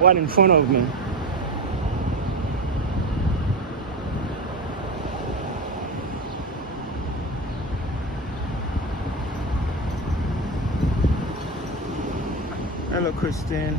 What in front of me? Hello, Christine.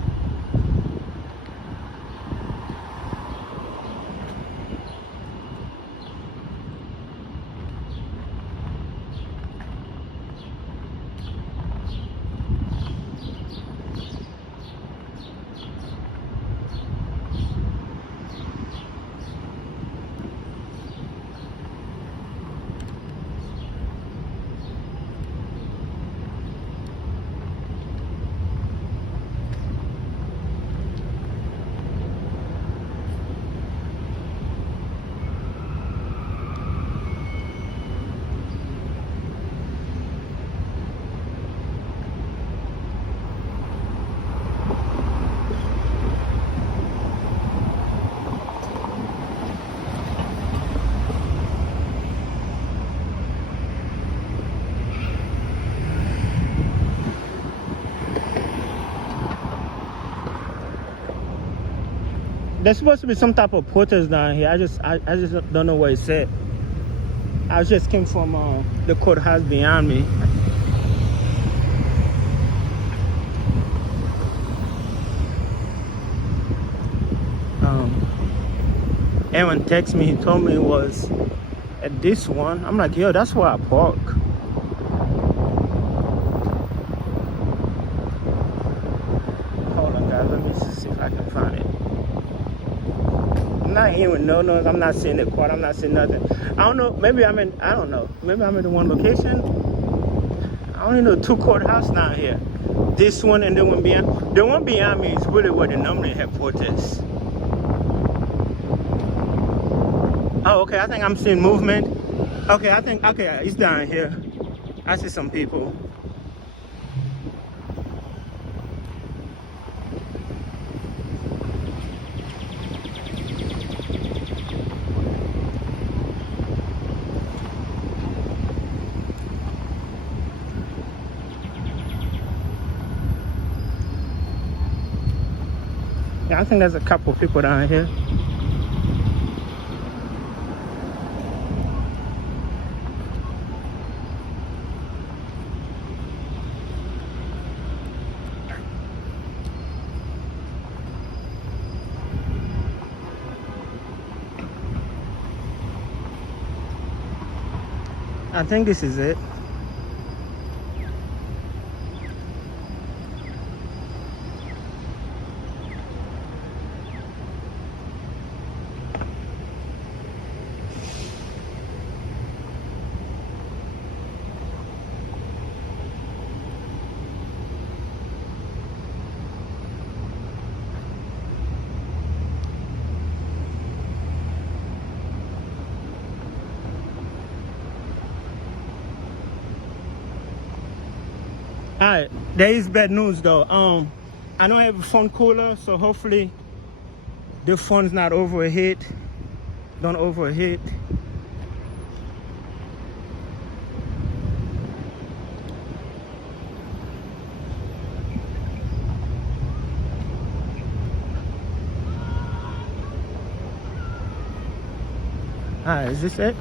There's supposed to be some type of protest down here. I just don't know what it's at. I just came from the courthouse behind me. Aaron texted me. He told me it was at this one. I'm like, yo, that's where I park. Hold on, guys. Let me see if I can find it. I'm not hearing no noise. I'm not seeing the quad. I'm not seeing nothing. I don't know. Maybe I'm in. I don't know. Maybe I'm in the one location. I only know 2 courthouses down here. This one and the one behind. The one behind me is really where they normally have protests. Oh, okay. I think I'm seeing movement. Okay, I think. Okay, it's down here. I see some people. Yeah, I think there's a couple people down here. I think this is it. All right, there is bad news though. I don't have a phone cooler, so hopefully the phone's not overheat. Don't overheat. All right, is this it?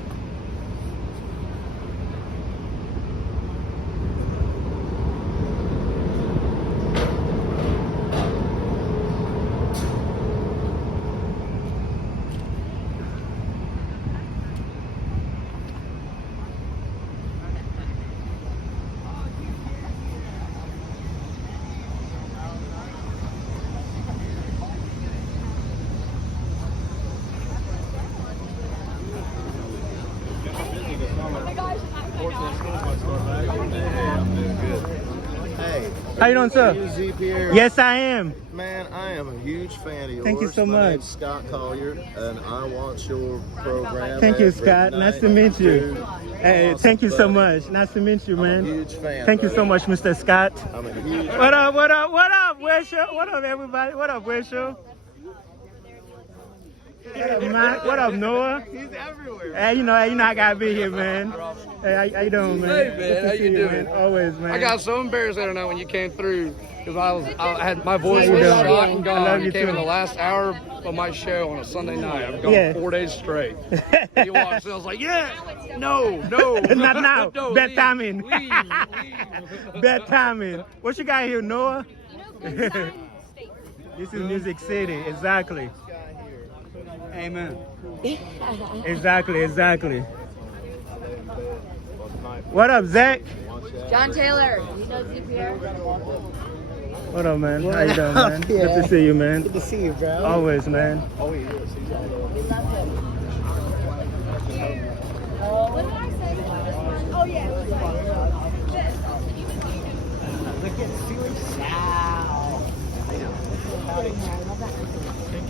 How you doing, sir? Z Pierre. Yes, I am. Man, I am a huge fan of yours. Thank you so My much. name's Scott Collier, and I watch your program. Thank you, every Scott. Nice to meet you. Hey, Awesome, thank you so buddy. much. Nice to meet you, man. I'm a huge fan. Thank you so much, Mr. Scott. I'm a huge What up, what up, what up, Where's your, what up, everybody? What up, Where's your? What up, Mac? What up, Noah? He's everywhere. Hey, you know, I gotta be here, man. Hey, how you doing, man? Hey, man, Good to how see you doing? Man. Always, man. I got so embarrassed the other night when you came through because I had my voice How you was doing? shot and I love gone. you You came in too. the last hour of my show on a Sunday night. I've gone Yeah. 4 days straight. You walked in, I was like, yeah, no. Not now. No, Bad leave, timing. leave. Bad timing. What you got here, Noah? This is Music City, exactly. Amen. Exactly. What up, Zach? John Taylor. You know Pierre? What up, man? How you doing, man? Good to see you, man. Good to see you, bro. Always, man. Oh, he is. He's all over. We love him. What did I say? Oh, yeah. Look at Silly Sal.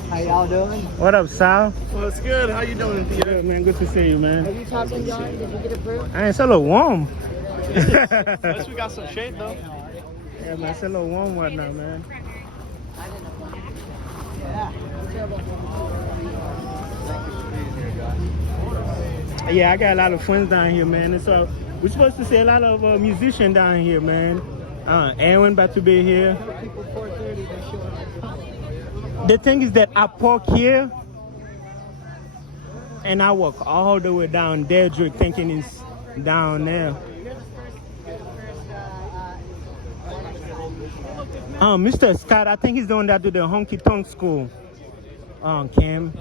How y'all doing? What up, Sal? Well, it's good. How you doing, Peter? Good, man. Good to see you, man. Are you talking, John? Did you get approved? I ain't so a little warm. At least we got some shade, though. Yeah, man. It's a little warm right now, man. Yeah, I got a lot of friends down here, man. And so we're supposed to see a lot of musicians down here, man. Aaron about to be here. The thing is that I park here and I walk all the way down there, thinking it's down there. Mr. Scott, I think he's the one that do the Honky Tonk school. Cam.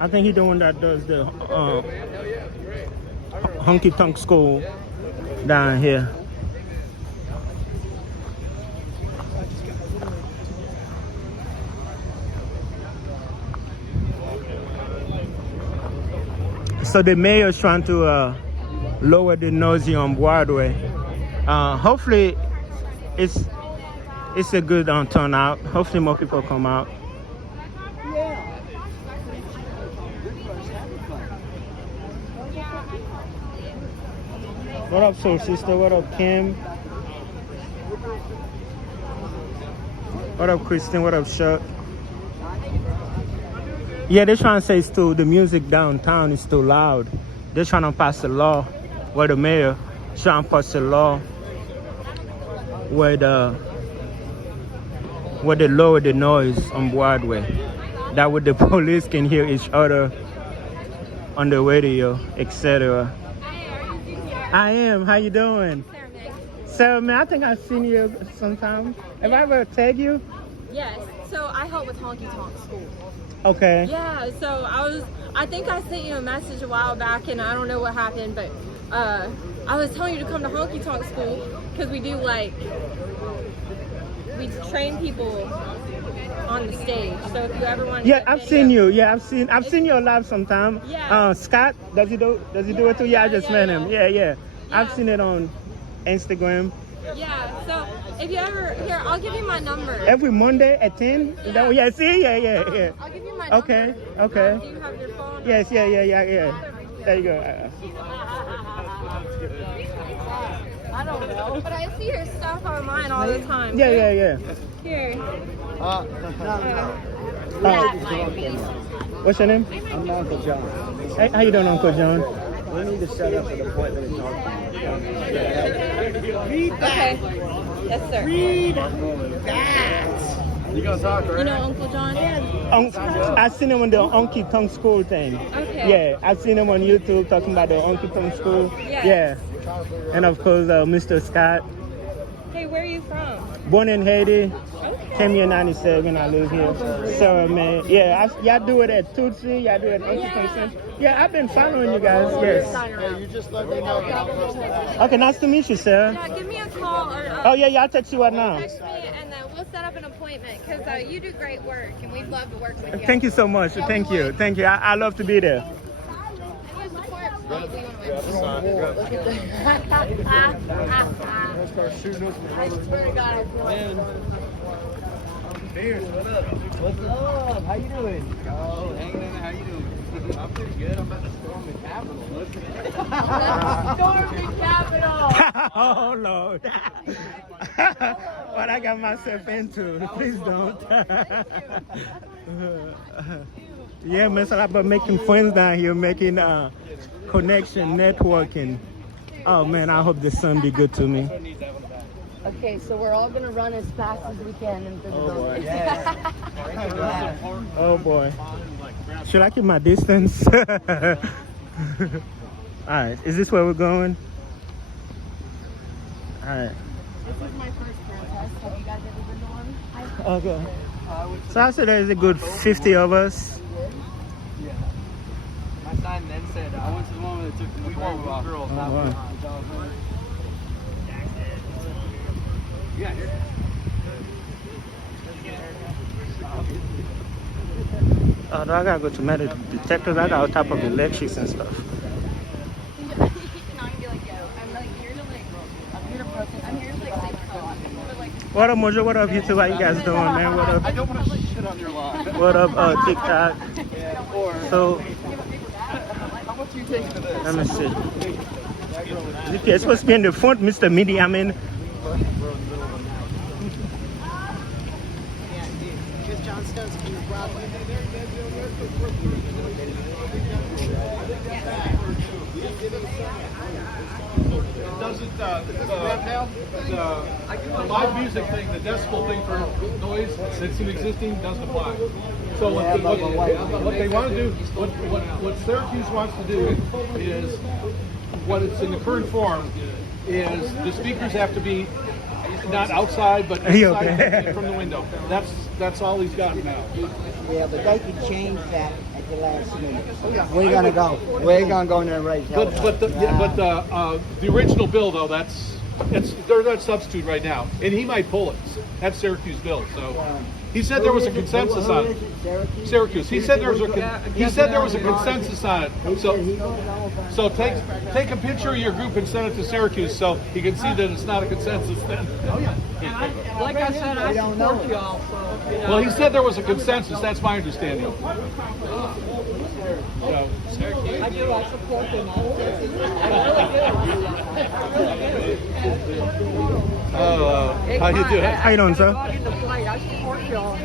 I think he's the one that does the Honky Tonk school down here. So the mayor is trying to lower the noise on Broadway. Hopefully, it's a good turnout. Hopefully, more people come out. What up, soul sister? What up, Kim? What up, Kristen? What up, Chuck? Yeah, they're trying to say the music downtown is too loud. They're trying to pass a law where the mayor trying to pass a law where they lower the noise on Broadway. That way the police can hear each other on the radio, etc. I am. How you doing? Sarah, man, I think I've seen you sometime. Have I ever tagged you? Yes. So I help with Honky Tonk school. Okay. Yeah. So I think I sent you a message a while back, and I don't know what happened, but I was telling you to come to Honky Tonk school because we train people on the stage. So if you ever want to Yeah, I've seen you. Yeah, I've seen you live sometime. Yeah. Scott, does he do it too? Yeah, I just met him. Yeah. I've seen it on Instagram. Yeah. So if you ever I'll give you my number. Every Monday at 10? Is that what- yeah, see? Yeah. I'll give you my number. Okay. Do you have your phone? Yes, yeah. There you go. I don't know. But I see your stuff online all the time. Yeah. Here. What's your name? I'm Uncle John. Hey, how you doing, Uncle John? We need to set up an appointment and talk. Okay. Yes, sir. You gonna talk, right? You know Uncle John? I seen him on the Honky Tonk school thing. Okay. Yeah, I've seen him on YouTube talking about the Honky Tonk school. Yes. Yeah. And of course, Mr. Scott, Hey, where are you from? born in Haiti, Okay. came here in 97, I live here. So, man, yeah, y'all do it at Tootsie, y'all do it at Honky Tonk Center. Yeah, I've been following you guys, yes. You just let me know. Okay, nice to meet you, Sarah. Yeah, give me a call or Oh, yeah, I'll text you right now. text me, and then we'll set up an appointment because you do great work, and we'd love to work with you. Thank you so much. Thank you. I love to be there. Start shooting us. I swear to God, I feel like Pierce, what up? What's up? How you doing? Oh, hanging in there. How you doing? I'm pretty good. I'm about to storm the Capitol. storm the Capitol. Oh, Lord. What I got myself into. Please don't. Yeah, man, it's a lot about making friends down here, making connection, networking. Oh man, I hope this sun be good to me. Okay, so we're all gonna run as fast as we can in visibility. Oh boy. Should I keep my distance? Alright, is this where we're going? Alright. This is my first contest. Have you guys ever been to one? Okay. So I said there's a good 50 of us. My sign then said, I went to the one where they took the girls. Oh, wow. Yeah. Oh, I gotta go to metal detectors. I got on top of electrics and stuff. What up, Mojo? What up, YouTube? How you guys doing, man? What up? I don't want to shit on your lawn. What up, TikTok? Yeah, or So, how much are you taking of this? let me see. Okay, it's supposed to be in the front, Mr. Media. I mean, Doesn't the live music thing, the decibel thing for noise that's existing doesn't apply. So what they want to do, what Syracuse wants to do is, what it's in the current form, is the speakers have to be not outside but inside from the window. That's all he's got now. Yeah, but they could change that at the last minute. We're gonna go. We're gonna go in there and raise hell. But the original bill though, they're not substitute right now, and he might pull it. That's Syracuse bill. So he said there was a consensus on it. Syracuse. He said there was a consensus on it. So take a picture of your group and send it to Syracuse so he can see that it's not a consensus then. Oh yeah. Like I said, I support y'all. Well, he said there was a consensus. That's my understanding. So, I do. I support them all. how you doing? how you doing, sir? I support y'all.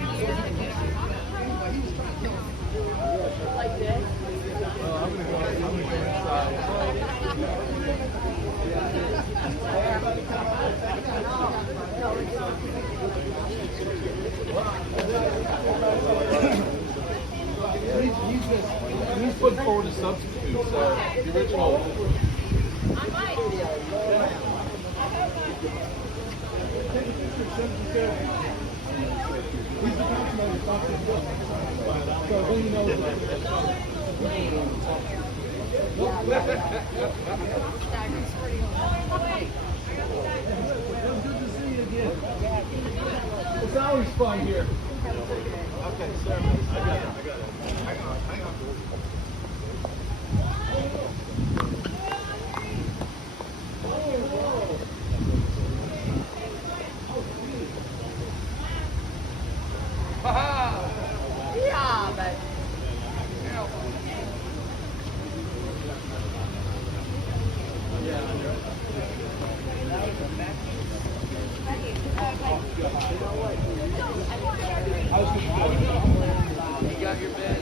He's putting forward a substitute. So the original. It's always fun here. Okay, sir. I got it. Hang on. Yeah, but. You got your bed.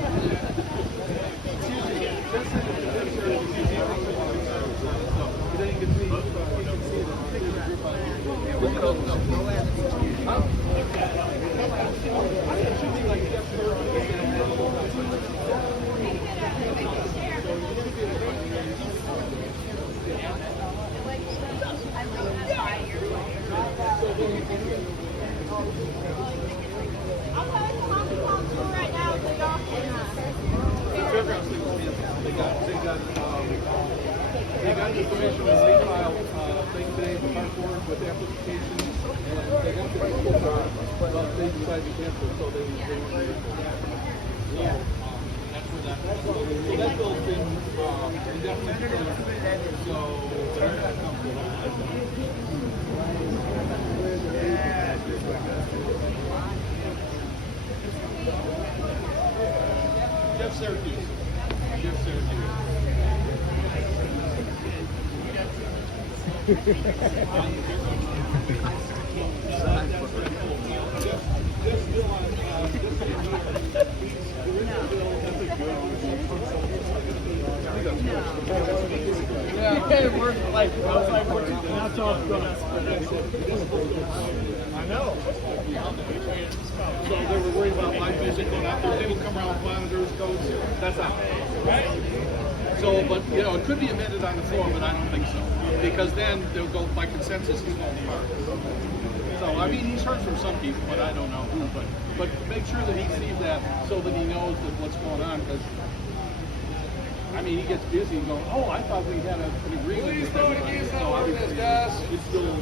They got the information when they filed thing today, the park board with the application, and they got the right full car, but they decided to cancel, so they yeah. That's where that bill's been indefinitely deferred, so where that comes from. Jeff Syracuse. Jeff Syracuse. soft guns. I know. So they were worried about live music going out there. They would come around with monitors, codes. That's out. So, but you know, it could be amended on the floor, but I don't think so. Because then they'll go by consensus, he's going to part. So, I mean, he's heard from some people, but I don't know who. But make sure that he sees that so that he knows that what's going on. Because, I mean, he gets busy and going, oh, I thought we had an agreement. Please vote against that So ordinance, obviously, guys. it's still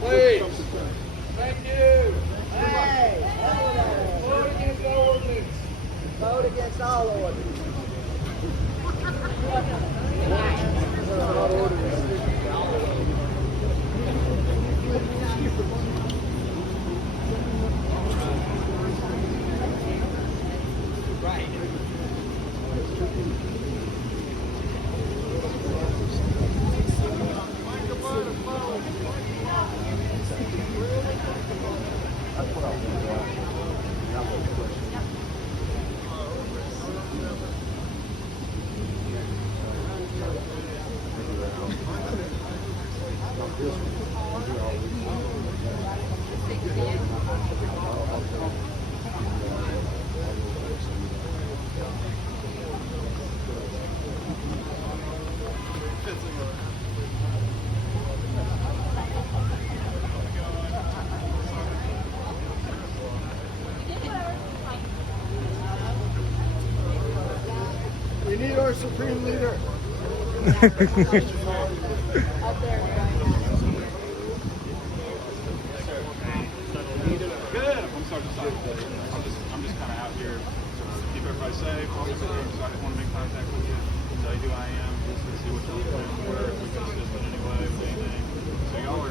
Please. some concern. Thank you. Hey, Vote against the ordinance. vote against all orders. We need our supreme leader. Good. I'm sorry to stop. I'm just kind of out here to keep everybody safe. Obviously, so I just want to make contact with you, tell you who I am, just to see what you're doing, where if we can assist in any way with anything. So y'all are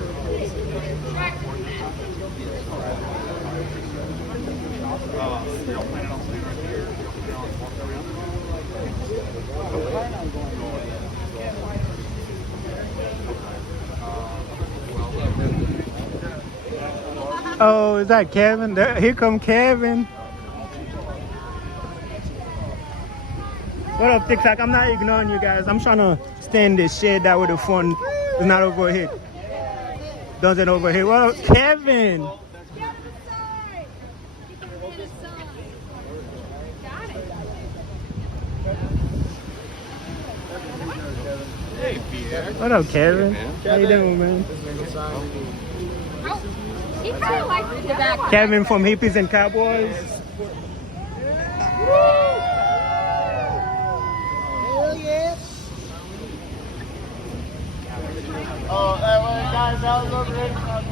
y'all planning on staying right here? Y'all planning on walking around? Oh, is that Kevin? There, here come Kevin. What up, TikTok? I'm not ignoring you guys. I'm trying to stay in this shade that way the phone is not overheat. Doesn't overheat. What up, Kevin? Hey, Pierre. What up, Kevin? How you doing, man? He probably likes the back. Kevin from Hippies and Cowboys. Hell yeah. Oh, guys, I was over 85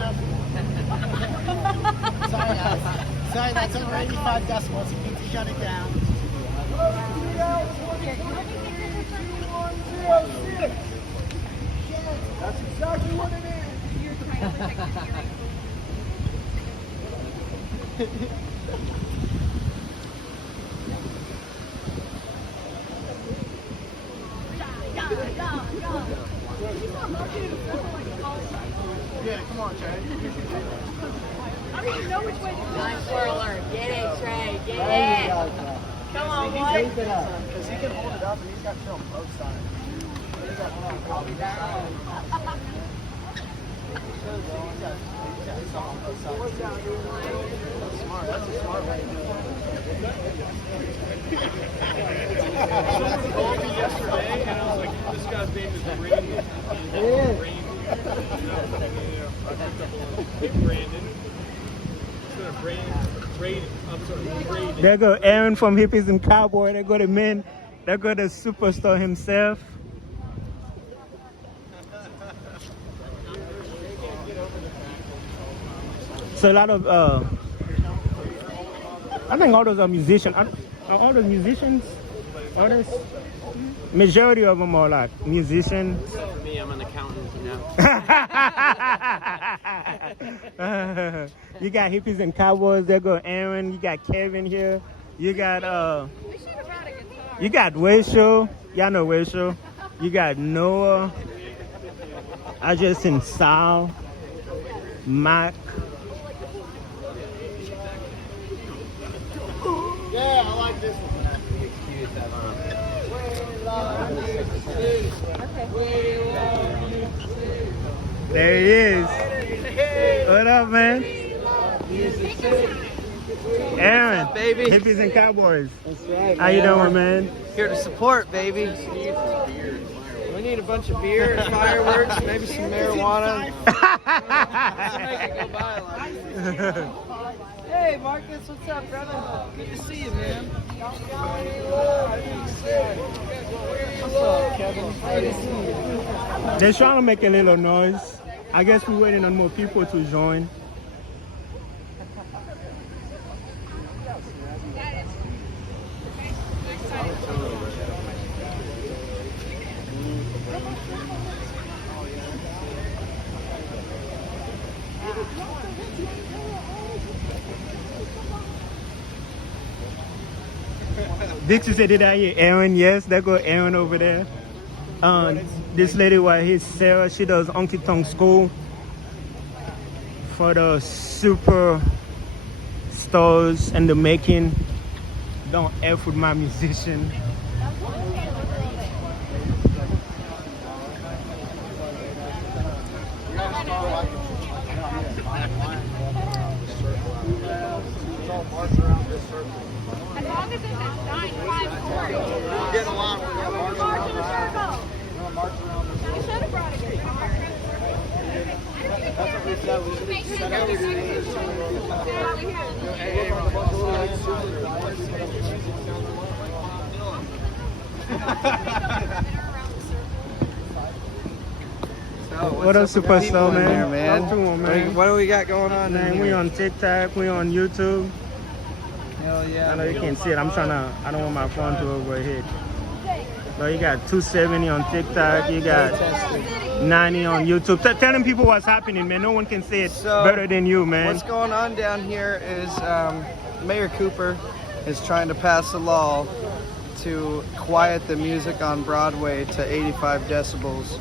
Sorry, that's over 85 decibels. You need to shut it down. That's exactly what it is. Yeah, come on, Trey. I don't even know which way to go. Nine swirler. Get it, Trey. Get There it. you go, Trey. Come on, boy. Keep it up. Because he can hold it up and he's got film both sides. That's a smart way to do it. Someone called me yesterday, and I was like, this guy's name is Brandon. It is. Hey, Brandon. Instead of Braden. I'm sorry, Braden. There go Aaron from Hippies and Cowboy. There go the man. There go the superstar himself. So a lot of I think all those are musicians. Are all those musicians? Artists? Majority of them are like musicians. Me, I'm an accountant, you know. You got Hippies and Cowboys. There go Aaron. You got Kevin here. You got you got Wayshow. Y'all know Wayshow. You got Noah. I just seen Sal, Mac. Yeah, I like this one. There he is. What up, man? Aaron, baby? Hippies and Cowboys. That's right. How you doing, man? Here to support, baby. We need a bunch of beer, fireworks, maybe some marijuana. Hey, Marcus, what's up, brother? Good to see you, man. What's up, Kevin? They're trying to make a little noise. I guess we're waiting on more people to join. Dixie said, did I hear Aaron? Yes, there go Aaron over there. This lady right here, Sarah, she does Honky Tonk school for the super stars and the making. Don't F with my musician. As long as it's at 9:54. Getting along. We're going to march around the circle. You should have brought it. That's what we said. We should have set everything. What up, superstar, man? There, man? Talk to him, man. What do we got going on? Man, we on TikTok, we on YouTube. Hell yeah. I know you can't see it. I don't want my phone to overhead. So you got 270 on TikTok, you got 90 on YouTube. Telling people what's happening, man. No one can say it better than you, man. What's going on down here is Mayor Cooper is trying to pass a law to quiet the music on Broadway to 85 decibels,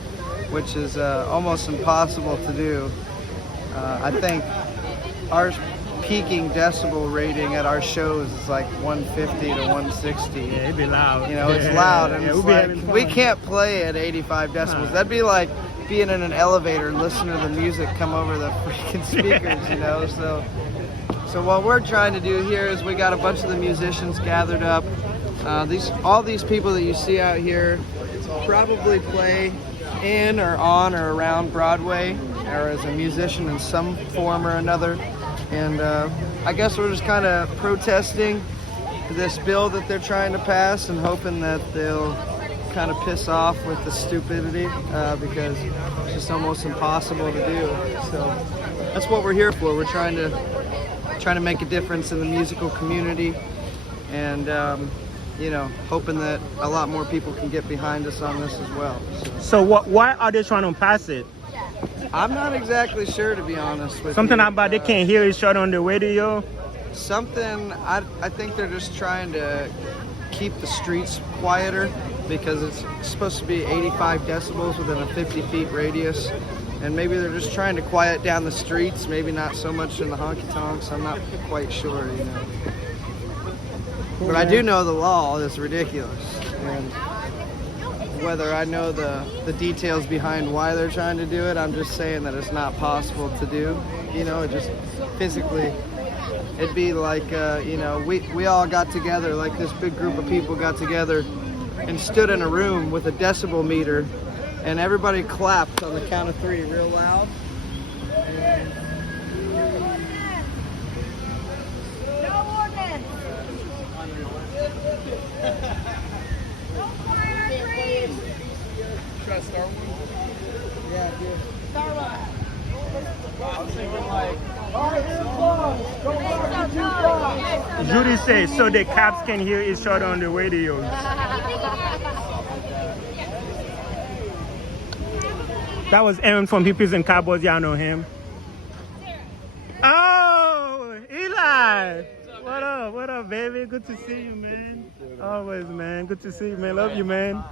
which is almost impossible to do. I think our peaking decibel rating at our shows is like 150 to 160. Yeah, it'd be loud. You know, it's loud, and it's like, we can't play at 85 decibels. That'd be like being in an elevator and listening to the music come over the freaking speakers, you know? So what we're trying to do here is we got a bunch of the musicians gathered up. All these people that you see out here probably play in or on or around Broadway or as a musician in some form or another. And I guess we're just kind of protesting this bill that they're trying to pass and hoping that they'll kind of piss off with the stupidity because it's just almost impossible to do. So that's what we're here for. We're trying to make a difference in the musical community and you know, hoping that a lot more people can get behind us on this as well. So why are they trying to pass it? I'm not exactly sure, to be honest with you. Something about they can't hear each other on the radio? Something, I think they're just trying to keep the streets quieter because it's supposed to be 85 decibels within a 50 feet radius. And maybe they're just trying to quiet down the streets, maybe not so much in the honky tonks. I'm not quite sure, you know. But I do know the law is ridiculous. And whether I know the details behind why they're trying to do it, I'm just saying that it's not possible to do. You know, it just physically, it'd be like, you know, we all got together, like this big group of people got together and stood in a room with a decibel meter and everybody clapped on the count of 3 real loud. No more men. Should I start one? Yeah, dude. Start one. I was thinking like, Judy says, so the cops can hear each other on the radios. That was Aaron from Hippies and Cowboys. Y'all know him. Oh, Eli. What up, baby? Good to see you, man. Always, man. Good to see you, man. Love you, man.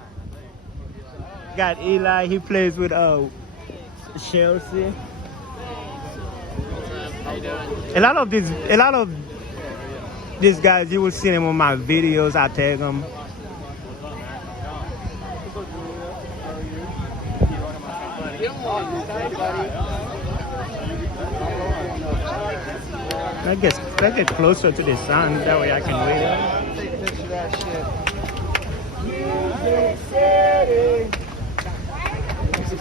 Got Eli. He plays with Chelsea. A lot of these guys, you will see them on my videos. I tag them. Let's get closer to the sun. That way I can read. Take a picture of that shit. Music City.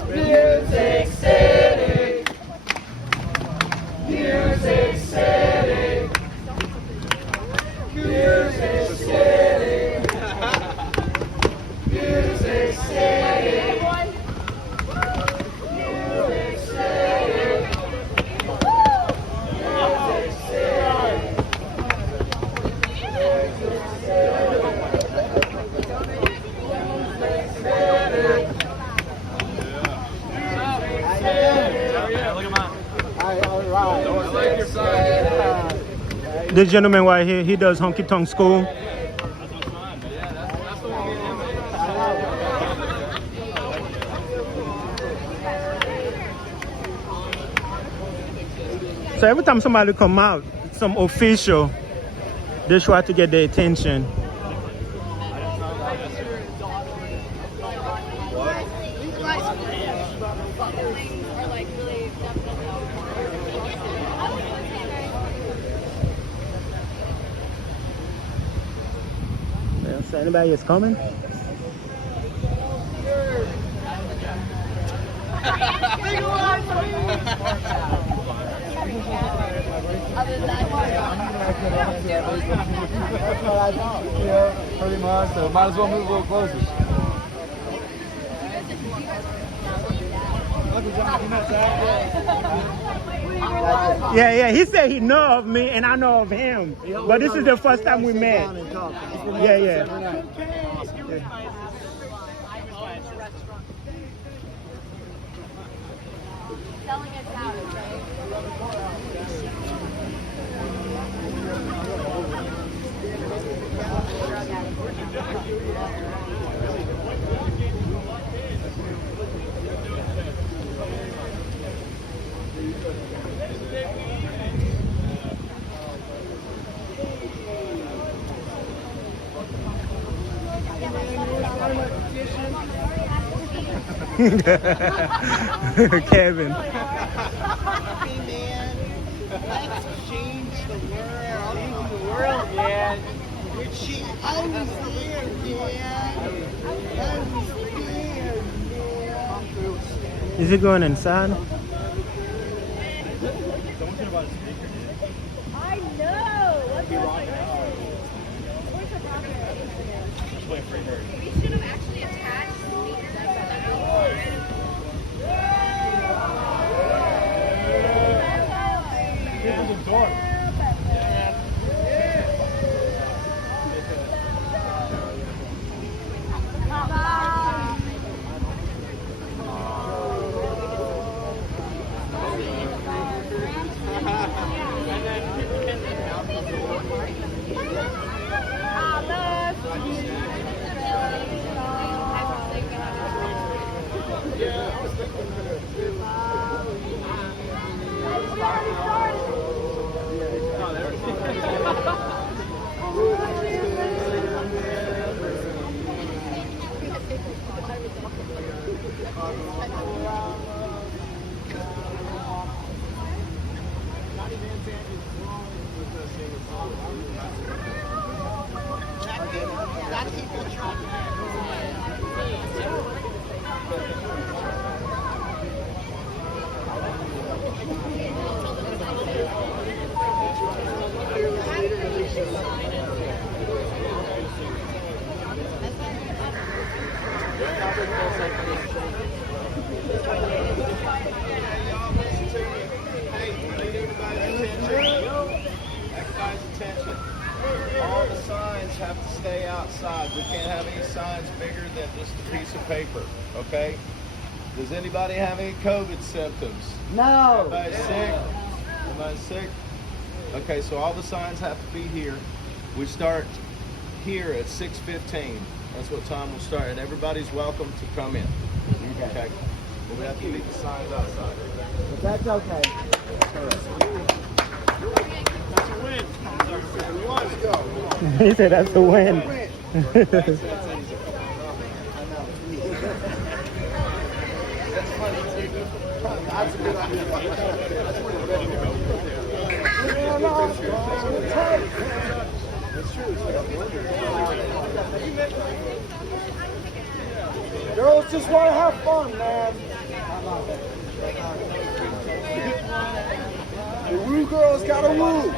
Music City. Music City. Music City. This gentleman right here, he does Honky Tonk School. So every time somebody come out, some official, they try to get their attention. So anybody is coming? Pretty much, so might as well move a little closer. Yeah, he said he know of me and I know of him. But this is the first time we met. Yeah. Kevin. Hey man, let's change the world, man. She always there, man. Always there, man. Is it going inside? I know. What's we should have actually attached speakers. People's absorbed. All the signs have to stay outside. We can't have any signs bigger than just a piece of paper, okay? Does anybody have any COVID symptoms? No. Everybody sick? Everybody sick? Okay, so all the signs have to be here. We start here at 6:15. That's what time we'll start, and everybody's welcome to come in. Okay. But we have to leave the signs outside. But that's okay. He said that's the win. That's a good idea. Girls just want to have fun, man. The woo girls gotta woo.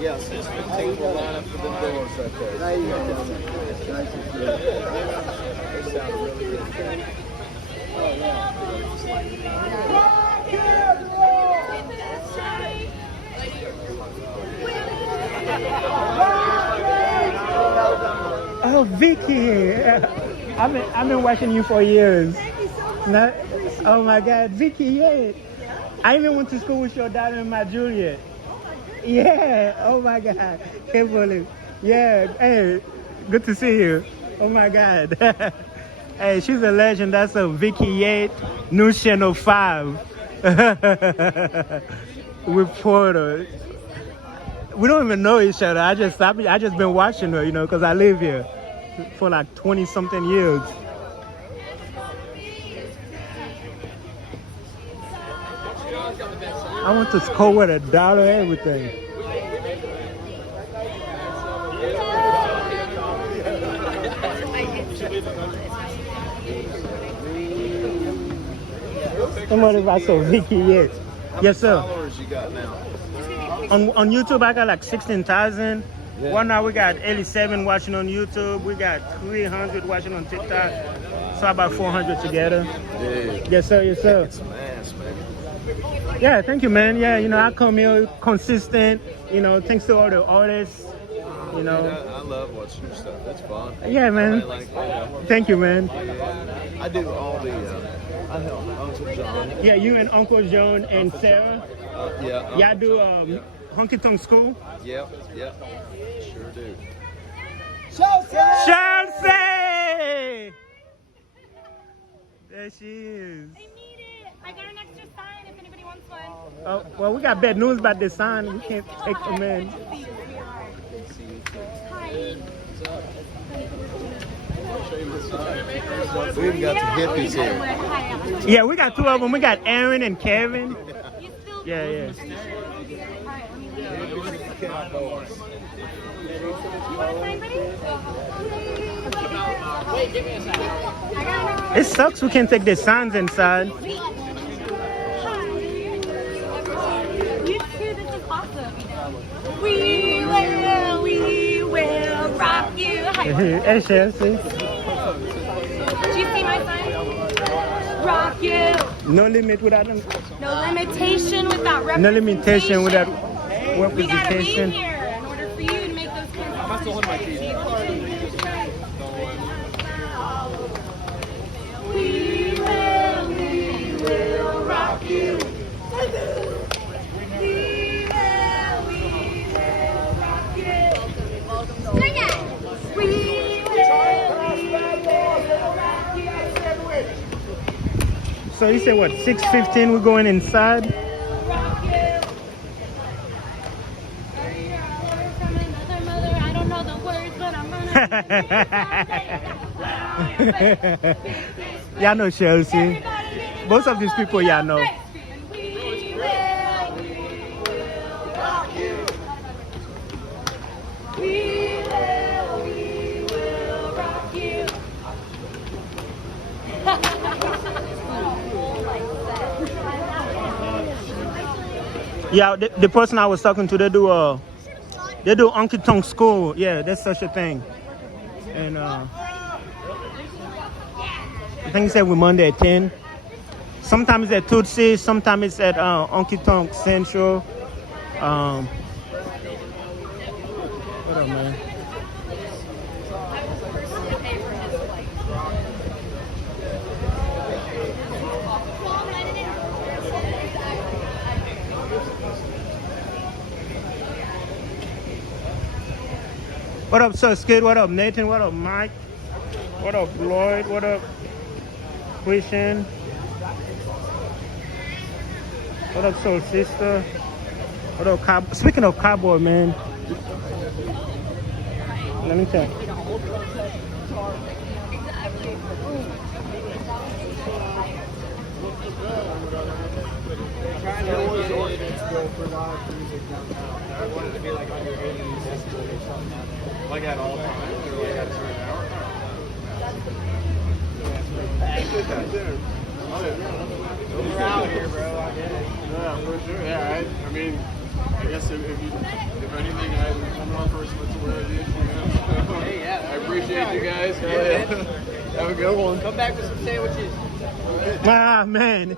Yeah, 6:15 will line up for the doors right there. There you go. They sound really good. Oh, Vicky! I've been watching you for years. Not, oh my God, Vicky! Yeah, I even went to school with your daughter and my Juliet. Yeah. Oh my God. Can't believe. Yeah. Hey, good to see you. Oh my God. Hey, she's a legend. That's a Vicky Yates, News Channel 5 reporter. We don't even know each other. I just been watching her, you know, because I live here for like 20 something years. I went to school with $1, everything. Somebody about so Vicky yet. Yes, sir. How many followers you got now? On YouTube, I got like 16,000. Yeah. Right now, we got 87 watching on YouTube. We got 300 watching on TikTok. So about 400 together. Dude. Yes, sir. Yes, sir. It's some ass, man. Yeah, thank you, man. Yeah, you know, I come here consistent. You know, thanks to all the artists. You know, Man, I love watching your stuff. That's fun. Yeah, man. Thank you, man. I do all the. I help Uncle John. Yeah, you and Uncle John and Sarah. Yeah. Y'all do Honky Tonk School. Yep. Sure do. Chelsea! There she is. I need it. I got an extra sign if anybody wants one. Oh, well, we got bad news about this sign. We can't take them in. We even got some hippies here. Yeah, we got two of them. We got Aaron and Kevin. Yeah. It sucks we can't take the signs inside. You too, this is awesome. We will rock you. Hey, Chelsea. Did you see my sign? Rock you. No limit without them. No limitation without representation. No limitation without We gotta be representation. here in order for you to make those kinds of decisions. We will rock you. We will rock you. Sing it. We will rock you. So you said what, 6:15 we're going inside? Rock you. From another mother, I don't know the words, but I'm gonna. Y'all know Chelsea. Most of these people y'all know. We will rock you. We will rock you. Yeah, the person I was talking to, they do Honky Tonk school. Yeah, there's such a thing. And I think he said we're Monday at 10. Sometimes it's at Tootsie, sometimes it's at Honky Tonk Central. What up, man? What up, Sir Skid? What up, Nathan? What up, Mike? What up, Lloyd? What up, Christian? What up, Soul Sister? What up, Cowboy? Speaking of Cowboy, man. Let me check. I wanted to be like on your like at all times or like at a certain hour. We're out here, bro. I get it. Yeah, for sure. Yeah, I mean, I guess if anything, I'm coming on first with the word. Hey, yeah. I appreciate you guys. Have a good one. Come back with some sandwiches. Ah, man.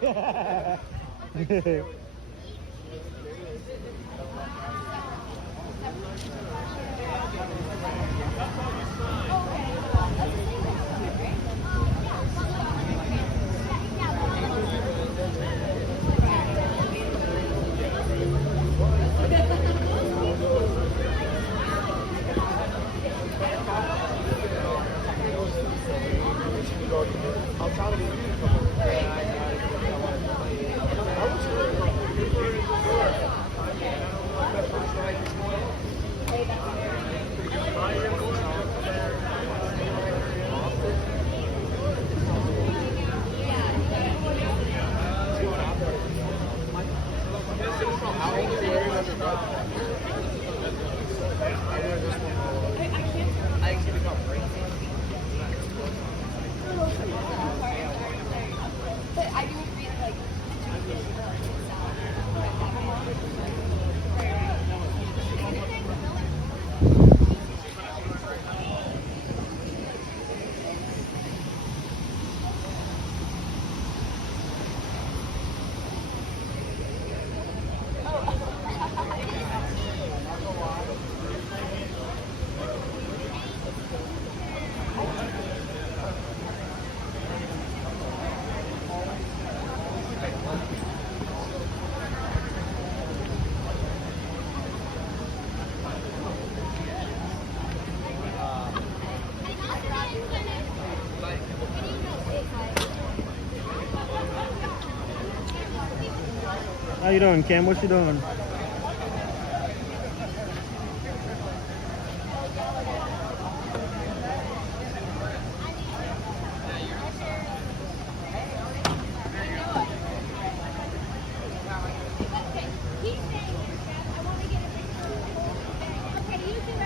How you doing, Cam? What you doing?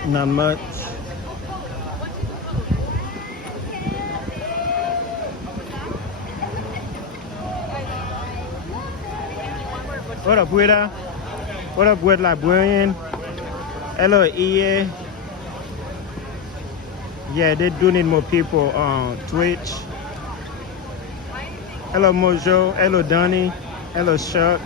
Not much. What up, Wida? What up, Wid Librarian? Hello, EA. Yeah, they do need more people on Twitch. Hello, Mojo. Hello, Donnie. Hello, Chuck.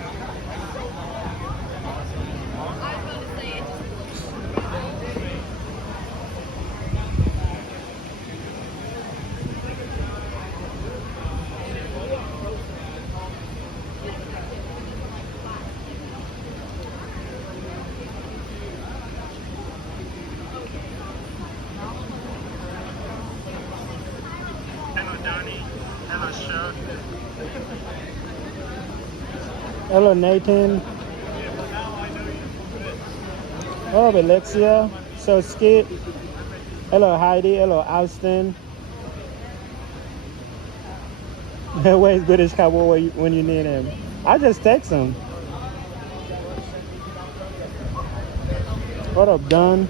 Hello, Nathan. Oh, Alexia. So Skip. Hello, Heidi. Hello, Austin. Where's British Cowboy when you need him? I just text him. What up, Don?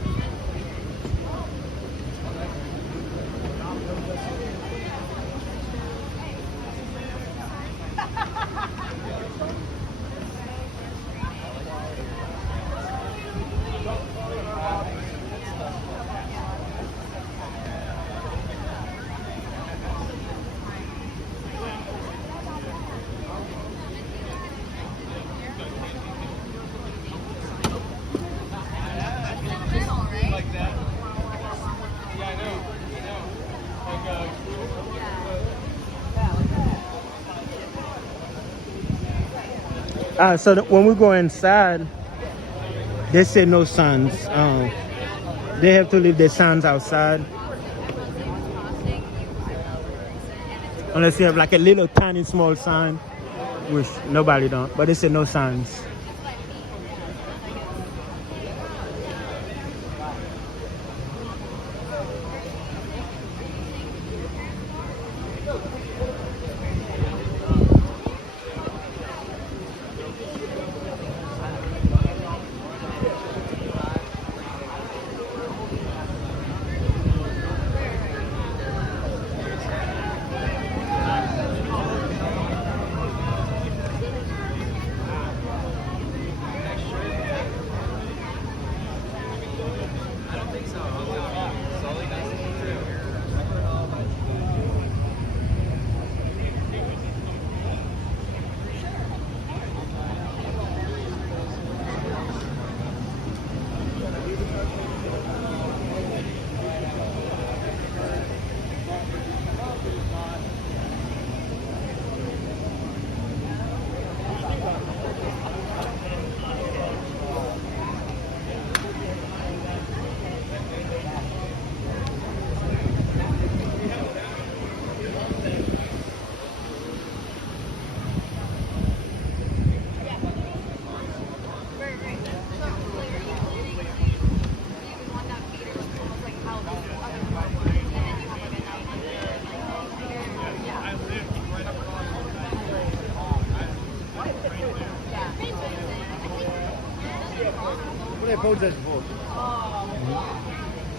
So when we go inside, they say no signs. They have to leave their signs outside. Unless you have like a little tiny small sign, which nobody don't, but they say no signs.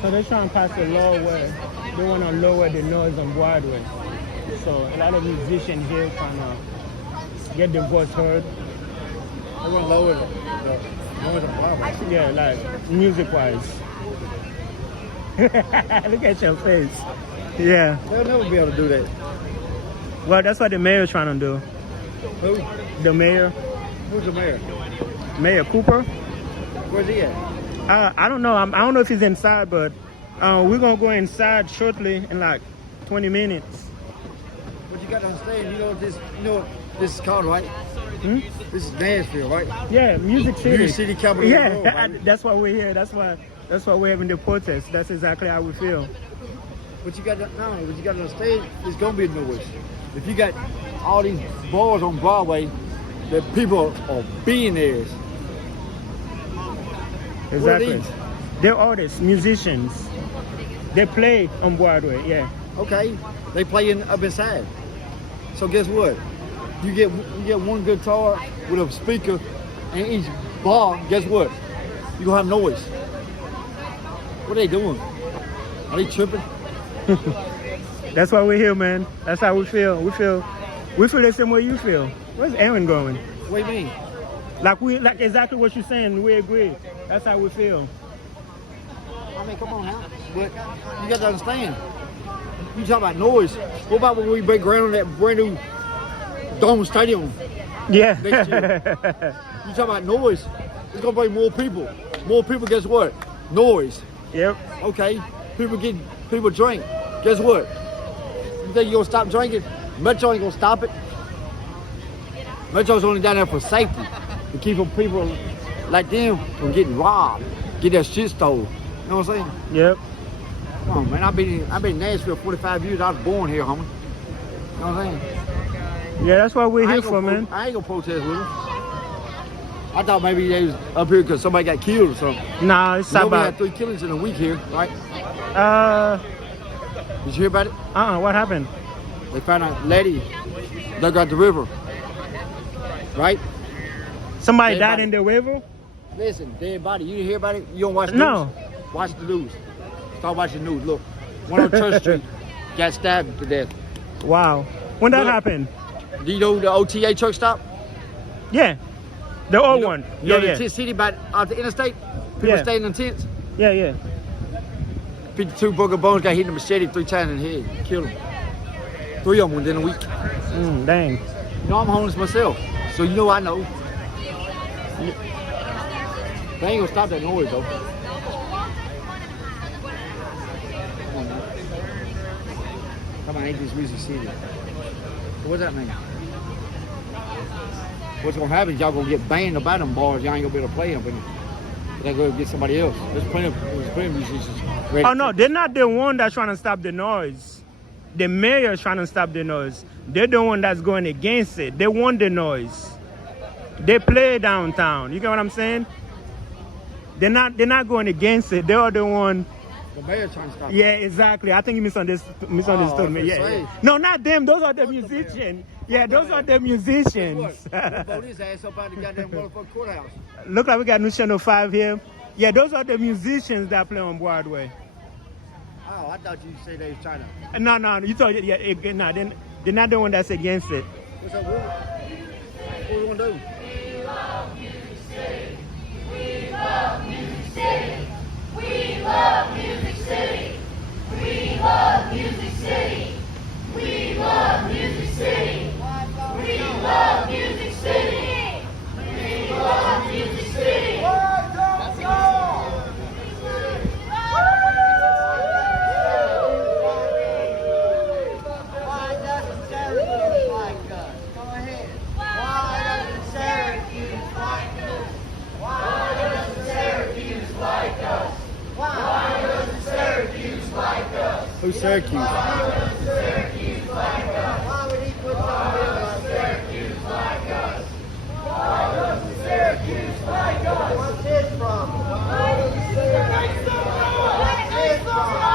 So they're trying to pass a law where they want to lower the noise on Broadway. So a lot of musicians here trying to get their voice heard. They want to lower the noise on Broadway. Yeah, like music-wise. Look at your face. Yeah. They'll never be able to do that. Well, that's what the mayor's trying to do. Who? The mayor. Who's the mayor? Mayor Cooper. Where's he at? I don't know. I don't know if he's inside, but we're gonna go inside shortly in like 20 minutes. But you got to understand, you know what this is called, right? Hmm? This is Nashville, right? Yeah, Music City. Music City, capital of the world, Yeah, baby. that's why we're here. That's why we're having the protest. That's exactly how we feel. But you got to understand, it's gonna be noise. If you got all these bars on Broadway, that people are billionaires. Exactly. They're artists, musicians. They play on Broadway, yeah. Okay, they play up inside. So guess what? You get one guitar with a speaker in each bar. Guess what? You gonna have noise. What are they doing? Are they tripping? That's why we're here, man. That's how we feel. We feel the same way you feel. Where's Aaron going? What do you mean? Like exactly what you're saying. We agree. That's how we feel. I mean, come on now. But you got to understand. You talk about noise. What about when we break ground on that brand new Dome Stadium? Yeah. Next year? You talk about noise. It's gonna bring more people. More people. Guess what? Noise. Yep. Okay. People drink. Guess what? You think you're gonna stop drinking? Metro ain't gonna stop it. Metro's only down there for safety, to keep people like them from getting robbed, get their shit stolen. You know what I'm saying? Yep. Come on, man. I've been in Nashville 45 years. I was born here, homie. You know what I'm saying? Yeah, that's what we're here for, man. I ain't gonna protest with them. I thought maybe they was up here because somebody got killed or something. Nah, it's We about. had 3 killings in a week here, right? Did you hear about it? What happened? They found a lady dug out the river, right? Somebody Dead died body. in the river? Listen, dead body. You didn't hear about it? You don't watch the No. news? Watch the news. Start watching the news. Look, one on Church Street got stabbed to death. Wow. When that Look. happened? Do you know the OTA truck stop? Yeah. The old You know, one. You know Yeah, the tent city by out the interstate? People Yeah. staying in tents. yeah. 52 broken bones, got hit in the machete 3 times in the head. Killed him. 3 of them within a week. Dang. You know, I'm homeless myself. So you know I know. They ain't gonna stop that noise though. Come on, man. Come on, ain't this Music City. What does that mean? what's gonna happen is y'all gonna get banned about them bars. Y'all ain't gonna be able to play them, but they're gonna get somebody else. There's plenty of musicians ready. Oh no, they're not the one that's trying to stop the noise. The mayor is trying to stop the noise. They're the one that's going against it. They want the noise. They play downtown. You get what I'm saying? They're not going against it. They are the one. The mayor's trying to stop it. Yeah, exactly. I think you misunderstood me. Yeah. No, not them. Those are the musicians. Yeah, those are the musicians. Vote his ass up out the goddamn motherfucking courthouse. Look like we got New Channel 5 here. Yeah, those are the musicians that play on Broadway. Oh, I thought you said they was trying to. No, you thought, no, they're not the one that's against it. What's up, what do you want to do? We love Music City. We love Music City. We love Music City. We love Music City. We love Music City. We love Music City. We love Music City. Why doesn't Syracuse like us? Go ahead. Why doesn't Syracuse like us? Why doesn't Syracuse like us? Why doesn't Syracuse like us? Who's Syracuse? Why doesn't Syracuse like us? Why would he put something like Syracuse like us? Why doesn't Syracuse like us? What's his problem? Why doesn't Syracuse like us? What's his problem?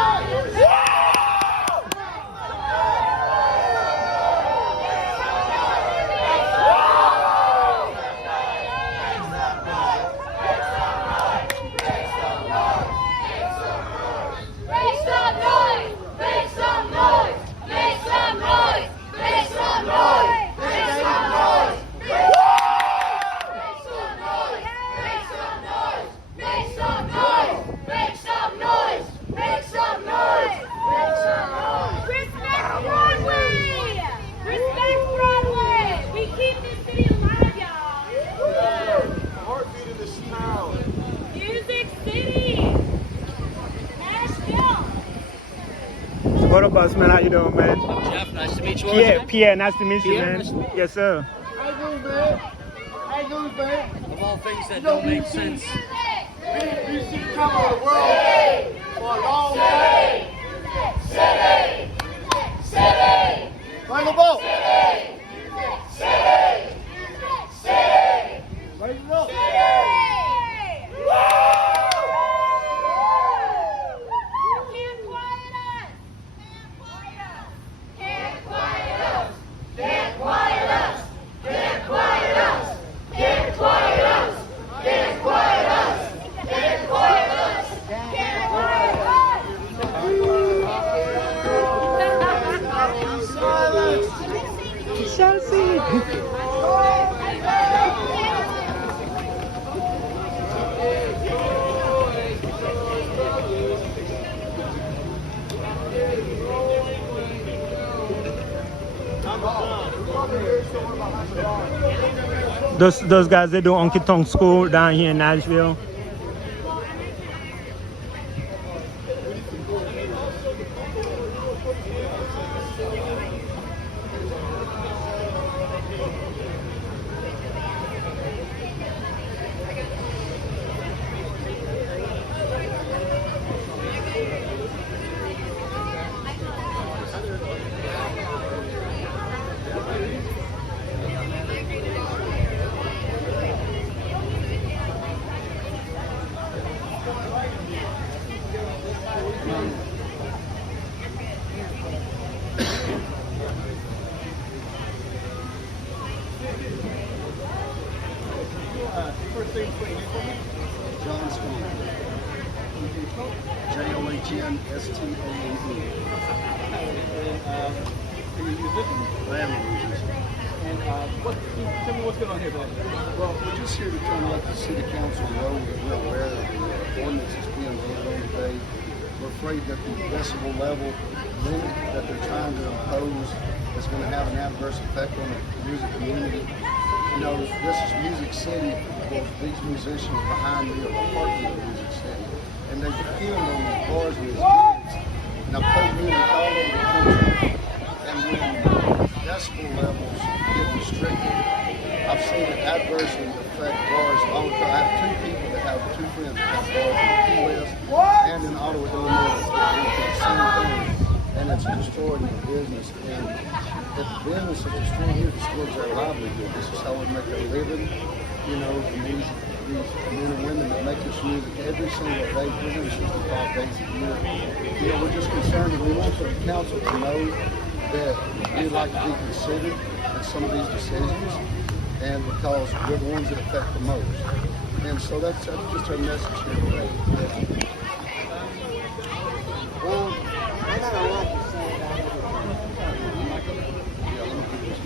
What up, boss man? How you doing, man? Jeff, nice to meet you. Pierre, nice to meet you, Pierre, man. Yes, sir. How you doing, man? How you doing, man? Of all things that don't make sense. We see the top of the world for a long time. City! City! Bring the ball! City! City! City! Raise it up! Those guys, they do Honky Tonk school down here in Nashville. John Stone. Johnstone. Are you a musician? I am a musician. And tell me what's going on here today. Well, we're just here to try to let the city council know that we're aware of the ordinance that's being voted on today. We're afraid that the decibel level limit that they're trying to impose is going to have an adverse effect on the music community. You know, this is Music City. These musicians behind me are the heartbeat of Music City. And they depend on these bars and these gigs. And I've played music all over the country. And when decibel levels get restricted, I've I've seen it adversely affect bars all the time. I have two people that have two friends that have bars in Key West and in Ottawa, Illinois. It's the same thing, and it's destroying the business. And if the business is destroyed here, it destroys their livelihood. This is how we make a living, you know, and these men and women that make this music every single day, 365 days a year. You know, we're just concerned, and we want the council to know that we'd like to be considered in some of these decisions, and because we're the ones that affect the most. And so that's just our message here today. Well, I got a lot to say about it. Yeah, let me give this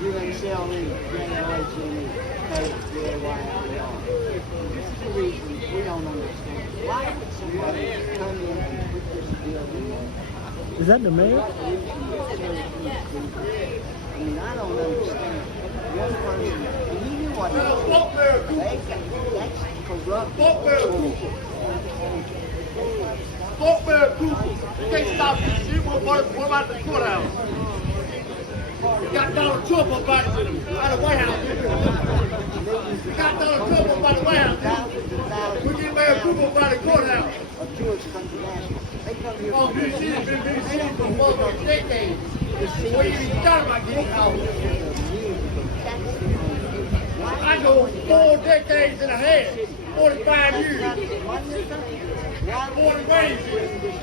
You're going to sell me, generate me, pay This is the reason we don't understand. Why would somebody come in and put this building in? Is that the mayor? I mean, I don't understand. One person, and you knew what that's corrupt. You can't stop this shit. What about the courthouse? You got Donald Trump up out of the White House. You got Donald Trump up out of the White House. We get Mayor Cooper up out of the courthouse. They come here. Oh, this shit has been busy for decades. Before you even thought about getting out. I go 4 decades and a half, 45 years. Born and raised.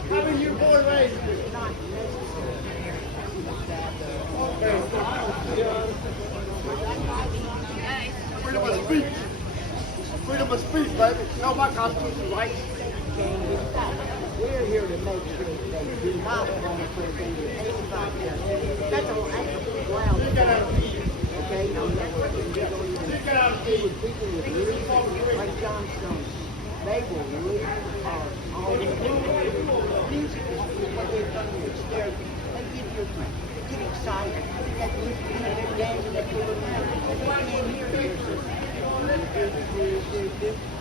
How many years born and raised? Freedom of speech. Freedom of speech, baby. You know my constitutional rights. We're here to make sure that they do not want to put things in 85 years. That's a wow. Okay? Now, with people with lyrics, like John Stone, they will live all the music is what they've done here. It's therapy. They get your friends. Get excited. That music, they're dancing, they feel it now. They can't hear this.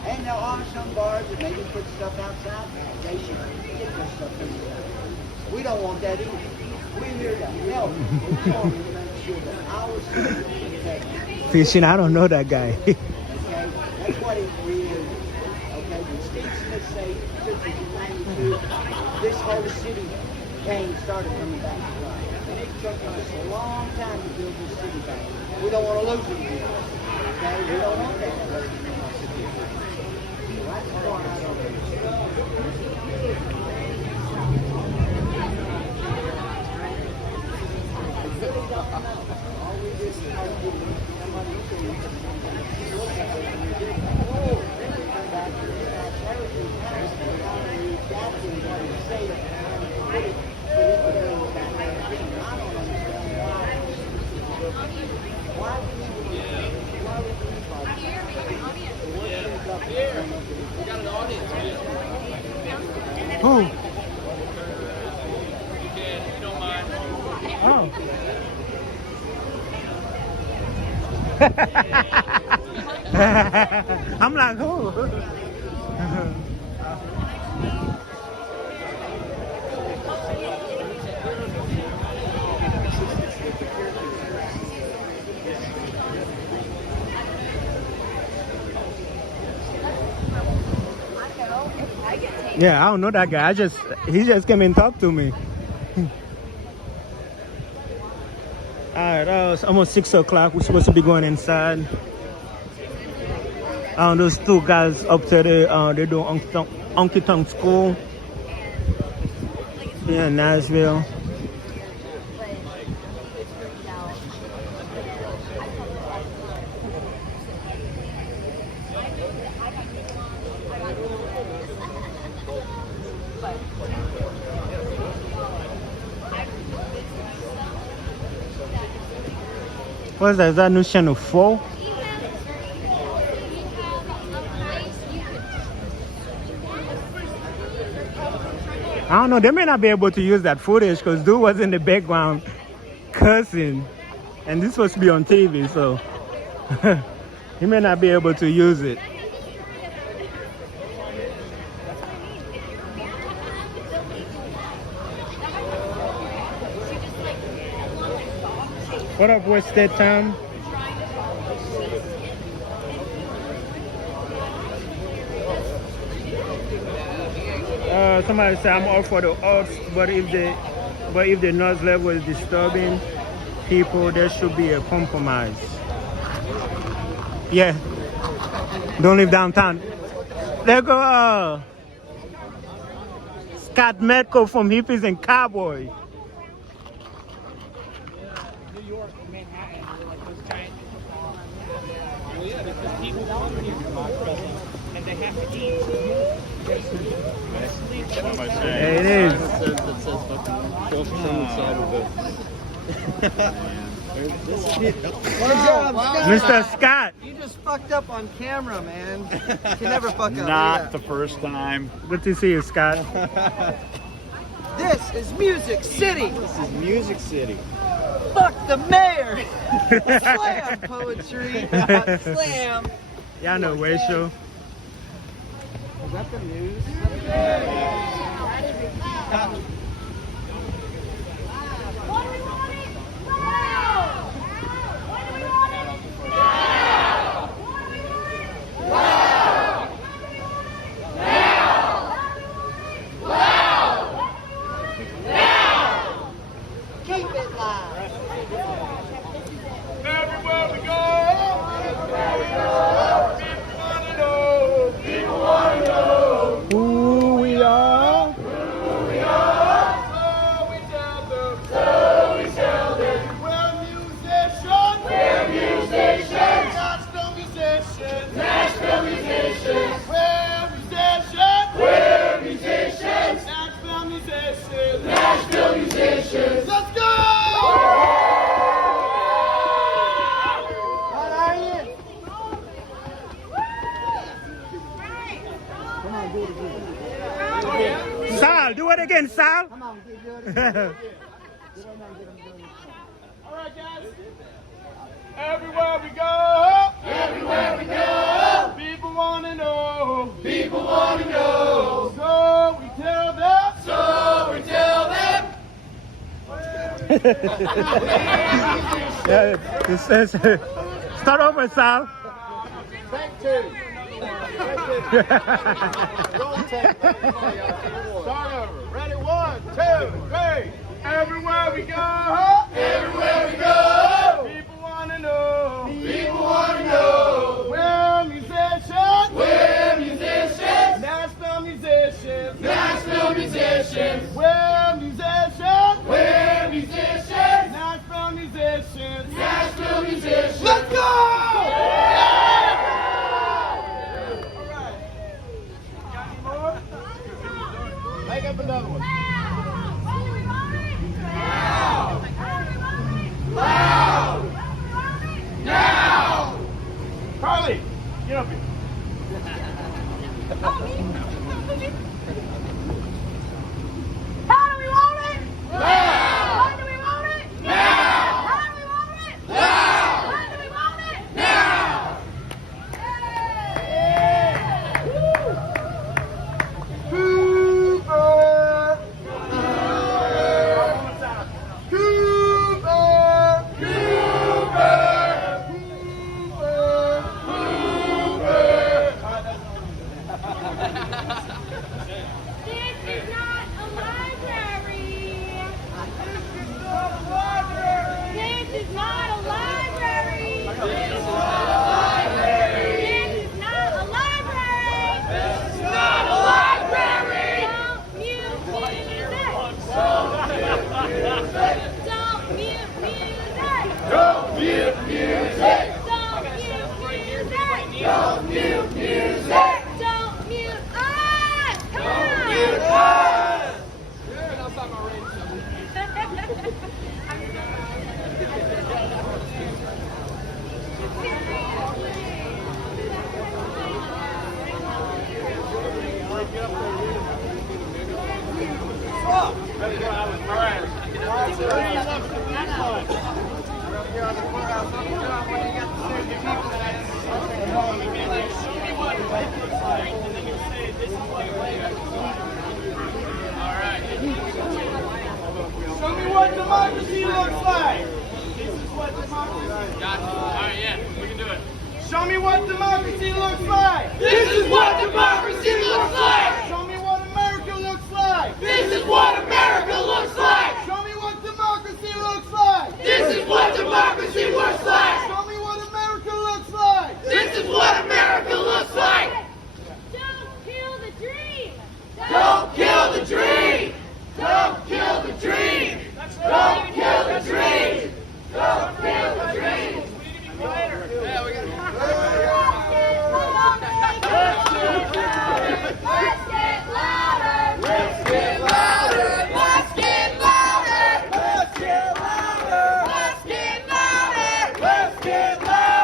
And there are some bars that maybe put stuff outside. They should get their stuff inside. We don't want that either. We're here to help. We want to make sure that our citizens are protected. Fishing, I don't know that guy. Okay? That's what it really is. Okay? When Steve Smith said, in 92, this whole city started coming back to life. And it took us a long time to build this city back. We don't want to lose it again. Okay? We don't want that. That's the part I don't understand. Who? Oh. I'm like, who? Yeah, I don't know that guy. He just came and talked to me. Alright, it's almost 6 o'clock. We're supposed to be going inside. Those two guys up there, they do Honky Tonk school here in Nashville. What's that? Is that new channel 4? I don't know. They may not be able to use that footage because dude was in the background cussing, and this was supposed to be on TV, so he may not be able to use it. What up, West State Town? Somebody said I'm all for the odds, but if the noise level is disturbing people, there should be a compromise. Yeah, don't live downtown. There go Scott Metco from Hippies and Cowboys. New York, Manhattan, like those giant. Well, yeah, because people come here and they have to eat. There it is. Mr. Scott. You just fucked up on camera, man. You can never fuck up. Not the first time. Good to see you, Scott. This is Music City. This is Music City. Fuck the mayor. Slam poetry. Slam. Y'all know Show. Is that the news? Keep it loud. Everywhere we go, people want to know. Who we are. Who we are. So we tell them. We're musicians. Nashville musicians. Nashville musicians. We're musicians. Nashville musicians. Nashville musicians. Let's go! What are you? Sal, do it again, Sal. Come on, do it again. All right, guys. Everywhere we go, people want to know. People want to know. So we tell them. Yeah, it says, start over, Sal. Take two. Roll tape. Start over. Ready? 1, 2, 3. Everywhere we go, people want to know. We're musicians. Nashville musicians. We're musicians. Nashville musicians. Let's go! All right. Got any more? Make up another one. Now! Carly, get up here. How do we want it? Now! When do we want it? Now! How do we want it? Now! When do we want it? Now! Cooper! This is not a library. This is not a library. This is not a library. This is not a library. This is not a library. Don't mute music. Don't mute music. Don't mute music! Don't mute music. Don't mute music. Don't mute us. Come on. Mute us! Show me what democracy looks like. This is what democracy. Gotcha. All right, yeah, we can do it. Show me what democracy looks like. This is what democracy looks like. Show me what America looks like. This is what America looks like. Show me what democracy looks like. This is what democracy looks like. Show me what America looks like. This is what America looks like. Don't kill the dream. Don't kill the dream. Don't kill the dream. Don't kill the dream. Don't kill the dream. Yeah, we got Let's get louder. Let's get louder. Let's get louder. Let's get louder. Let's get louder.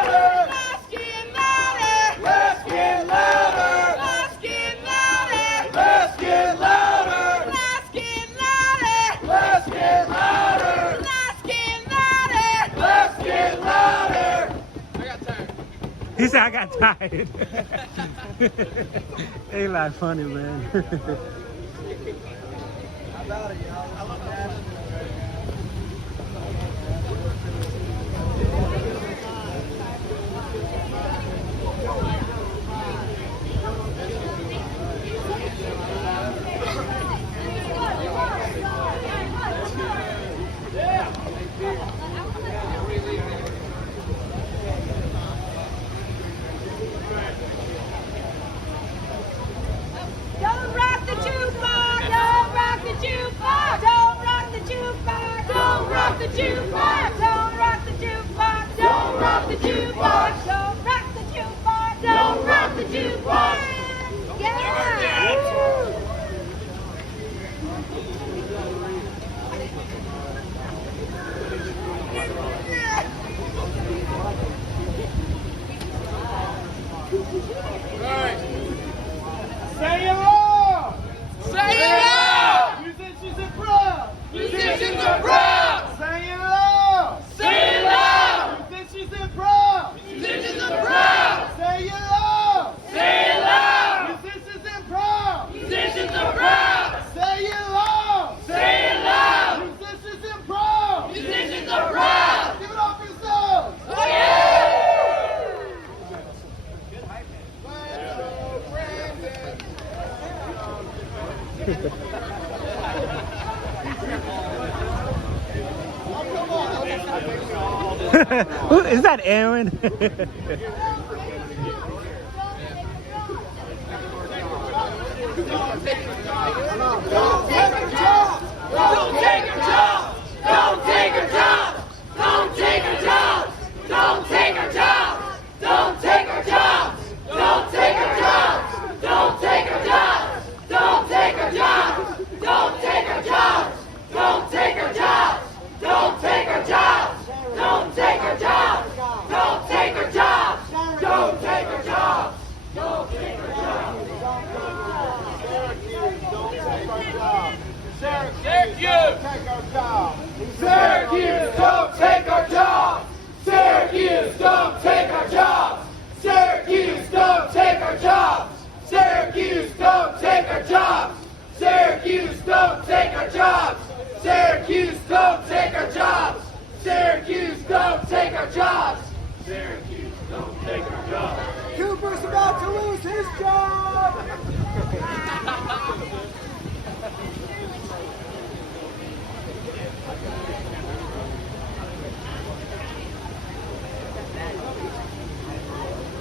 Let's get louder. Let's get louder. Let's get louder. Let's get louder. Let's get louder. Let's get louder. Let's get louder. Let's get louder. Let's get louder. He said I got tired. They like funny, man. How about it, y'all? I love Nashville. Don't rock the jukebox. Don't rock the jukebox. Don't rock the jukebox. Don't rock the jukebox. Don't rock the jukebox. Don't rock the jukebox. Don't rock the jukebox. Don't rock the jukebox. Yeah. Woo. Say it loud. Say it loud. Musicians are proud. Musicians are proud. Say it loud. Say it loud. Musicians are proud. Musicians are proud. Say it loud. Say it loud. Musicians are proud. Musicians are proud. Say it loud. Say it loud. Musicians are proud. Musicians are proud. Give it up for yourselves. Oh, yeah. Is that Aaron? Don't take her jobs. Don't take her jobs. Don't take her jobs. Don't take her jobs. Don't take her jobs. Don't take her jobs. Don't take her jobs. Don't take her jobs. Don't take her jobs. Don't take her jobs. Don't take her jobs. Don't take her jobs. Don't take her jobs. Don't take her jobs. Don't take her jobs. Don't take her jobs. Syracuse, don't take our jobs. Syracuse, don't take our jobs. Syracuse, don't take our jobs. Syracuse, don't take our jobs. Syracuse, don't take our jobs. Syracuse, don't take our jobs. Syracuse, don't take our jobs. Syracuse, don't take our jobs. Cooper's about to lose his job.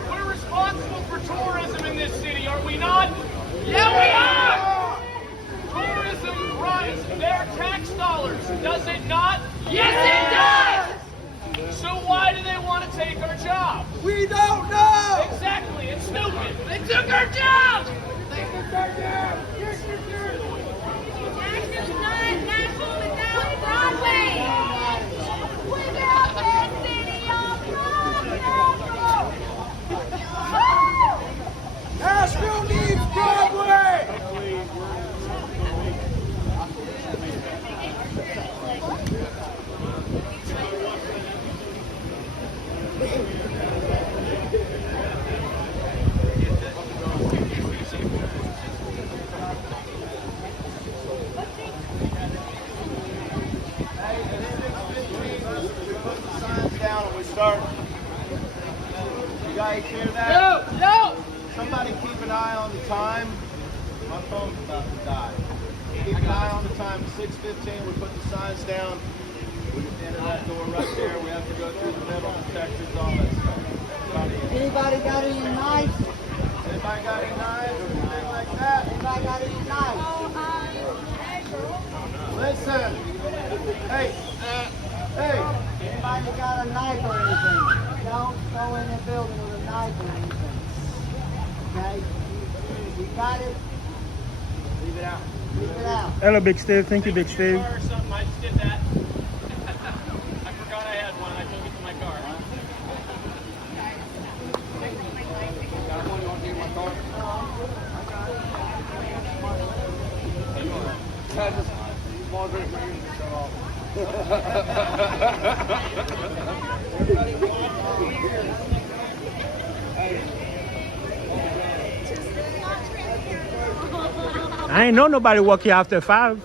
We're responsible for tourism in this city, are we not? Yeah, we are! Tourism runs their tax dollars, does it not? Yes, it does! So why do they want to take our jobs? We don't know. Exactly, it's stupid. They took our jobs! They took our jobs. take care of that? Yo! Somebody keep an eye on the time. My phone's about to die. Keep an eye on the time. 6:15. We put the signs down. We can enter that door right there. We have to go through the metal detectors, all that stuff. Anybody got any knives? Anybody got any knives or anything like that? Anybody got any knives? Listen. Hey. Hey. Anybody got a knife or anything? Don't go in the building with a knife or anything. Okay? You got it? Leave it out. Leave it out. Hello, Big Steve. Thank you, Big Steve. Or something, I just did that. I forgot I had one. I took it to my car. I ain't know nobody walk here after 5.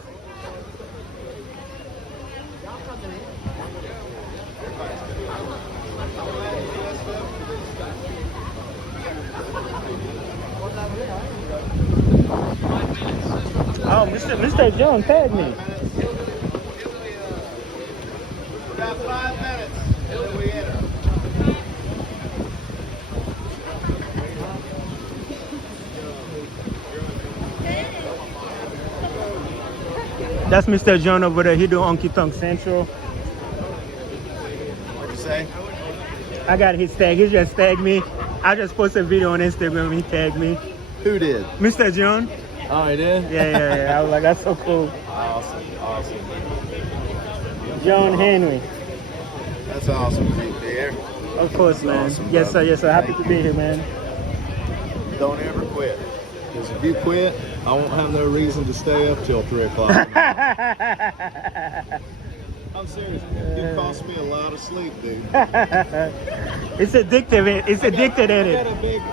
Oh, Mr. John tagged me. We got 5 minutes until we enter. That's Mr. John over there. He do Honky Tonk Central. What'd you say? I got his tag. He just tagged me. I just posted a video on Instagram. He tagged me. Who did? Mr. John. Oh, he did? Yeah. I was like, that's so cool. Awesome. John Henry. That's awesome, Pierre. Of course, man. Awesome, Yes, sir. brother. Yes, sir. Happy Thank to be here, man. Don't ever quit. Because if you quit, I won't have no reason to stay up till 3 o'clock. I'm serious. It cost me a lot of sleep, dude. It's addictive. It's addicted in it.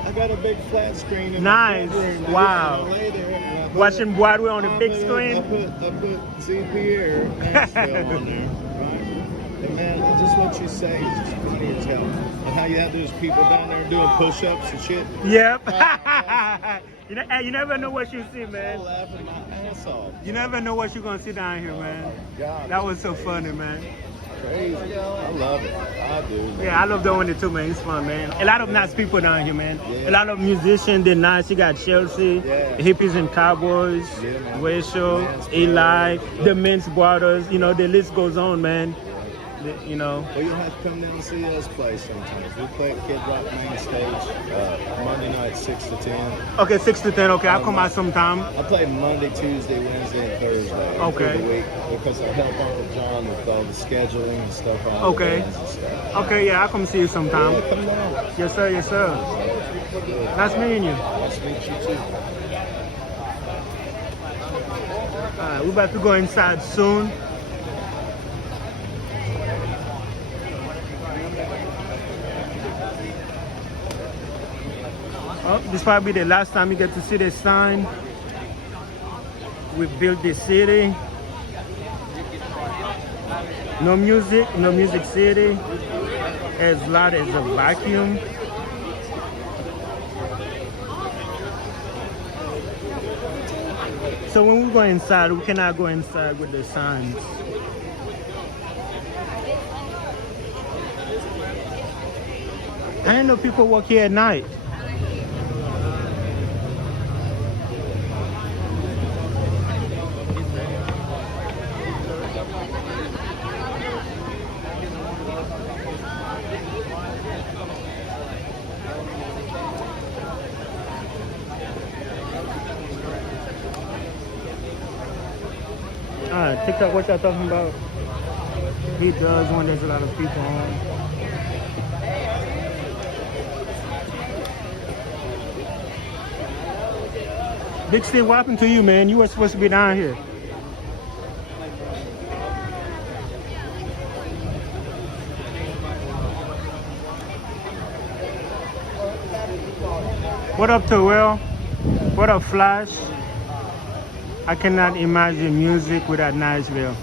I got a big flat screen in Nice. my bedroom, dude, Wow. and I lay there and I put- Watching Broadway on the big I screen. put Z. Pierre Nashville on there, right? And man, just what you say is just funny as hell. And how you have those people down there doing push-ups and shit. Yep. You never know what you see, I'm man. laughing my ass off. You never know what you're gonna see down here, man. God, That was so funny, man. crazy. I love it. I do. Man. Yeah, I love doing it too, man. It's fun, man. A lot of nice people down here, man. Yeah. A lot of musicians, they're nice. You got Chelsea, Yeah. Hippies and Cowboys, Yeah, man. Rachel, Man's Eli, Brothers. the Mintz Brothers. You know, the list goes on, man. You know. Well, you'll have to come down and see us play sometimes. We play at Kid Rock Main Stage Monday night, 6 to 10. Okay, 6 to 10. Okay, I'll come out sometime. I play Monday, Tuesday, Wednesday, and Thursday Okay. through the week because I help Uncle John with all the scheduling and stuff. On Okay. the bands and stuff. Okay, yeah, I'll come see you sometime. Yeah, come down. Yes, sir. Yes, sir. Nice meeting you. Nice to meet you too. We're about to go inside soon. Oh, this probably the last time you get to see the sign. We built the city. No music city. As loud as a vacuum. So when we go inside, we cannot go inside with the signs. I didn't know people work here at night. TikTok, what y'all talking about? He does when there's a lot of people on. Big Steve, what happened to you, man? You were supposed to be down here. What up, Terrell? What up, Flash? I cannot imagine music without Nashville.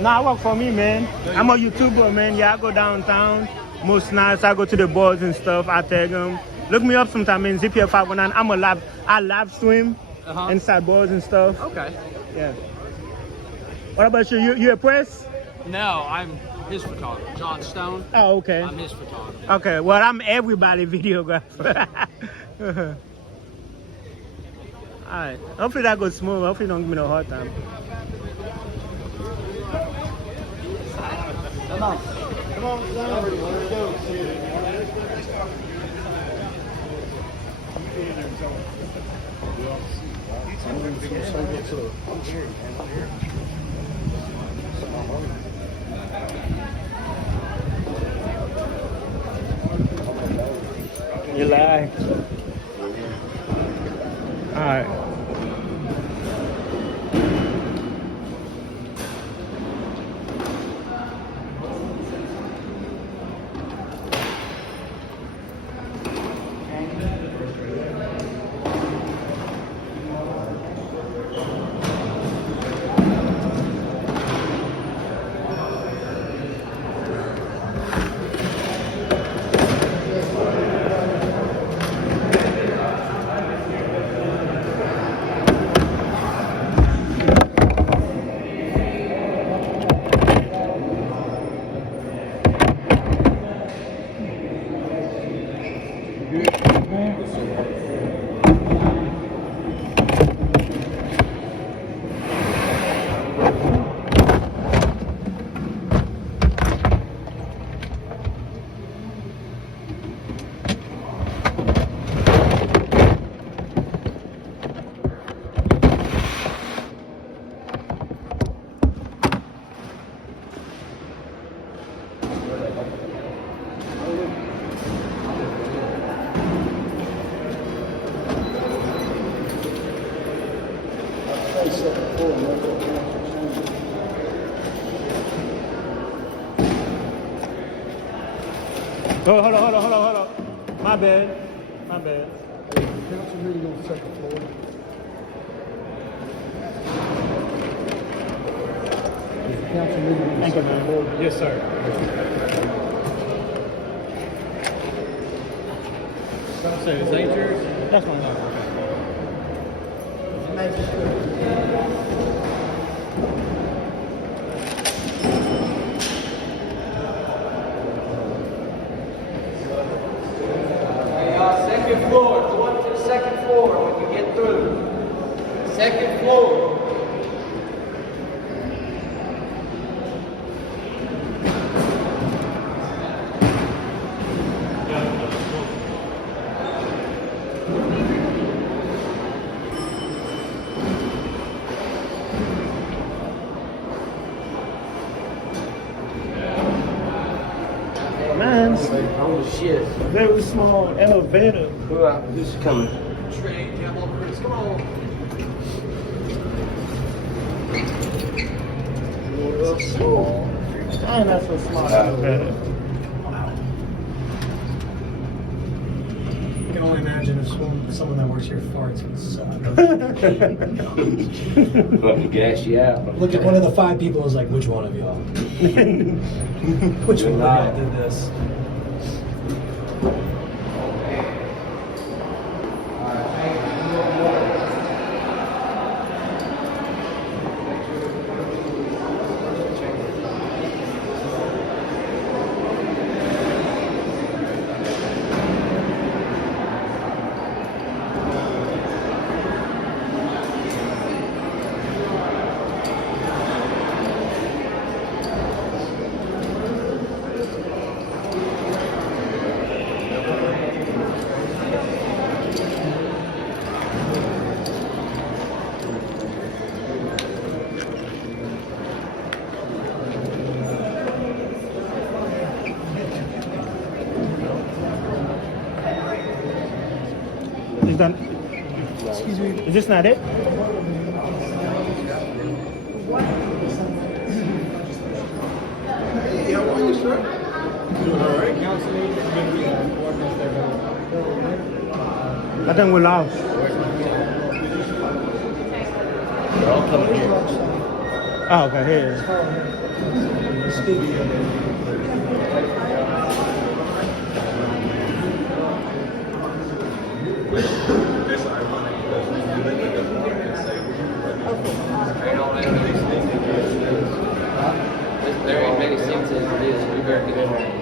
No, I work for me, man. I'm a YouTuber, man. Yeah, I go downtown most nights. I go to the bars and stuff. I tag them. Look me up sometime, man. ZPF519. I live stream inside bars and stuff. Okay. Yeah. What about you? You a press? No, I'm his photographer, John Stone. Oh, okay. I'm his photographer. Okay, well, I'm everybody videographer. All right. Hopefully that goes smooth. Hopefully you don't give me no hard time. Come on. Come on, son. Let's go. You lie. All right. Oh, hold on. My bad. Council meeting on the second floor. Council meeting on the Thank you, second man. floor. Yes, sir. So is that yours? That's one. Second floor. Go up to the second floor when you get through. Second floor. Man, Oh shit. very small elevator. Who's coming? Trey, Camel, Chris, come on. Dang, that's a small elevator. I can only imagine if someone that works here farts, it would suck. Fucking gas you out. Look at one of the 5 people is like, which one of y'all? Which one of y'all did this? Is that? Excuse me. Is this not it? Hey, how are you, sir? Doing all right. Council meeting, I think we lost. They're all coming here. Oh, okay, here. There ain't many seats as it is. We better get in there.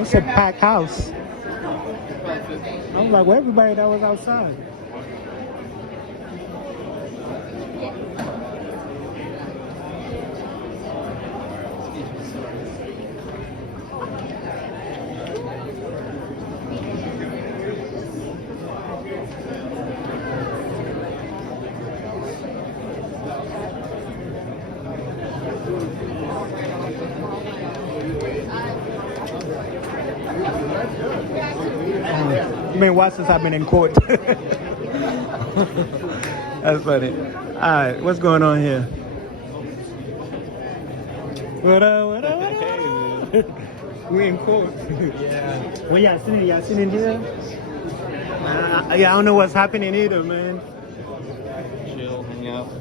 It's a packed house. I was like, well, everybody that was outside. I mean, why since I've been in court? That's funny. All right, what's going on here? What up, what up, what up? Hey, man. We in court. Yeah. Well, y'all sitting here? Yeah, I don't know what's happening either, man. Chill, hang out.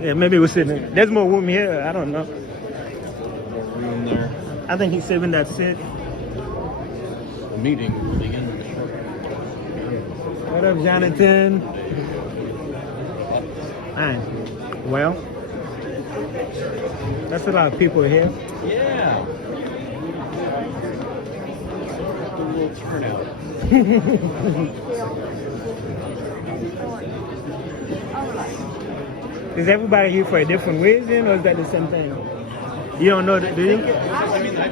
Yeah, maybe we're sitting. There's more room here. I don't know. More room there. I think he's saving that seat. The meeting will begin. What up, Jonathan? Hi. Well, that's a lot of people here. Yeah. A little turnout. Is everybody here for a different reason, or is that the same thing? You don't know, do you? I mean, I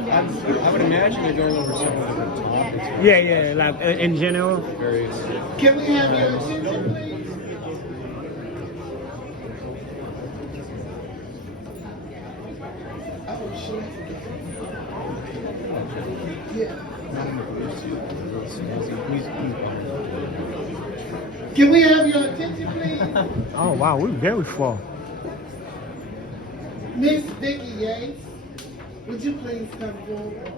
would imagine they're going over some different topics. Yeah, like in general. Various. Can we have your attention, please? Can we have your attention, please? Oh, wow, we're very full. Miss Vicky Yates, would you please come forward?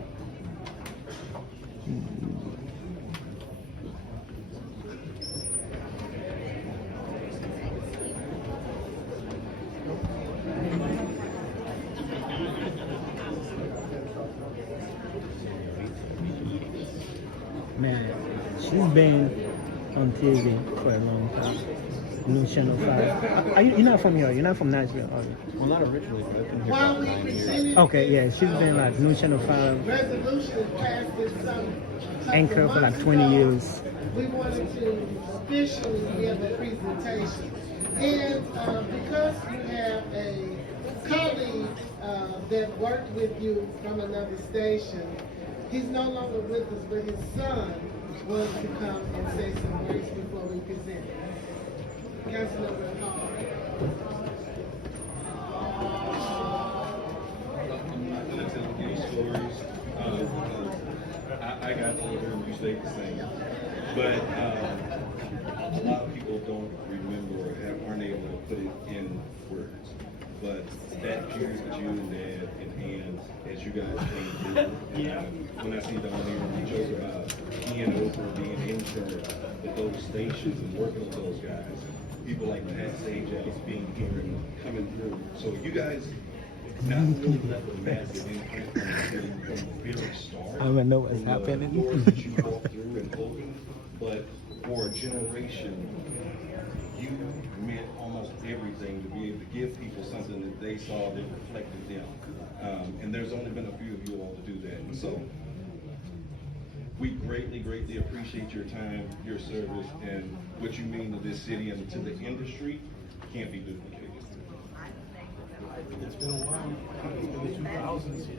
She's been on TV for a long time. New Channel 5. You're not from here. You're not from Nashville, are you? Well, not originally, but I've been here about 9 years. Okay, yeah. She's been like New Channel 5 Resolution passed this summer. anchor for like 20 years. We wanted to officially give a presentation. And because you have a colleague that worked with you from another station, he's no longer with us, but his son wants to come and say some words before we present. Councilmember Hall. I'm not going to tell any stories. I got older and you stayed the same. But a lot of people don't remember or aren't able to put it in words. But that period with you and Dad and Ann, as you guys came through, when I see Don here, we joke about being over, being intern at those stations and working with those guys. People like Pat Sages being here and coming through. So you guys not only left a massive imprint on the city from the very start. I don't know what's happening. The doors that you walked through and opened, but for a generation, you meant almost everything to be able to give people something that they saw that reflected them. And there's only been a few of you all to do that. And so we greatly, greatly appreciate your time, your service, and what you mean to this city and to the industry can't be duplicated. It's been a while. In the 2000s, yeah.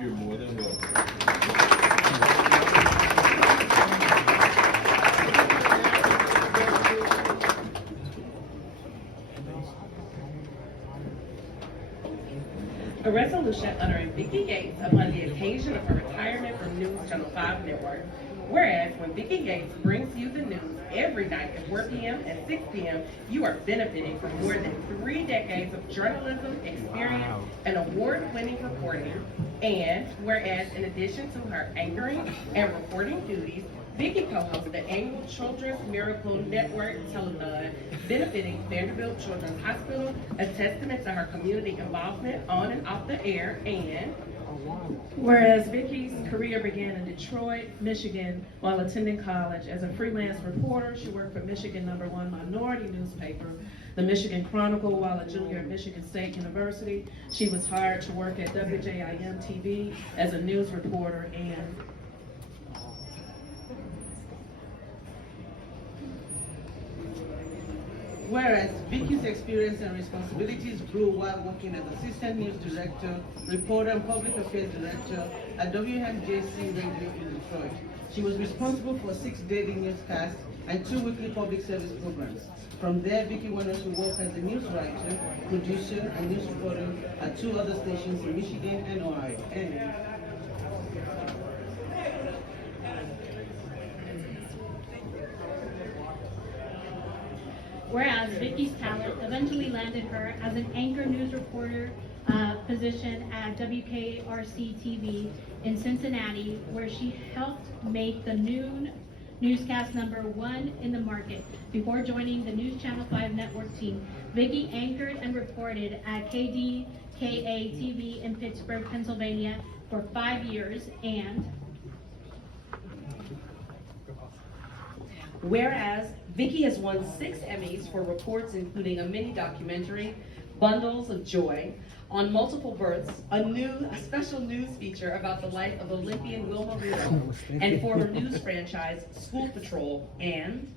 You're more than welcome. A resolution honoring Vicki Gates upon the occasion of her retirement from News Channel 5 Network. Whereas when Vicki Gates brings you the news every night at 4 p.m. and 6 p.m., you are benefiting from more than 3 decades of journalism experience and award-winning reporting. And whereas in addition to her anchoring and reporting duties, Vicki co-hosts the annual Children's Miracle Network telethon benefiting Vanderbilt Children's Hospital, a testament to her community involvement on and off the air. And whereas Vicki's career began in Detroit, Michigan, while attending college. As a freelance reporter, she worked for Michigan #1 minority newspaper, the Michigan Chronicle, while a junior at Michigan State University. She was hired to work at WJIM TV as a news reporter. And whereas Vicki's experience and responsibilities grew while working as Assistant News Director, Reporter and Public Affairs Director at WMJC Radio in Detroit. She was responsible for 6 daily newscasts and 2 weekly public service programs. From there, Vicki went on to work as a news writer, producer, and news reporter at 2 other stations in Michigan and Ohio. Whereas Vicki's talent eventually landed her as an anchor news reporter position at WKRC TV in Cincinnati, where she helped make the noon newscast #1 in the market. Before joining the News Channel 5 network team, Vicki anchored and reported at KDKA TV in Pittsburgh, Pennsylvania for 5 years. And whereas Vicki has won 6 Emmys for reports including a mini documentary, Bundles of Joy, On Multiple Births, a special news feature about the life of Olympian Wilma Rudolph, and for her news franchise, School Patrol. And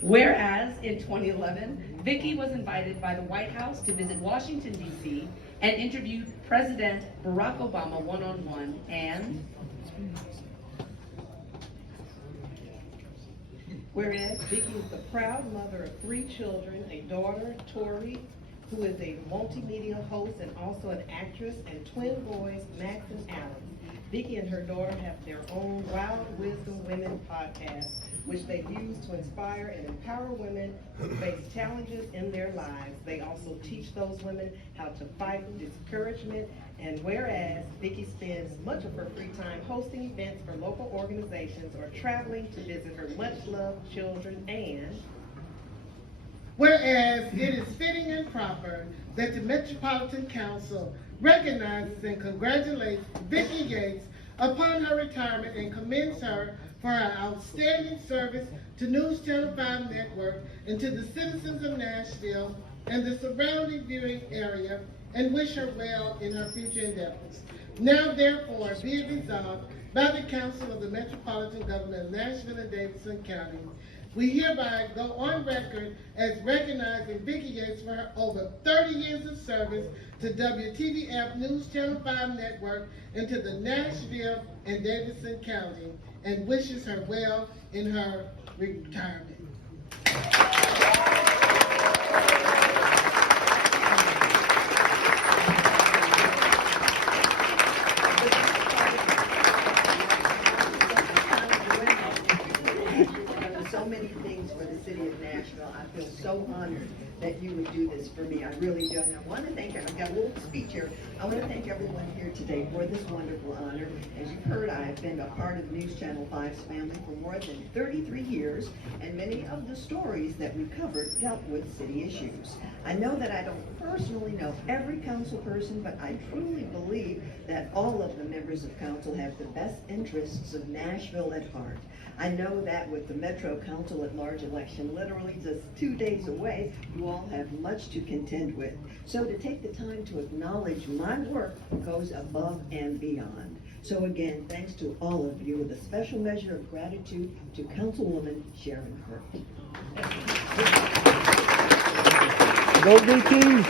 whereas in 2011, Vicki was invited by the White House to visit Washington, D.C. and interviewed President Barack Obama one-on-one. And whereas Vicki is the proud mother of 3 children, a daughter, Tori, who is a multimedia host and also an actress, and twin boys, Max and Alan. Vicki and her daughter have their own Wild Wisdom Women podcast, which they use to inspire and empower women who face challenges in their lives. They also teach those women how to fight discouragement. And whereas Vicki spends much of her free time hosting events for local organizations or traveling to visit her much-loved children. And Whereas it is fitting and proper that the Metropolitan Council recognizes and congratulates Vicki Yates upon her retirement and commends her for her outstanding service to News Channel 5 Network and to the citizens of Nashville and the surrounding viewing area, and wish her well in her future endeavors. Now therefore be it resolved by the Council of the Metropolitan Government of Nashville and Davidson County, we hereby go on record as recognizing Vicki Yates for her over 30 years of service to WTVF News Channel 5 Network and to the Nashville and Davidson County, and wishes her well in her retirement. So many things for the city of Nashville. I feel so honored that you would do this for me. I really do. And I want to thank, I've got a little speech here. I want to thank everyone here today for this wonderful honor. As you've heard, I have been a part of News Channel 5's family for more than 33 years, and many of the stories that we covered dealt with city issues. I know that I don't personally know every council person, but I truly believe that all of the members of council have the best interests of Nashville at heart. I know that with the Metro Council at Large election literally just 2 days away, you all have much to contend with. So to take the time to acknowledge my work goes above and beyond. So again, thanks to all of you, with a special measure of gratitude to Councilwoman Sharon Hurt. Go Vicky!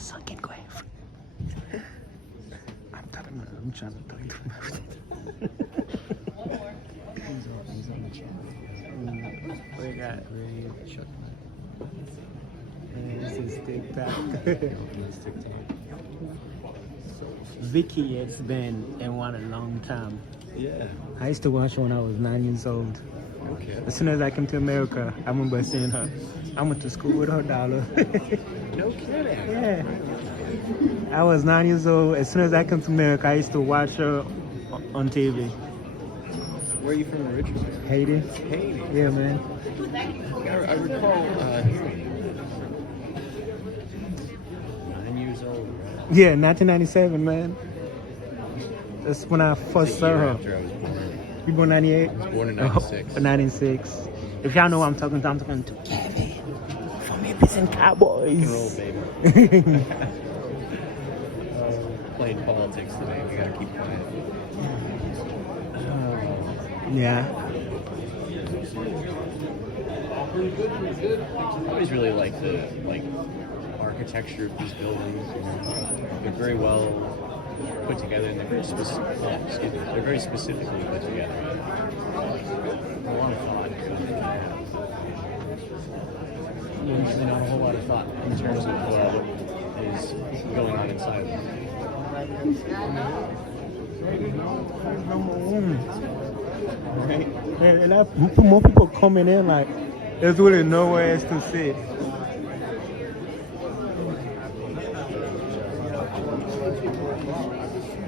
Sunken grave. I'm trying to talk to him. He's on the channel. We got this is TikTok. Vicky, it's been in one a long time. Yeah. I used to watch her when I was 9 years old. Okay. As soon as I came to America, I remember seeing her. I went to school with her dollar. No kidding. Yeah. I was 9 years old. As soon as I came to America, I used to watch her on TV. Where are you from originally? Haiti. Haiti. Yeah, man. I recall hearing you. 9 years old, right? Yeah, 1997, man. That's when I first saw her. After I was born. You born 98? I was born in 96. 96. If y'all know what I'm talking to Kevin from Hippies and Cowboys. Roll, baby. Playing politics today. We gotta keep quiet. Yeah. Pretty good, pretty good. I always really like the architecture of these buildings. They're very well put together, and they're very specific. They're very specifically put together. A lot of thought. Usually not a whole lot of thought in terms of what is going on inside of them. Right. And more people coming in, like, there's really nowhere else to sit.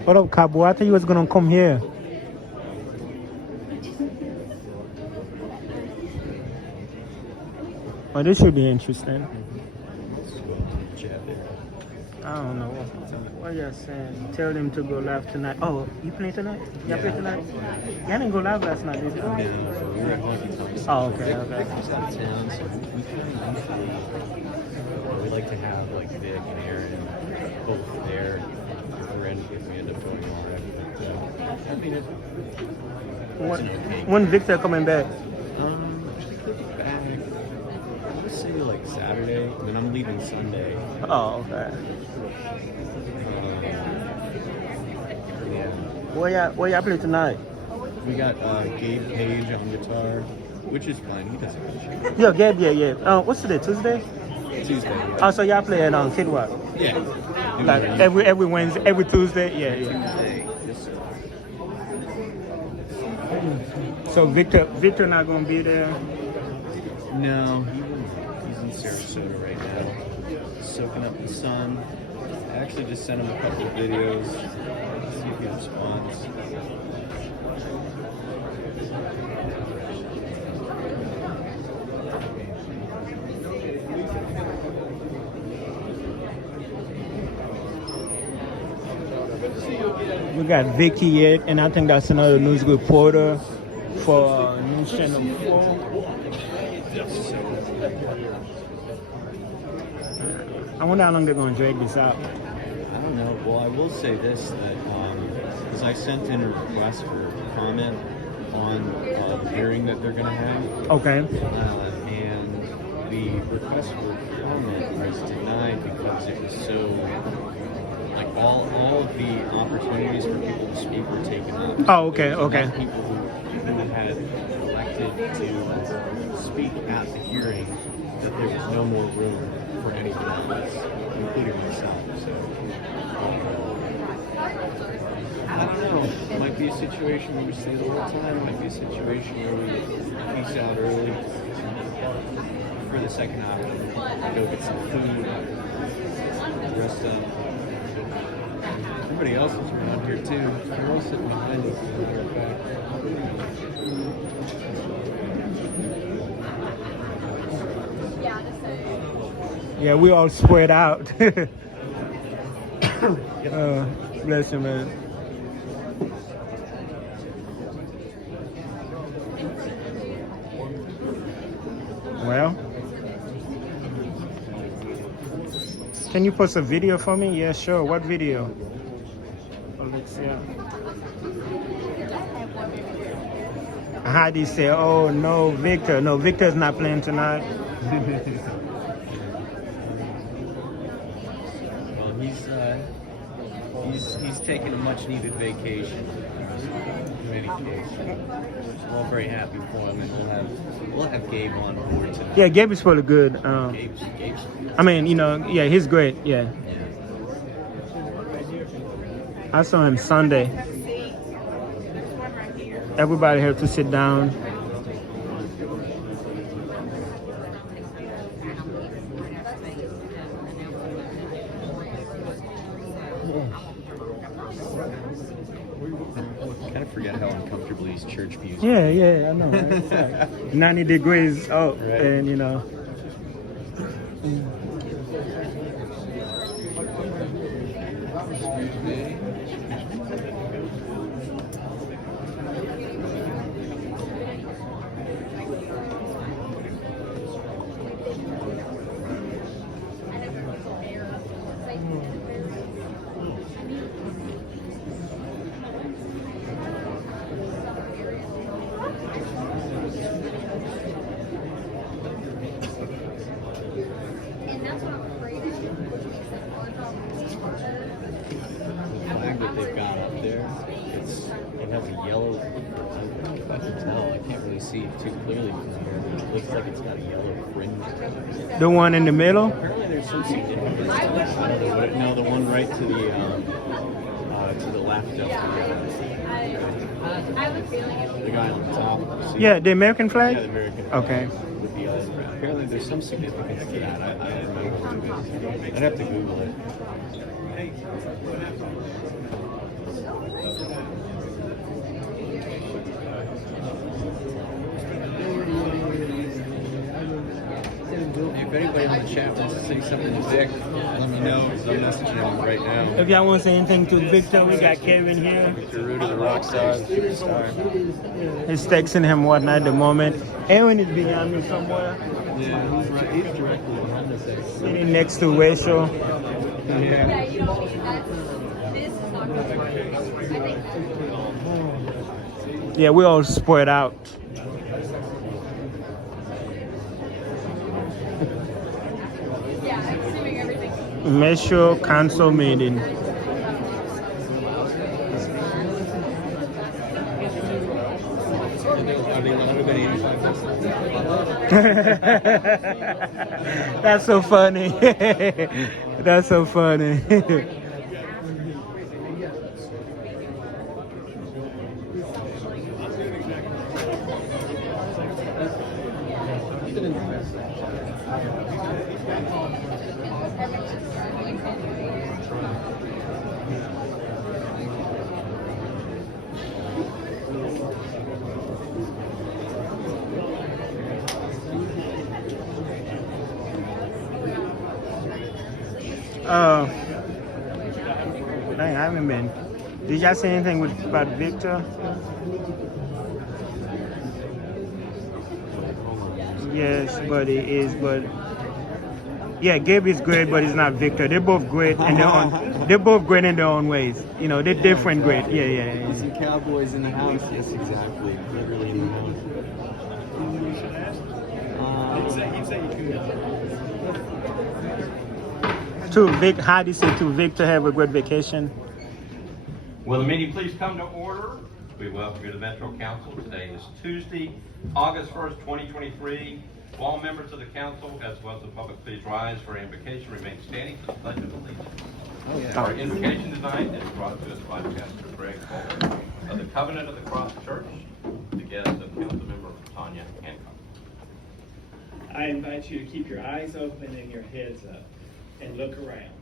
What up, Cabo? I thought you was gonna come here. Oh, this should be interesting. I don't know what you're saying. Tell them to go live tonight. Oh, you play tonight? Y'all play tonight? Y'all didn't go live last night, did you? No, we were at Honky Tonk. Oh, okay, okay. It's out of town, so we kind of we like to have like Vic and Aaron both there if we end up going live. But, I mean, it's okay. When Victor coming back? Back, let's say like Saturday, and then I'm leaving Sunday. Oh, okay. Yeah. Where y'all play tonight? We got Gabe Page on guitar, which is fine. He does a good job. Yeah, Gabe, yeah. What's today? Tuesday? Tuesday. Yeah. Oh, so y'all play at Kid Rock? Yeah. Like every Wednesday, every Tuesday? Yeah. Tuesday. Yes, sir. So Victor not gonna be there. No, he's in Sarasota right now, soaking up the sun. I actually just sent him a couple of videos, see if he responds. We got Vicky yet, and I think that's another news reporter for News Channel 4. I wonder how long they're going to drag this out. I don't know. Well, I will say this, that because I sent in a request for comment on the hearing that they're going to have. Okay. And the request for comment was denied because it was so, like, all of the opportunities for people to speak were taken up. Oh, okay, okay. People who had elected to speak at the hearing, that there was no more room for anyone else, including myself. So I don't know. It might be a situation where we stay the whole time. It might be a situation where we peace out early for the second hour, go get some food, rest up. Everybody else is around here too. They're all sitting behind us, as a matter of fact. Yeah, we all spread out. Bless you, man. Well, can you post a video for me? Yeah, sure. What video? Alexia. Heidi said, "Oh no, Victor. No, Victor's not playing tonight." Well, he's taking a much needed vacation. In any case, we're all very happy for him, and we'll have Gabe on board tonight. Yeah, Gabe is probably good. Gabe's I mean, you know, yeah, he's great. Yeah. I saw him Sunday. Everybody had to sit down. I kind of forget how uncomfortable these church views. Yeah, I know. Right? It's like 90 degrees out, right. And you know. Flag that they've got up there, it has a yellow, I don't know if I can tell, I can't really see it too clearly from here. It looks like it's got a yellow fringe. The one in the middle? Apparently there's some significance to it. I don't know what it, no, the one right to the left of the guy on the top. See? Yeah, the American flag? Yeah, the American flag. Okay. With the other. Apparently there's some significance to that. I didn't know what it was. I'd have to Google it. If anybody on the chat wants to say something to Vic, let me know, because I'm messaging him right now. If y'all want to say anything to Victor, we got Kevin here. Victor Ruta, the rock star, the superstar. He's texting him whatnot at the moment. Aaron is behind me somewhere. Yeah, he's right. He's directly behind us. Sitting next to Rachel. Yeah. Yeah, we all spread out. Metro Council meeting. That's so funny. That's so funny. Dang, I haven't been. Did y'all say anything about Victor? Yes, but it is, but yeah, Gabe is great, but he's not Victor. They're both great in their own. They're both great in their own ways. You know, they're different great. Yeah. Some cowboys in the house. Yes, exactly. Literally in the house. How do you say to Victor have a great vacation? Will the meeting please come to order? We welcome you to Metro Council. Today is Tuesday, August 1st, 2023. Will all members of the council, as well as the public, please rise for invocation, remain standing for the Pledge of Allegiance. Our invocation tonight is brought to us by Pastor Greg Collier of the Covenant of the Cross Church, the guest of Councilmember Tanya Hancock. I invite you to keep your eyes open and your heads up and look around.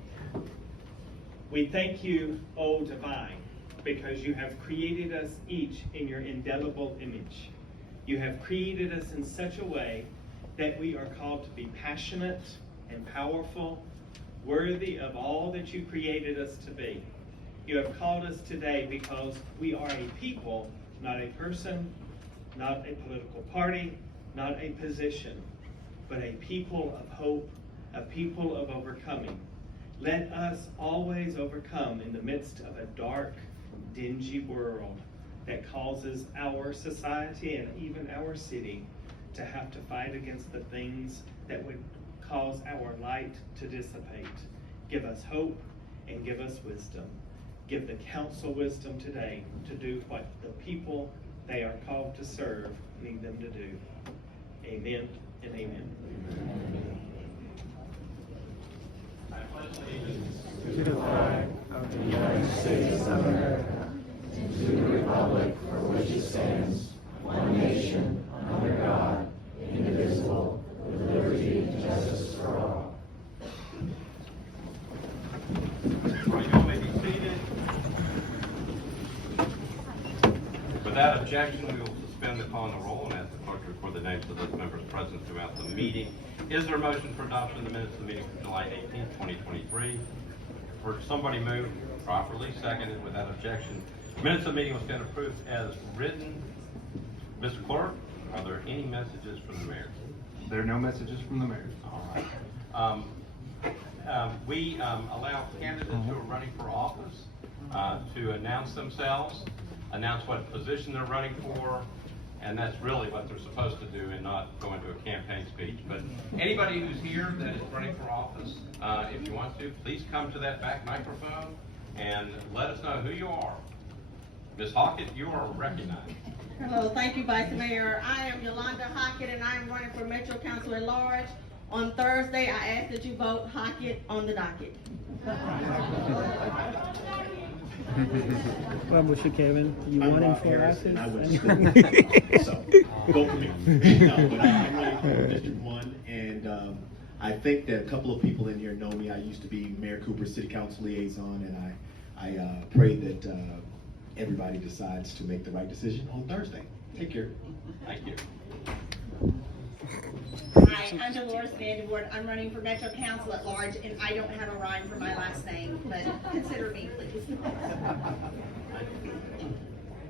We thank you, O Divine, because you have created us each in your indelible image. You have created us in such a way that we are called to be passionate and powerful, worthy of all that you created us to be. You have called us today because we are a people, not a person, not a political party, not a position, but a people of hope, a people of overcoming. Let us always overcome in the midst of a dark, dingy world that causes our society and even our city to have to fight against the things that would cause our light to dissipate. Give us hope and give us wisdom. Give the council wisdom today to do what the people they are called to serve need them to do. Amen and amen. To the flag of the United States of America, and to the republic for which it stands, one nation, under God, indivisible, with liberty and justice for all. You may be seated. Without objection, we will suspend the call and the roll and ask the clerk to record the names of those members present throughout the meeting. Is there a motion for adoption of the minutes of the meeting for July 18th, 2023? For somebody move properly, seconded without objection. Minutes of the meeting will stand approved as written. Mr. Clerk, are there any messages from the mayor? There are no messages from the mayor. All right. We allow candidates who are running for office to announce themselves, announce what position they're running for, and that's really what they're supposed to do and not go into a campaign speech. But anybody who's here that is running for office, if you want to, please come to that back microphone and let us know who you are. Ms. Hockett, you are recognized. Hello, thank you, Vice Mayor. I am Yolanda Hockett, and I am running for Metro Council at Large. On Thursday, I ask that you vote Hockett on the docket. Well, Mr. Kevin, you I'm running Rob for Harris, office? and I was so vote for me. No, but I'm running for District 1, and I think that a couple of people in here know me. I used to be Mayor Cooper's City Council liaison, and I pray that everybody decides to make the right decision on Thursday. Take care. Thank you. Hi, I'm Dolores Vanderwood. I'm running for Metro Council at Large, and I don't have a rhyme for my last name, but consider me, please.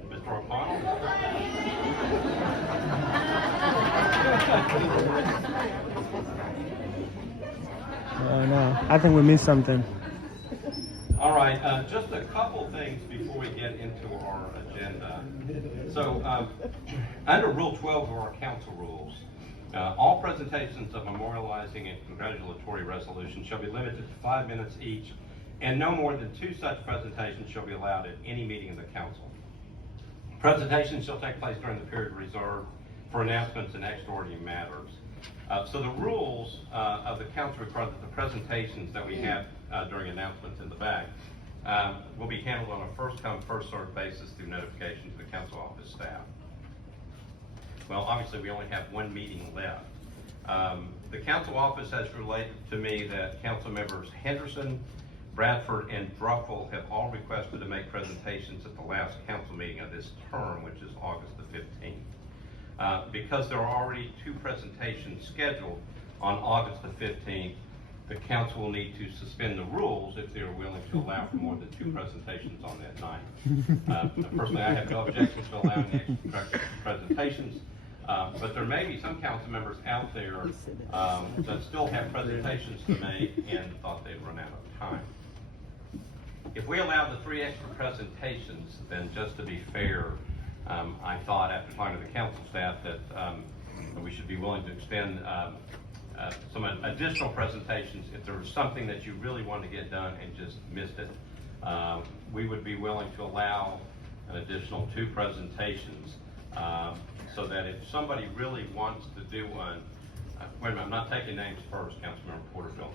Mr. O'Connell? Oh no, I think we missed something. All right, just a couple things before we get into our agenda. So, under Rule 12 of our council rules, all presentations of memorializing and congratulatory resolutions shall be limited to 5 minutes each, and no more than 2 such presentations shall be allowed at any meeting of the council. Presentations shall take place during the period reserved for announcements and extraordinary matters. So the rules of the council require that the presentations that we have during announcements in the back will be handled on a first-come, first-served basis through notification to the council office staff. Well, obviously, we only have 1 meeting left. The council office has relayed to me that council members Henderson, Bradford, and Druffel have all requested to make presentations at the last council meeting of this term, which is August the 15th. Because there are already 2 presentations scheduled on August the 15th, the council will need to suspend the rules if they are willing to allow for more than 2 presentations on that night. Personally, I have no objections to allowing the extra presentations, but there may be some council members out there that still have presentations to make and thought they'd run out of time. If we allow the 3 extra presentations, then just to be fair, I thought after talking to the council staff that we should be willing to extend some additional presentations if there was something that you really wanted to get done and just missed it. We would be willing to allow an additional 2 presentations so that if somebody really wants to do one, wait a minute, I'm not taking names first, Councilmember Porterfield.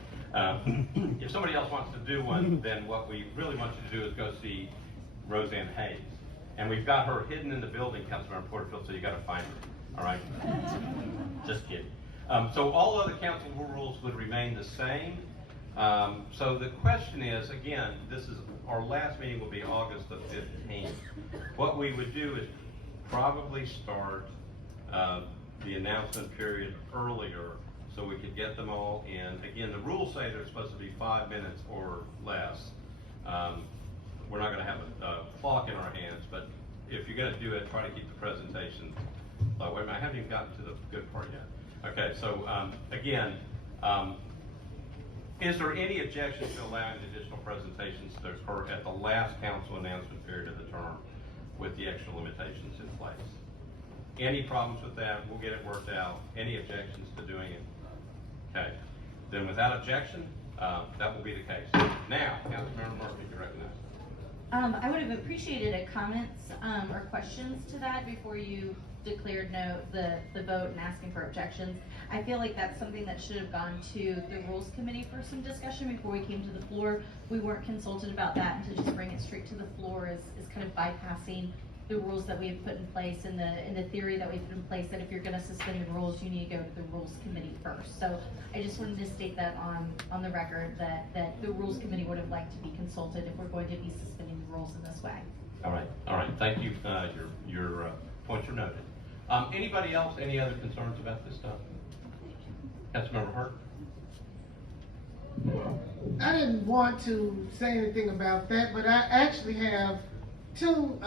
If somebody else wants to do one, then what we really want you to do is go see Roseanne Hayes. And we've got her hidden in the building, Councilmember Porterfield, so you gotta find her, all right? Just kidding. So all other council rules would remain the same. So the question is, again, this is, our last meeting will be August the 15th. What we would do is probably start the announcement period earlier so we could get them all in. Again, the rules say they're supposed to be 5 minutes or less. We're not gonna have a clock in our hands, but if you're gonna do it, try to keep the presentation. Wait a minute, I haven't even gotten to the good part yet. Okay, so again, is there any objection to allowing additional presentations to occur at the last council announcement period of the term with the extra limitations in place? Any problems with that? We'll get it worked out. Any objections to doing it? Okay, then without objection, that will be the case. Now, Councilmember Murphy, you recognize. I would have appreciated a comments or questions to that before you declared no the vote and asking for objections. I feel like that's something that should have gone to the Rules Committee for some discussion before we came to the floor. We weren't consulted about that, and to just bring it straight to the floor is kind of bypassing the rules that we have put in place and the theory that we've put in place that if you're going to suspend the rules, you need to go to the Rules Committee first. So I just wanted to state that on the record that the Rules Committee would have liked to be consulted if we're going to be suspending the rules in this way. All right. Thank you. Your points are noted. Anybody else? Any other concerns about this stuff? Councilmember Hurt. I didn't want to say anything about that, but I actually have 2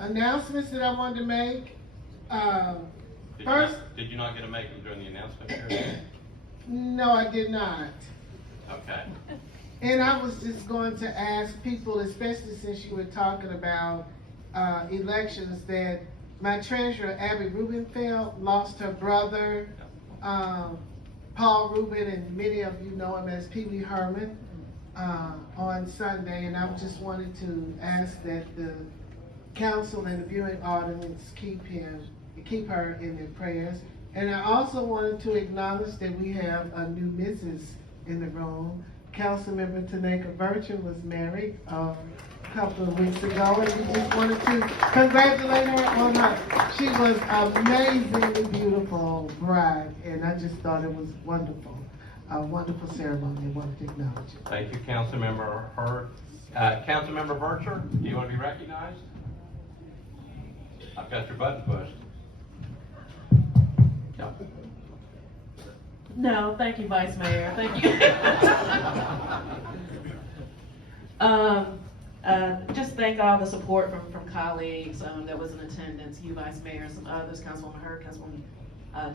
announcements that I wanted to make. First, did you not get to make them during the announcement period? No, I did not. Okay. And I was just going to ask people, especially since you were talking about elections, that my treasurer, Abby Rubenfeld, lost her brother, Paul Rubin, and many of you know him as Pee Wee Herman, on Sunday. And I just wanted to ask that the council and the viewing audience keep her in their prayers. And I also wanted to acknowledge that we have a new Mrs. in the room. Councilmember Tanaka Virtue was married a couple of weeks ago, and we just wanted to congratulate her on her. She was an amazingly beautiful bride, and I just thought it was wonderful. A wonderful ceremony. I wanted to acknowledge it. Thank you, Councilmember Hurt. Councilmember Bircher, do you want to be recognized? I've got your button pushed. No. No, thank you, Vice Mayor. Thank you. Just thank all the support from colleagues that was in attendance. You, Vice Mayor, some others, Councilwoman Hurt, Councilwoman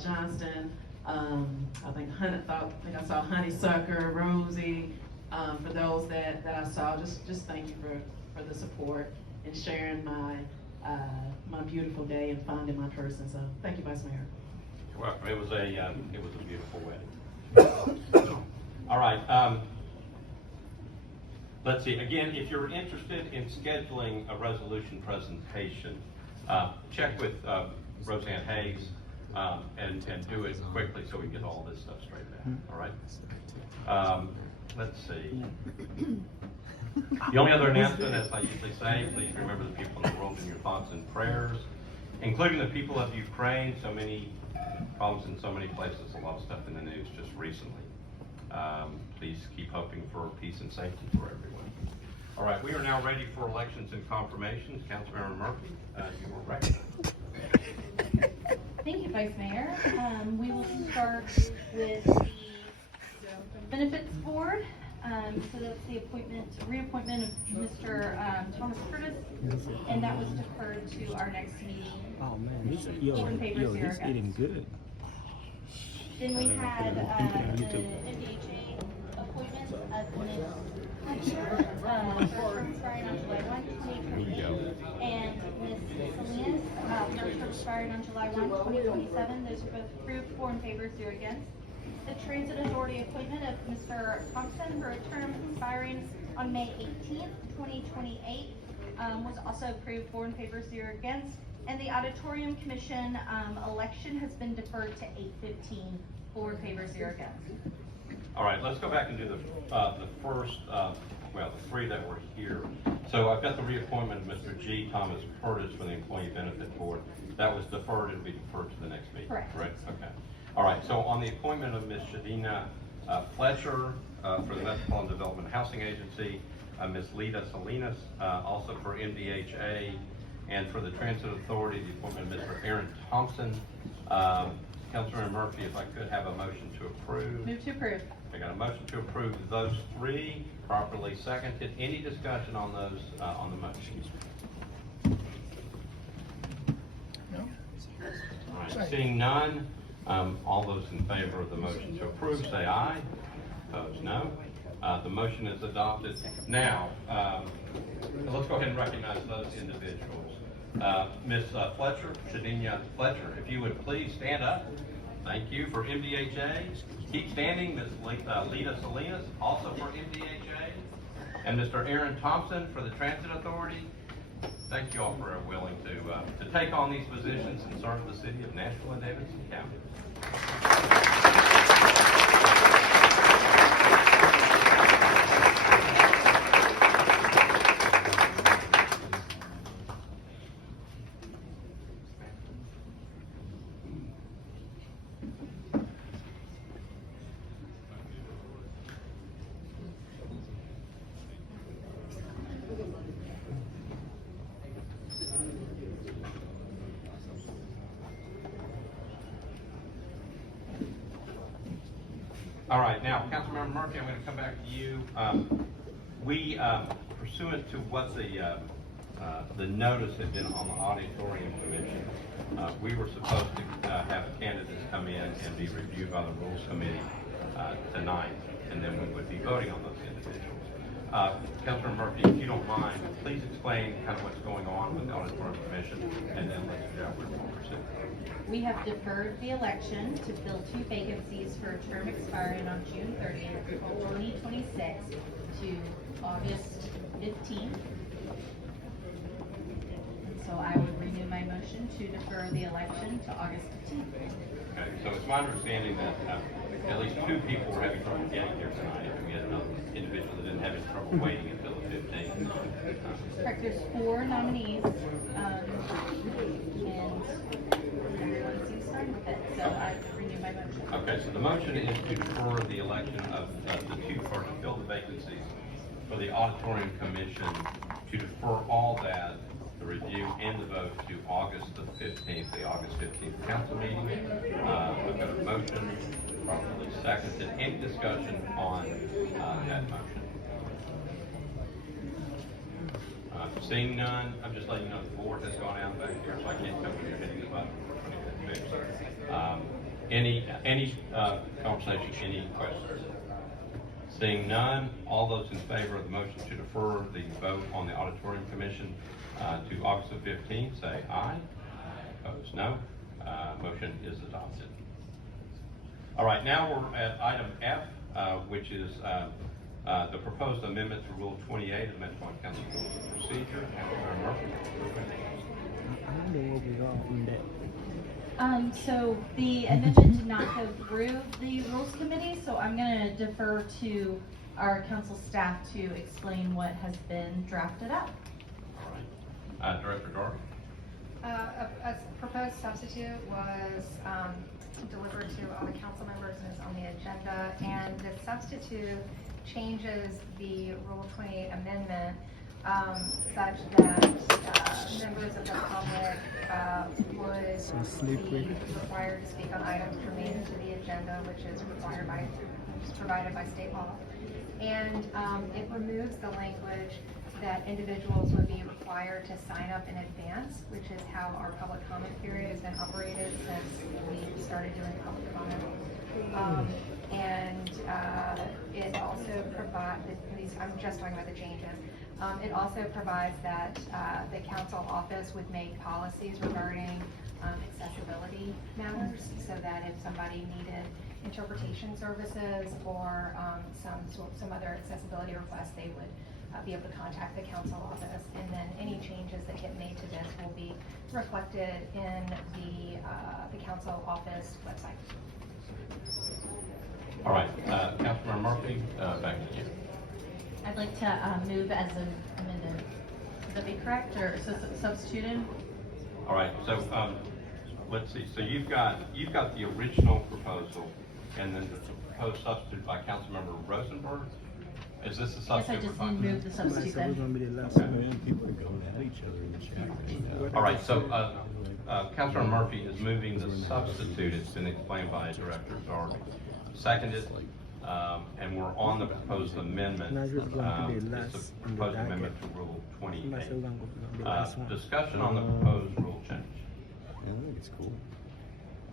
Johnston. I think I saw Honeysucker, Rosie. For those that I saw, just thank you for the support and sharing my beautiful day and finding my person. So thank you, Vice Mayor. Well, it was a beautiful wedding. All right. Let's see. Again, if you're interested in scheduling a resolution presentation, check with Roseanne Hayes and do it quickly so we get all this stuff straightened out. All right. Let's see. The only other announcement, as I usually say, please remember the people in the world in your thoughts and prayers, including the people of Ukraine. So many problems in so many places, a lot of stuff in the news just recently. Please keep hoping for peace and safety for everyone. All right, we are now ready for elections and confirmations. Councilmember Murphy, you were ready. Thank you, Vice Mayor. We will start with the Benefits Board. So that's the reappointment of Mr. Thomas Curtis, and that was deferred to our next meeting. Oh man, this eating good. Then we had the NDHA appointment of Ms. Fletcher, for term expiring on July 1, 2028, and Ms. Salinas, for term expiring on July 1, 2027. Those are both approved, 4 in favor, 0 against. The Transit Authority appointment of Mr. Thompson for a term expiring on May 18th, 2028, was also approved, 4 in favor, 0 against. And the Auditorium Commission election has been deferred to 8/15, 4 in favor, 0 against. All right, let's go back and do the first, well, the 3 that were here. So I've got the reappointment of Mr. G. Thomas Curtis for the Employee Benefit Board. That was deferred, it'll be deferred to the next meeting. Correct. Okay. All right, so on the appointment of Ms. Shadina Fletcher for the Metropolitan Development Housing Agency, Ms. Lita Salinas, also for MDHA, and for the Transit Authority, the appointment of Mr. Aaron Thompson. Councilmember Murphy, if I could have a motion to approve. Move to approve. I got a motion to approve those 3, properly seconded. Any discussion on those, on the motion? No. All right, seeing none, all those in favor of the motion to approve, say aye. Opposed, no. The motion is adopted. Now, let's go ahead and recognize those individuals. Ms. Fletcher, Shadina Fletcher, if you would please stand up. Thank you. For MDHA, keep standing. Ms. Lita Salinas, also for MDHA. And Mr. Aaron Thompson for the Transit Authority. Thank you all for willing to take on these positions and serve the city of Nashville and Davidson County. All right, now, Councilmember Murphy, I'm going to come back to you. We, pursuant to what the notice had been on the Auditorium Commission, we were supposed to have candidates come in and be reviewed by the Rules Committee tonight, and then we would be voting on those individuals. Councilmember Murphy, if you don't mind, please explain kind of what's going on with the Auditorium Commission, and then let's figure out where we'll proceed. We have deferred the election to fill 2 vacancies for a term expiring on June 30th, 2026 to August 15th. And so I would renew my motion to defer the election to August 15th. Okay, so it's my understanding that at least 2 people were having trouble getting here tonight, and we had another individual that didn't have any trouble waiting until the 15th. Correct, there's 4 nominees, and everyone seems fine with it, so I renew my motion. Okay, so the motion is to defer the election of the 2 or to fill the vacancies for the Auditorium Commission, to defer all that, the review and the vote to August the 15th, the August 15th council meeting. I've got a motion, properly seconded. Any discussion on that motion? Seeing none, I'm just letting you know the board has gone out back here, so I can't tell you you're hitting the button. Any conversation, any questions? Seeing none, all those in favor of the motion to defer the vote on the Auditorium Commission to August the 15th, say aye. Opposed, no. Motion is adopted. All right, now we're at item F, which is the proposed amendment to Rule 28 of the Metropolitan Council Rules of Procedure. I wonder where we are on that. So the amendment did not go through the Rules Committee, so I'm going to defer to our council staff to explain what has been drafted up. All right. Director Darby? A proposed substitute was delivered to all the council members and is on the agenda, and the substitute changes the Rule 28 amendment such that members of the public would be required to speak on items related to the agenda, which is required by provided by state law. And it removes the language that individuals would be required to sign up in advance, which is how our public comment period has been operated since we started doing public comment. It also provides, I'm just talking about the changes. It also provides that the council office would make policies regarding accessibility matters, so that if somebody needed interpretation services or some other accessibility requests, they would be able to contact the council office, and then any changes that get made to this will be reflected in the council office website. All right, Councilmember Murphy, back to you. I'd like to move as an amended. Would that be correct, or substituted? All right, so let's see. So you've got the original proposal, and then the proposed substitute by Councilmember Rosenberg. Is this the substitute? Yes, I just moved the substitute then. All right, so Councilmember Murphy is moving the substitute. It's been explained by Director Zarby. Seconded, and we're on the proposed amendment. It's a proposed amendment to Rule 28. Discussion on the proposed rule change. I think it's cool.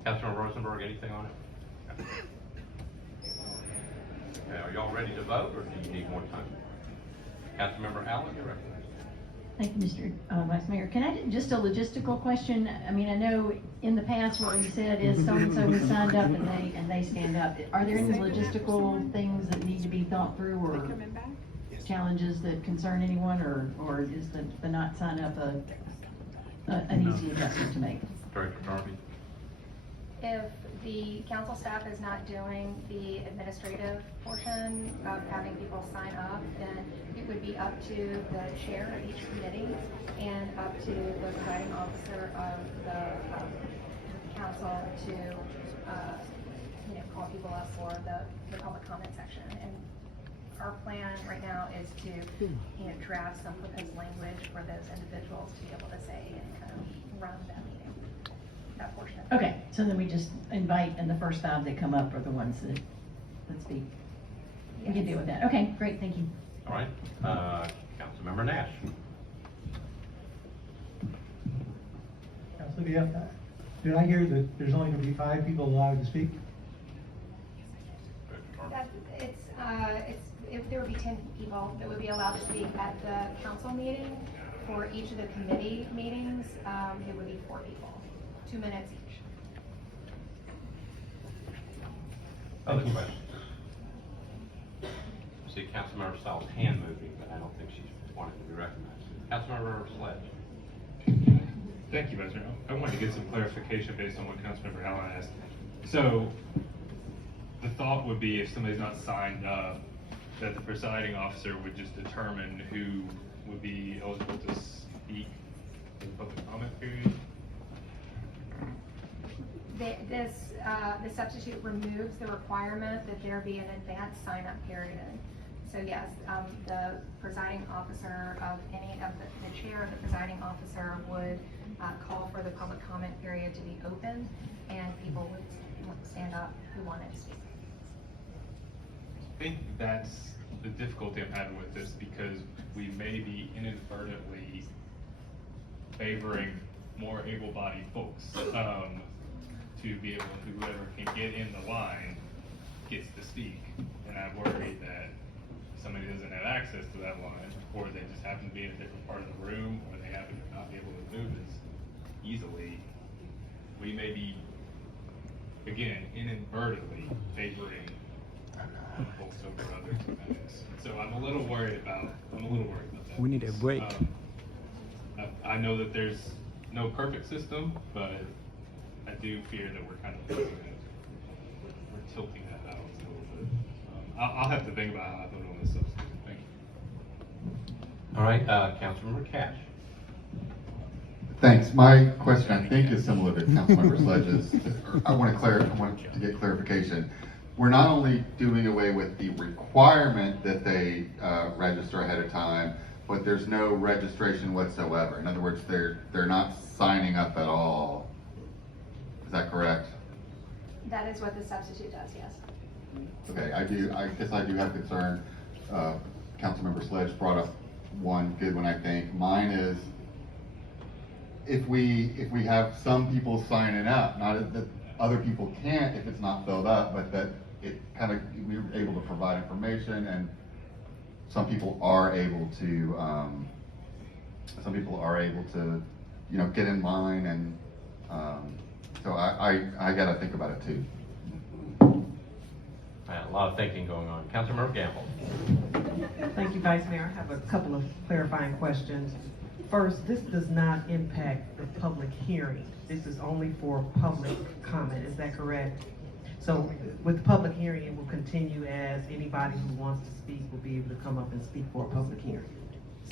Councilmember Rosenberg, anything on it? Okay, are y'all ready to vote, or do you need more time? Councilmember Allen, you're recognized. Thank you, Mr. Vice Mayor. Can I, just a logistical question? I mean, I know in the past what we said is so-and-so has signed up and they stand up. Are there any logistical things that need to be thought through, or challenges that concern anyone, or is the not sign up an easy adjustment to make? Director Darby. If the council staff is not doing the administrative portion of having people sign up, then it would be up to the chair of each committee and up to the presiding officer of the council to call people up for the public comment section. And our plan right now is to draft some proposed language for those individuals to be able to say and kind of run that meeting. That portion of it. Okay, so then we just invite, and the first 5 that come up are the ones that speak. We can deal with that. Okay, great, thank you. All right, Councilmember Nash. Councilor VF, did I hear that there's only going to be 5 people allowed to speak? There would be 10 people that would be allowed to speak at the council meeting. For each of the committee meetings, it would be 4 people, 2 minutes each. Other questions? I see Councilmember Styles' hand moving, but I don't think she's wanted to be recognized. Councilmember Sledge. Thank you, Vice Mayor. I wanted to get some clarification based on what Councilmember Allen asked. So, the thought would be if somebody's not signed up, that the presiding officer would just determine who would be eligible to speak in the public comment period? The substitute removes the requirement that there be an advanced sign-up period. So yes, the presiding officer of the chair of the presiding officer would call for the public comment period to be open, and people would stand up who wanted to speak. I think that's the difficulty I'm having with this, because we may be inadvertently favoring more able-bodied folks to be able to, whoever can get in the line gets to speak. And I'm worried that somebody doesn't have access to that line, or they just happen to be in a different part of the room, or they happen to not be able to move as easily. We may be, again, inadvertently favoring folks over others. So I'm a little worried about that. We need a break. I know that there's no perfect system, but I do fear that we're kind of we're tilting that out a little bit. I'll have to think about how I vote on this substitute. Thank you. All right, Councilmember Cash. Thanks. My question, I think, is similar to Councilmember Sledge's. I want to get clarification. We're not only doing away with the requirement that they register ahead of time, but there's no registration whatsoever. In other words, they're not signing up at all. Is that correct? That is what the substitute does, yes. Okay, I guess I do have concern. Councilmember Sledge brought up one good one, I think. Mine is, if we have some people signing up, not that other people can't if it's not filled up, but that it kind of, we were able to provide information, and some people are able to, you know, get in line, and so I gotta think about it too. A lot of thinking going on. Councilmember Gamble. Thank you, Vice Mayor. I have a couple of clarifying questions. First, this does not impact the public hearing. This is only for public comment, is that correct? So with the public hearing, it will continue as anybody who wants to speak will be able to come up and speak for a public hearing.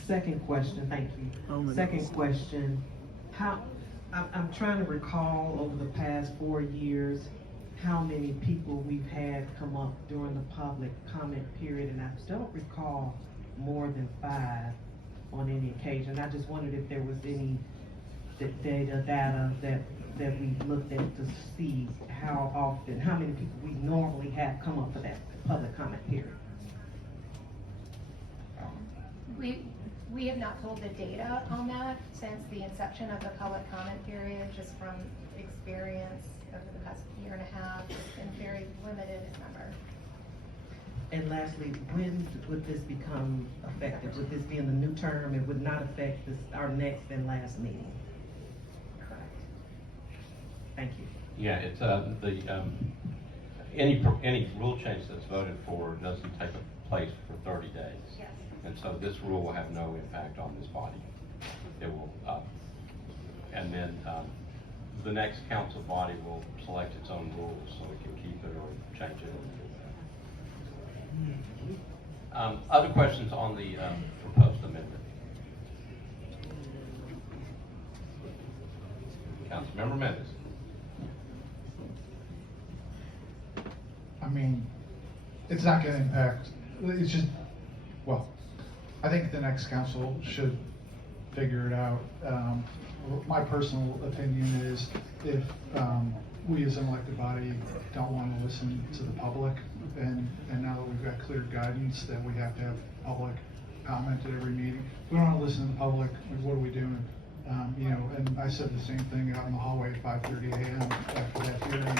Second question, thank you. Second question, I'm trying to recall over the past 4 years, how many people we've had come up during the public comment period, and I don't recall more than 5 on any occasion. I just wondered if there was any data that we looked at to see how often, how many people we normally have come up for that public comment period. We have not pulled the data on that since the inception of the public comment period, just from experience over the past year and a half. It's been very limited in number. And lastly, when would this become effective? Would this be in the new term? It would not affect our next and last meeting? Correct. Thank you. Yeah, it's any rule change that's voted for doesn't take place for 30 days. Yes. And so this rule will have no impact on this body. It will, and then the next council body will select its own rules, so it can keep it or change it. Other questions on the proposed amendment? Councilmember Mendes. I mean, it's not going to impact, it's just, well, I think the next council should figure it out. My personal opinion is if we as an elected body don't want to listen to the public, and now that we've got clear guidance that we have to have public comment at every meeting, we don't want to listen to the public, what are we doing? You know, and I said the same thing out in the hallway at 5:30 a.m. after that hearing.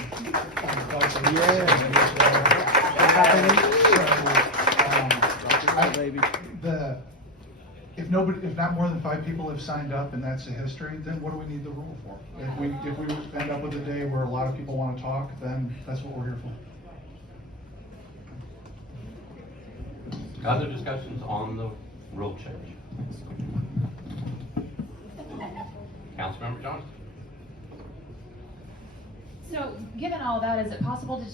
If not more than 5 people have signed up and that's the history, then what do we need the rule for? If we end up with a day where a lot of people want to talk, then that's what we're here for. Other discussions on the rule change? Councilmember Johnson. So, given all that, is it possible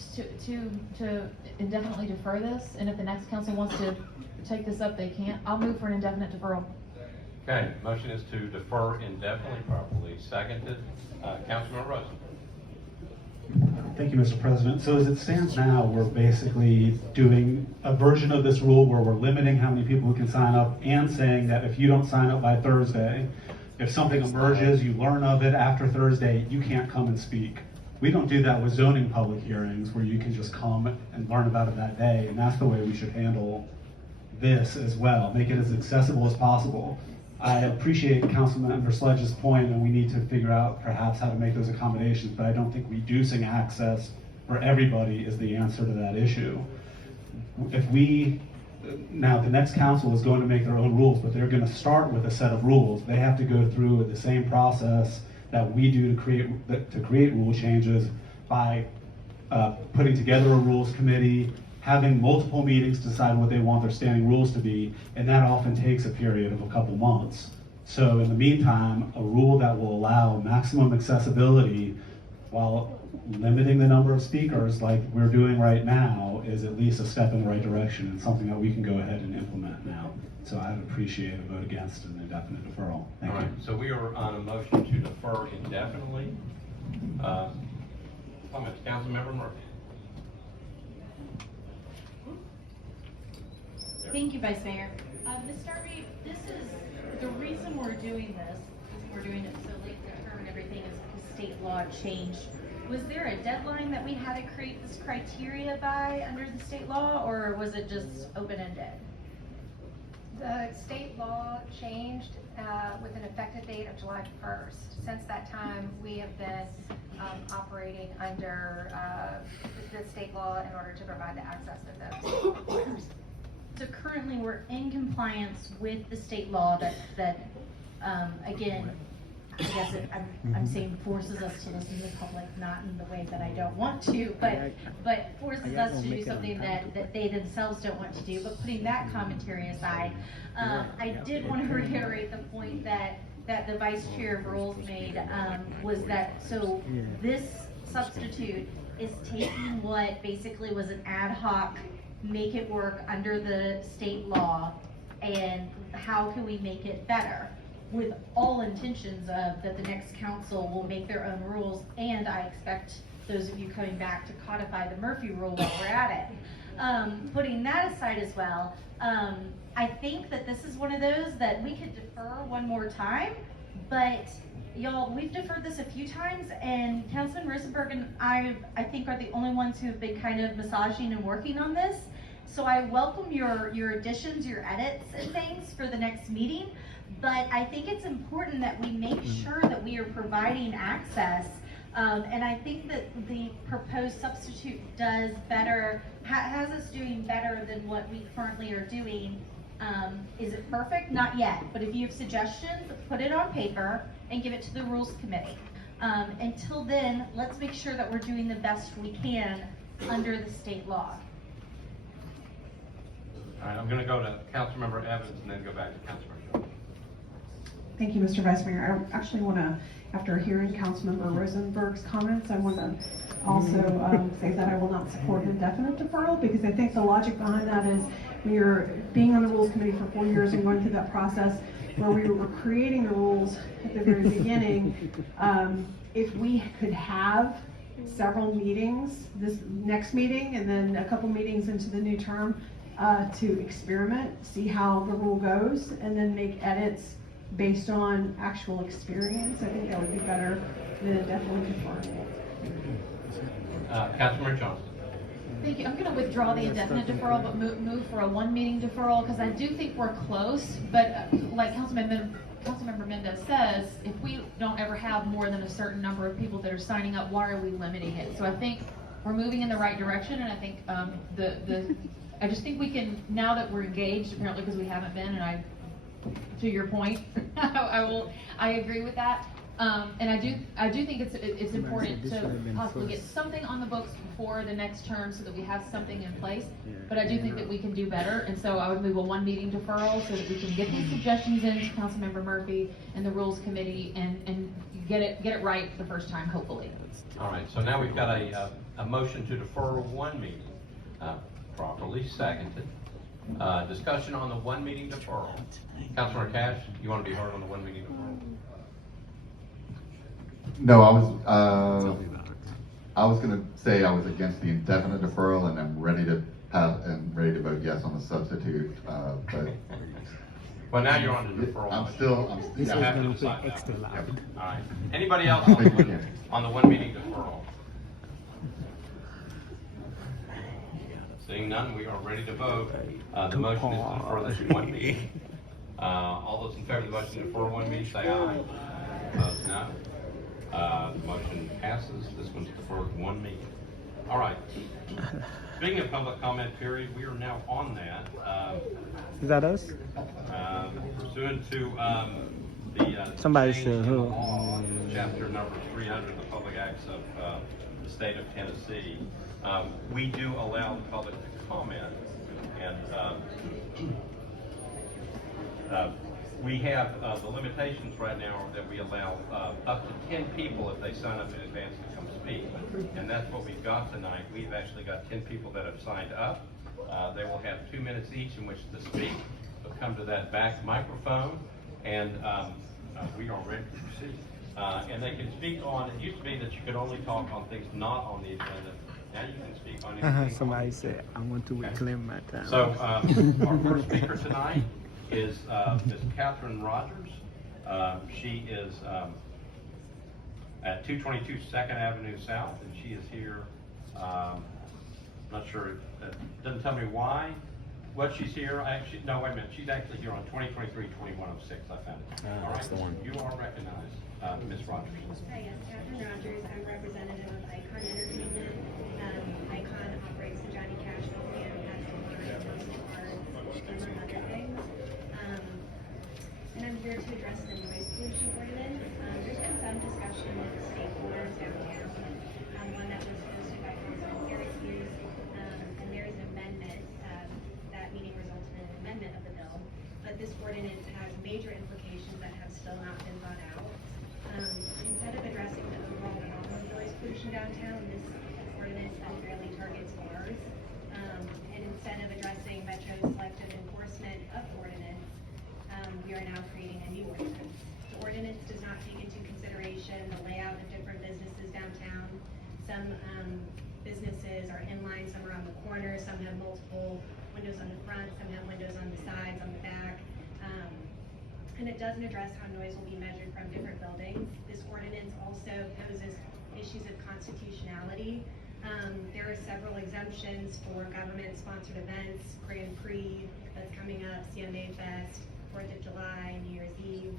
to indefinitely defer this? And if the next council wants to take this up, they can't? I'll move for an indefinite deferral. Okay, motion is to defer indefinitely, properly seconded. Councilmember Rosen. Thank you, Mr. President. So as it stands now, we're basically doing a version of this rule where we're limiting how many people who can sign up and saying that if you don't sign up by Thursday, if something emerges, you learn of it after Thursday, you can't come and speak. We don't do that with zoning public hearings where you can just come and learn about it that day, and that's the way we should handle this as well. Make it as accessible as possible. I appreciate Councilmember Sledge's point, and we need to figure out perhaps how to make those accommodations, but I don't think reducing access for everybody is the answer to that issue. Now the next council is going to make their own rules, but they're going to start with a set of rules. They have to go through the same process that we do to create rule changes by putting together a rules committee, having multiple meetings to decide what they want their standing rules to be, and that often takes a period of a couple months. So in the meantime, a rule that will allow maximum accessibility while limiting the number of speakers like we're doing right now is at least a step in the right direction and something that we can go ahead and implement now. So I would appreciate a vote against an indefinite deferral. Thank you. All right, so we are on a motion to defer indefinitely. Comments, Councilmember Murphy. Thank you, Vice Mayor. Ms. Darby, this is, the reason we're doing this, we're doing it so late to determine everything is because state law changed Was there a deadline that we had to create this criteria by under the state law, or was it just open-ended? The state law changed with an effective date of July 1st. Since that time, we have been operating under the state law in order to provide the access that those requires. So currently, we're in compliance with the state law that again, I guess I'm saying forces us to listen to the public, not in the way that I don't want to, but forces us to do something that they themselves don't want to do. But putting that commentary aside, I did want to reiterate the point that the Vice Chair of Rules made, was that, so this substitute is taking what basically was an ad hoc, make it work under the state law, and how can we make it better? With all intentions of that the next council will make their own rules, and I expect those of you coming back to codify the Murphy rule while we're at it. Putting that aside as well, I think that this is one of those that we could defer one more time, but y'all, we've deferred this a few times, and Councilman Rosenberg and I think are the only ones who have been kind of massaging and working on this. So I welcome your additions, your edits and things for the next meeting. But I think it's important that we make sure that we are providing access, and I think that the proposed substitute does better, has us doing better than what we currently are doing. Is it perfect? Not yet, but if you have suggestions, put it on paper and give it to the Rules Committee. Until then, let's make sure that we're doing the best we can under the state law. All right, I'm gonna go to Councilmember Evans and then go back to Councilmember Jones. Thank you, Mr. Vice Mayor. I actually want to, after hearing Councilmember Rosenberg's comments, I want to also say that I will not support an indefinite deferral, because I think the logic behind that is when you're being on the Rules Committee for 4 years and going through that process where we were creating the rules at the very beginning, if we could have several meetings, this next meeting and then a couple meetings into the new term, to experiment, see how the rule goes, and then make edits based on actual experience, I think that would be better than definitely deferring it. Councilmember Jones. Thank you. I'm going to withdraw the indefinite deferral, but move for a one-meeting deferral, because I do think we're close. But like Councilmember Mendez says, if we don't ever have more than a certain number of people that are signing up, why are we limiting it? So I think we're moving in the right direction, and I think I just think we can, now that we're engaged, apparently because we haven't been, and to your point, I agree with that. And I do think it's important to possibly get something on the books before the next term so that we have something in place. But I do think that we can do better, and so I would move a one-meeting deferral so that we can get these suggestions in to Councilmember Murphy and the Rules Committee and get it right the first time, hopefully. All right, so now we've got a motion to defer one meeting, properly seconded. Discussion on the one meeting deferral. Councilor Cash, you want to be heard on the one meeting deferral? No, I was going to say I was against the indefinite deferral, and I'm ready to vote yes on the substitute. But well, now you're on the deferral. I'm This still is going to be extra loud. Yep. All right. Anybody else on the one meeting deferral? Seeing none, we are ready to vote. The motion is to defer this one meeting. All those in favor of the motion to defer one meeting, say aye. Opposed, no. The motion passes. This one's deferred one meeting. All right. Speaking of public comment period, we are now on that. Is that us? Pursuant to the Somebody change said in the who? law, chapter number 300 of the Public Acts of the state of Tennessee, we do allow the public to comment, and we have the limitations right now that we allow up to 10 people if they sign up in advance to come speak, and that's what we've got tonight. We've actually got 10 people that have signed up. They will have 2 minutes each in which to speak. They'll come to that back microphone, and we are ready to proceed. And they can speak on, it used to be that you could only talk on things not on the agenda. Now you can speak on anything. Somebody said, I want to reclaim my time. So our first speaker tonight is Ms. Catherine Rogers. She is at 222 2nd Avenue South, and she is here. Not sure, doesn't tell me why. What she's here, no, wait a minute, she's actually here on 2023-2106, I found it. All right, the one. You are recognized, Ms. Rogers. Hi, yes, Catherine Rogers. I'm representative of Icon Entertainment. Icon operates the Johnny Cash Museum, has a lot of personal art, among other things. And I'm here to address the noise pollution ordinance. There's been some discussion with the stakeholders downtown, one that was hosted by Councilman Pierre, and there is an amendment, that meeting resulted in an amendment of the bill. But this ordinance has major implications that have still not been thought out. Instead of addressing the overall problem of noise pollution downtown, this ordinance unfairly targets bars. And instead of addressing Metro's selective enforcement of the ordinance, we are now creating a new ordinance. The ordinance does not take into consideration the layout of different businesses downtown. Some businesses are inline, some are on the corner, some have multiple windows on the front, some have windows on the sides, on the back. And it doesn't address how noise will be measured from different buildings. This ordinance also poses issues of constitutionality. There are several exemptions for government-sponsored events, Grand Prix that's coming up, CMA Fest, 4th of July, New Year's Eve,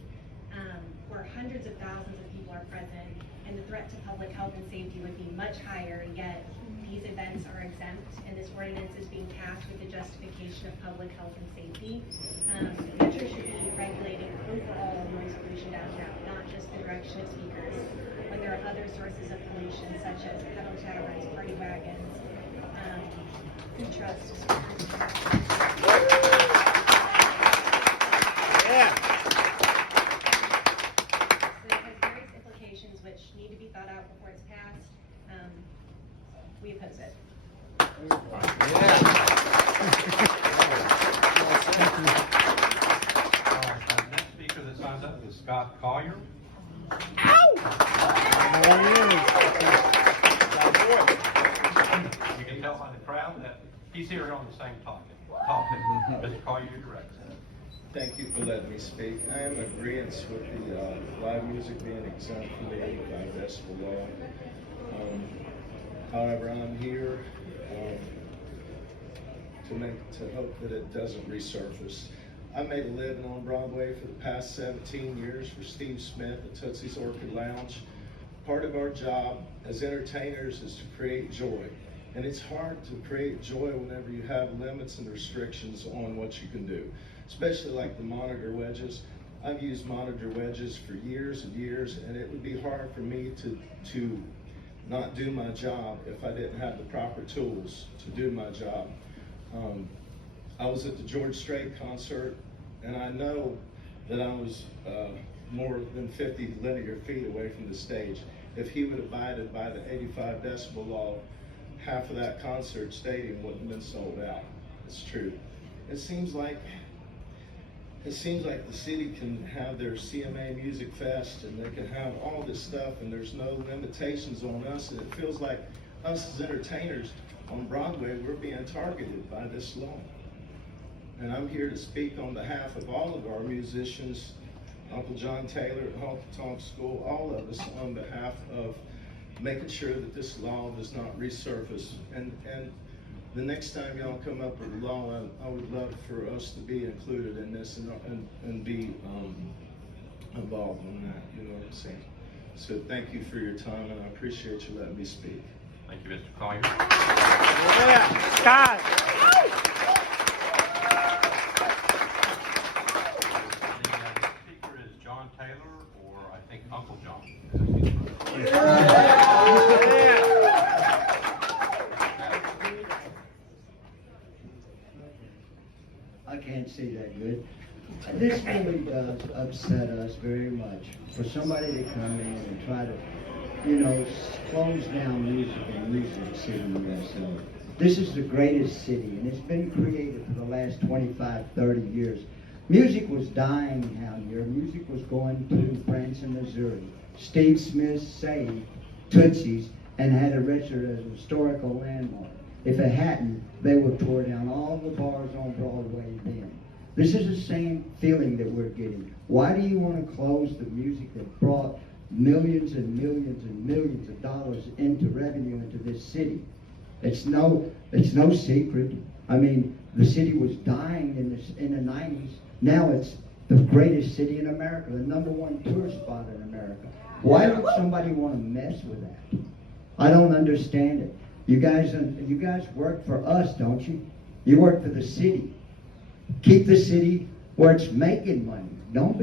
where hundreds of thousands of people are present, and the threat to public health and safety would be much higher, yet these events are exempt, and this ordinance is being passed with the justification of public health and safety. Metro should be regulating overall noise pollution downtown, not just the direction of speakers, when there are other sources of pollution, such as pedal taverns, party wagons, food trucks. Yeah. So it has various implications which need to be thought out before it's passed. We oppose it. Next speaker that signs up is Scott Collier. You can tell by the crowd that he's here on the same topic. Mr. Collier, you're direct. Thank you for letting me speak. I am in agreement with the live music being exempt from the 85 decibel law. However, I'm here to hope that it doesn't resurface. I made a living on Broadway for the past 17 years for Steve Smith at Tootsie's Orchid Lounge. Part of our job as entertainers is to create joy. And it's hard to create joy whenever you have limits and restrictions on what you can do, especially like the monitor wedges. I've used monitor wedges for years and years, and it would be hard for me to not do my job if I didn't have the proper tools to do my job. I was at the George Strait concert, and I know that I was more than 50 linear feet away from the stage. If he would have abided by the 85 decibel law, half of that concert stadium wouldn't have been sold out. It's true. It seems like the city can have their CMA Music Fest, and they can have all this stuff, and there's no limitations on us, and it feels like us as entertainers on Broadway, we're being targeted by this law. And I'm here to speak on behalf of all of our musicians, Uncle John Taylor at Honky Tonk School, all of us, on behalf of making sure that this law does not resurface. And the next time y'all come up with a law, I would love for us to be included in this and be involved in that, you know what I'm saying? So thank you for your time, and I appreciate you letting me speak. Thank you, Mr. Collier. Yeah, Scott. The speaker is John Taylor, or I think Uncle John. I can't see that good. This really does upset us very much for somebody to come in and try to, you know, close down music and music city USA. This is the greatest city, and it's been created for the last 25, 30 years. Music was dying down here. Music was going to Branson, Missouri. Steve Smith saved Tootsie's and had it registered as a historical landmark. If it hadn't, they would tore down all the bars on Broadway then. This is the same feeling that we're getting. Why do you want to close the music that brought millions and millions and millions of dollars into revenue into this city. It's no secret. I mean, the city was dying in the 90s. Now it's the greatest city in America, the #1 tourist spot in America. Why would somebody want to mess with that? I don't understand it. You guys work for us, don't you? You work for the city. Keep the city where it's making money. Don't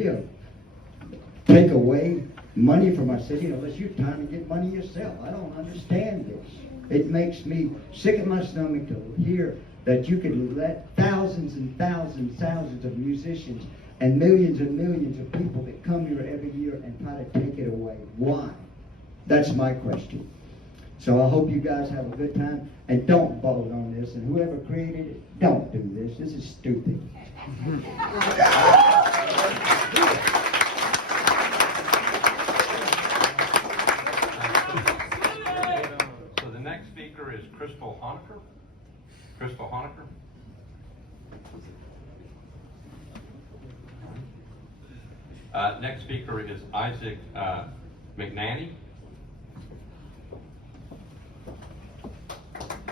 take away money from our city unless you're trying to get money yourself. I don't understand this. It makes me sick at my stomach to hear that you can let thousands and thousands of musicians and millions of people that come here every year and try to take it away. Why? That's my question. So I hope you guys have a good time, and don't vote on this, and whoever created it, don't do this. This is stupid. So the next speaker is Crystal Honaker. Crystal Honaker. Next speaker is Isaac McNanny.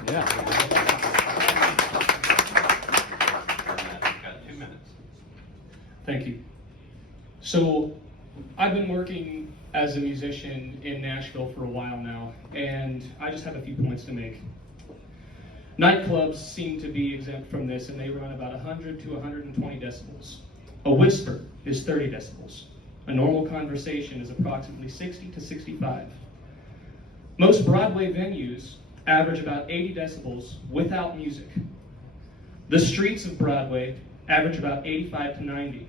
Yeah. You've got 2 minutes. Thank you. So I've been working as a musician in Nashville for a while now, and I just have a few points to make. Nightclubs seem to be exempt from this, and they run about 100 to 120 decibels. A whisper is 30 decibels. A normal conversation is approximately 60 to 65. Most Broadway venues average about 80 decibels without music. The streets of Broadway average about 85 to 90.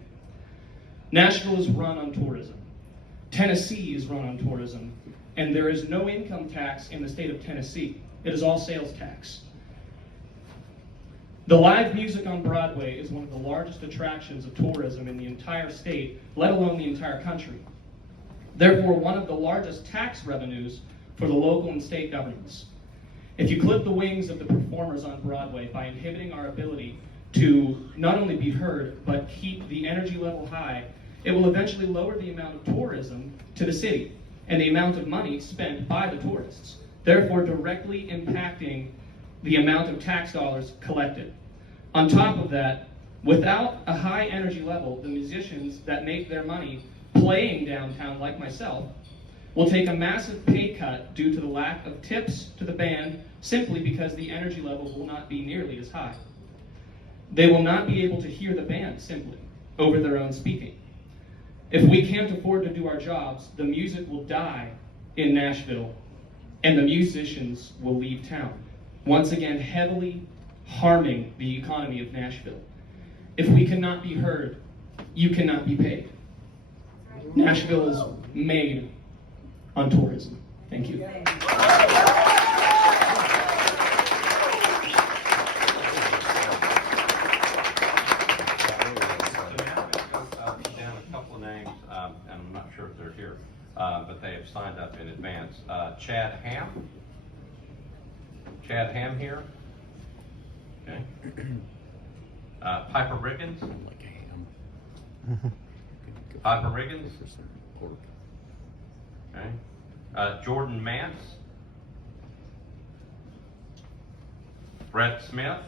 Nashville is run on tourism. Tennessee is run on tourism, and there is no income tax in the state of Tennessee. It is all sales tax. The live music on Broadway is one of the largest attractions of tourism in the entire state, let alone the entire country. Therefore, one of the largest tax revenues for the local and state governments. If you clip the wings of the performers on Broadway by inhibiting our ability to not only be heard, but keep the energy level high, it will eventually lower the amount of tourism to the city and the amount of money spent by the tourists, therefore directly impacting the amount of tax dollars collected. On top of that, without a high energy level, the musicians that make their money playing downtown, like myself, will take a massive pay cut due to the lack of tips to the band, simply because the energy level will not be nearly as high. They will not be able to hear the band, simply, over their own speaking. If we can't afford to do our jobs, the music will die in Nashville, and the musicians will leave town, once again heavily harming the economy of Nashville. If we cannot be heard, you cannot be paid. Nashville is made on tourism. Thank you. And I'm not sure if they're here, but they have signed up in advance. Chad Ham. Chad Ham here. Okay. Piper Riggins. Piper Riggins. Okay. Jordan Mance. Brett Smith.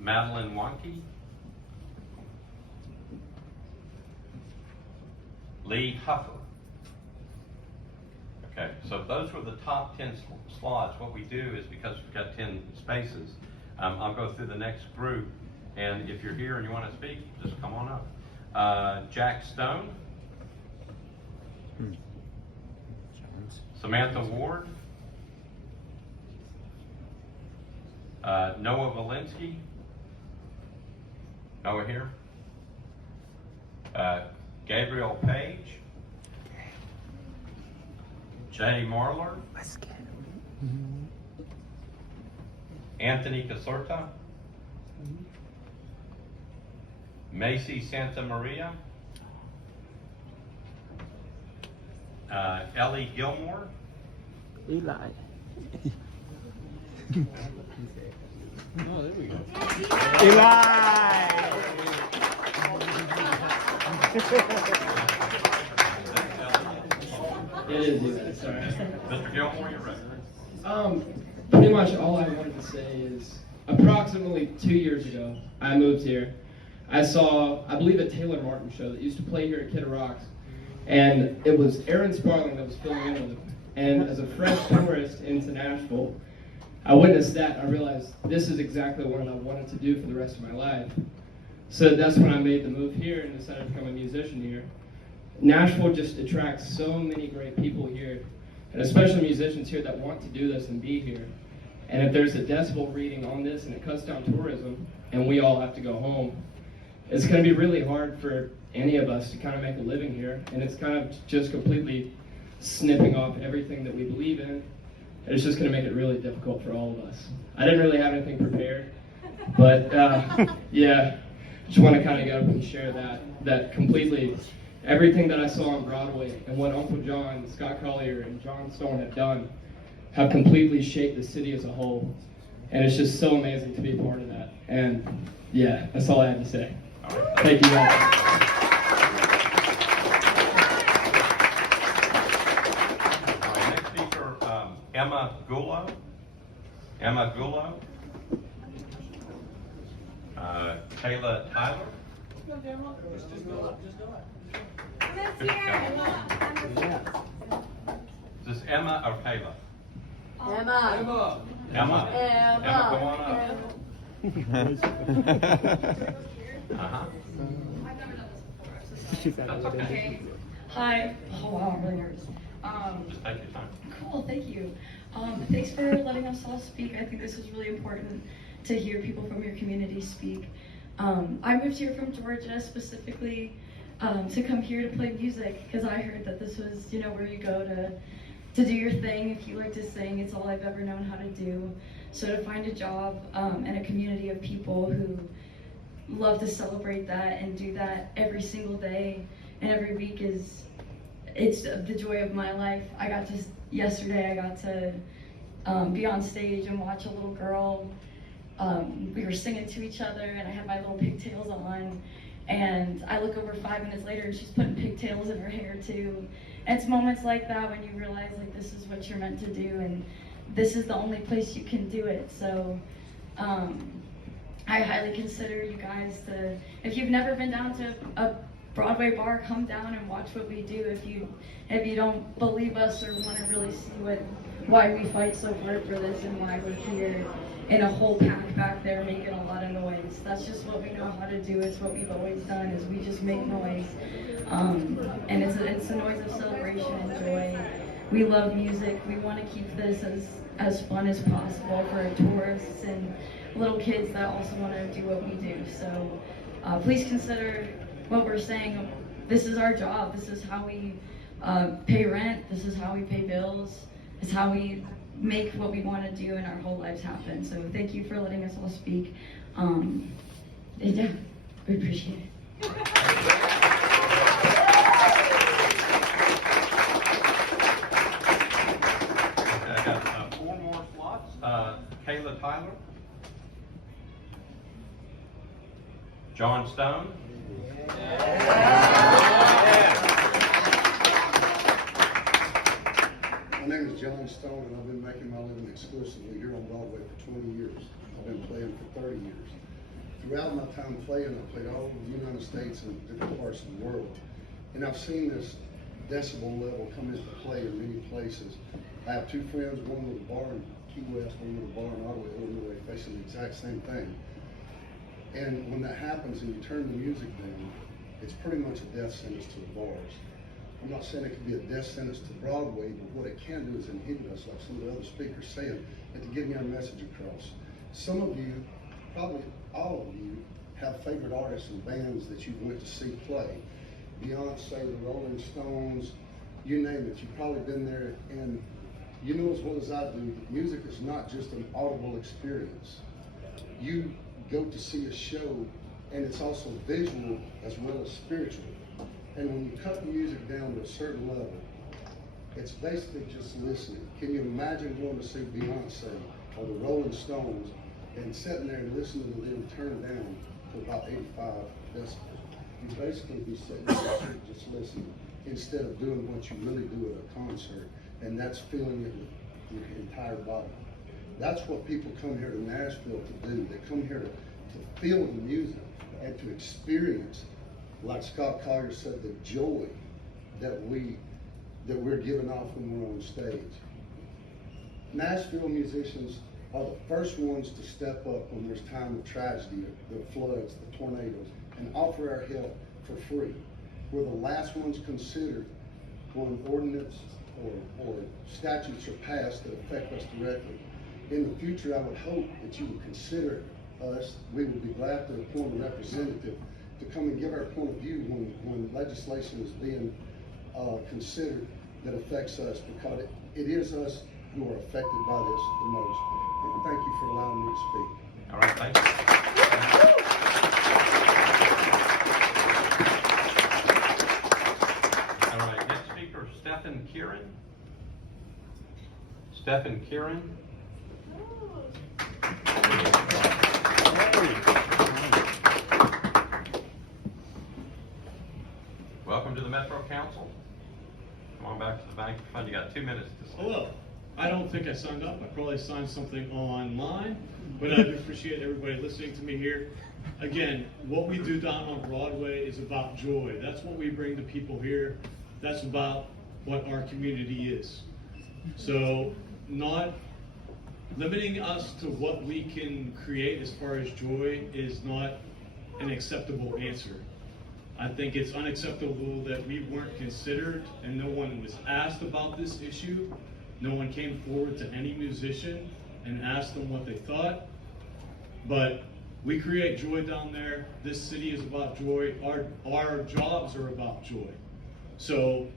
Madeline Wonke. Lee Huffer. Okay, so those were the top 10 slots. What we do is, because we've got 10 spaces, I'll go through the next group, and if you're here and you want to speak, just come on up. Jack Stone. Samantha Ward. Noah Valinsky. Noah here. Gabriel Page. Jay Marler. Anthony Caserta. Macy Santa Maria. Ellie Gilmore. Eli. Oh, there we go. Eli! It is you guys, sorry. Mr. Gilmore, you're ready. Pretty much all I wanted to say is, approximately 2 years ago, I moved here. I saw, I believe, a Taylor Martin show that used to play here at Kid Rocks, and it was Aaron Sparling that was filling in with him. And as a fresh tourist into Nashville, I witnessed that, and I realized this is exactly what I wanted to do for the rest of my life. So that's when I made the move here and decided to become a musician here. Nashville just attracts so many great people here, and especially musicians here that want to do this and be here. And if there's a decibel reading on this and it cuts down tourism, and we all have to go home, it's going to be really hard for any of us to kind of make a living here, and it's kind of just completely snipping off everything that we believe in, and it's just going to make it really difficult for all of us. I didn't really have anything prepared, but yeah, just want to kind of get up and share that completely, everything that I saw on Broadway and what Uncle John, Scott Collier, and John Stone have done have completely shaped the city as a whole, and it's just so amazing to be a part of that. And yeah, that's all I had to say. Thank you guys. Next speaker, Emma Gullo. Emma Gullo. Kayla Tyler. Is this Emma or Kayla? Emma. Emma. Emma. Come on up. Okay. Hi. Oh wow, I'm really nervous. Just take your time. Cool, thank you. Thanks for letting us all speak. I think this is really important to hear people from your community speak. I moved here from Georgia specifically to come here to play music because I heard that this was, where you go to do your thing. If you like to sing, it's all I've ever known how to do. So to find a job and a community of people who love to celebrate that and do that every single day and every week it's the joy of my life. Yesterday I got to be on stage and watch a little girl. We were singing to each other and I had my little pigtails on, and I look over 5 minutes later and she's putting pigtails in her hair too. And it's moments like that when you realize like this is what you're meant to do and this is the only place you can do it. So I highly consider you guys if you've never been down to a Broadway bar, come down and watch what we do. If you don't believe us or want to really see why we fight so hard for this and why we're here in a whole pack back there making a lot of noise. That's just what we know how to do. It's what we've always done, is we just make noise. And it's a noise of celebration and joy. We love music. We want to keep this as fun as possible for tourists and little kids that also want to do what we do. So please consider what we're saying. This is our job. This is how we pay rent. This is how we pay bills. It's how we make what we want to do and our whole lives happen. So thank you for letting us all speak. Yeah, we appreciate it. I got 4 more slots. Kayla Tyler. John Stone. My name is John Stone, and I've been making my living exclusively here on Broadway for 20 years. I've been playing for 30 years. Throughout my time playing, I've played all over the United States and different parts of the world. And I've seen this decibel level come into play in many places. I have 2 friends, one with a bar in Key West, one with a bar in Ottawa, Illinois, facing the exact same thing. And when that happens and you turn the music down, it's pretty much a death sentence to the bars. I'm not saying it could be a death sentence to Broadway, but what it can do is inhibit us, like some of the other speakers said, and to getting our message across. Some of you, probably all of you, have favorite artists and bands that you went to see play. Beyonce, the Rolling Stones, you name it. You've probably been there, and you know as well as I do, music is not just an audible experience. You go to see a show, and it's also visual as well as spiritual. And when you cut the music down to a certain level, it's basically just listening. Can you imagine going to see Beyonce or the Rolling Stones and sitting there and listening to them turn down to about 85 decibels? You basically be sitting there just listening instead of doing what you really do at a concert, and that's feeling it with your entire body. That's what people come here to Nashville to do. They come here to feel the music and to experience, like Scott Collier said, the joy that we're giving off when we're on stage. Nashville musicians are the first ones to step up when there's time of tragedy, the floods, the tornadoes, and offer our help for free. We're the last ones considered when ordinance or statutes are passed that affect us directly. In the future, I would hope that you would consider us. We would be glad to appoint a representative to come and give our point of view when legislation is being considered that affects us, because it is us who are affected by this the most. And thank you for allowing me to speak. All right, thank you. All right, next speaker, Stephen Kieran. Stephen Kieran. Welcome to the Metro Council. Come on back to the microphone. You got 2 minutes to speak. Hello. I don't think I signed up. I probably signed something online, but I do appreciate everybody listening to me here. Again, what we do down on Broadway is about joy. That's what we bring to people here. That's about what our community is. So not limiting us to what we can create as far as joy is not an acceptable answer. I think it's unacceptable that we weren't considered and no one was asked about this issue. No one came forward to any musician and asked them what they thought. But we create joy down there. This city is about joy. Our jobs are about joy. So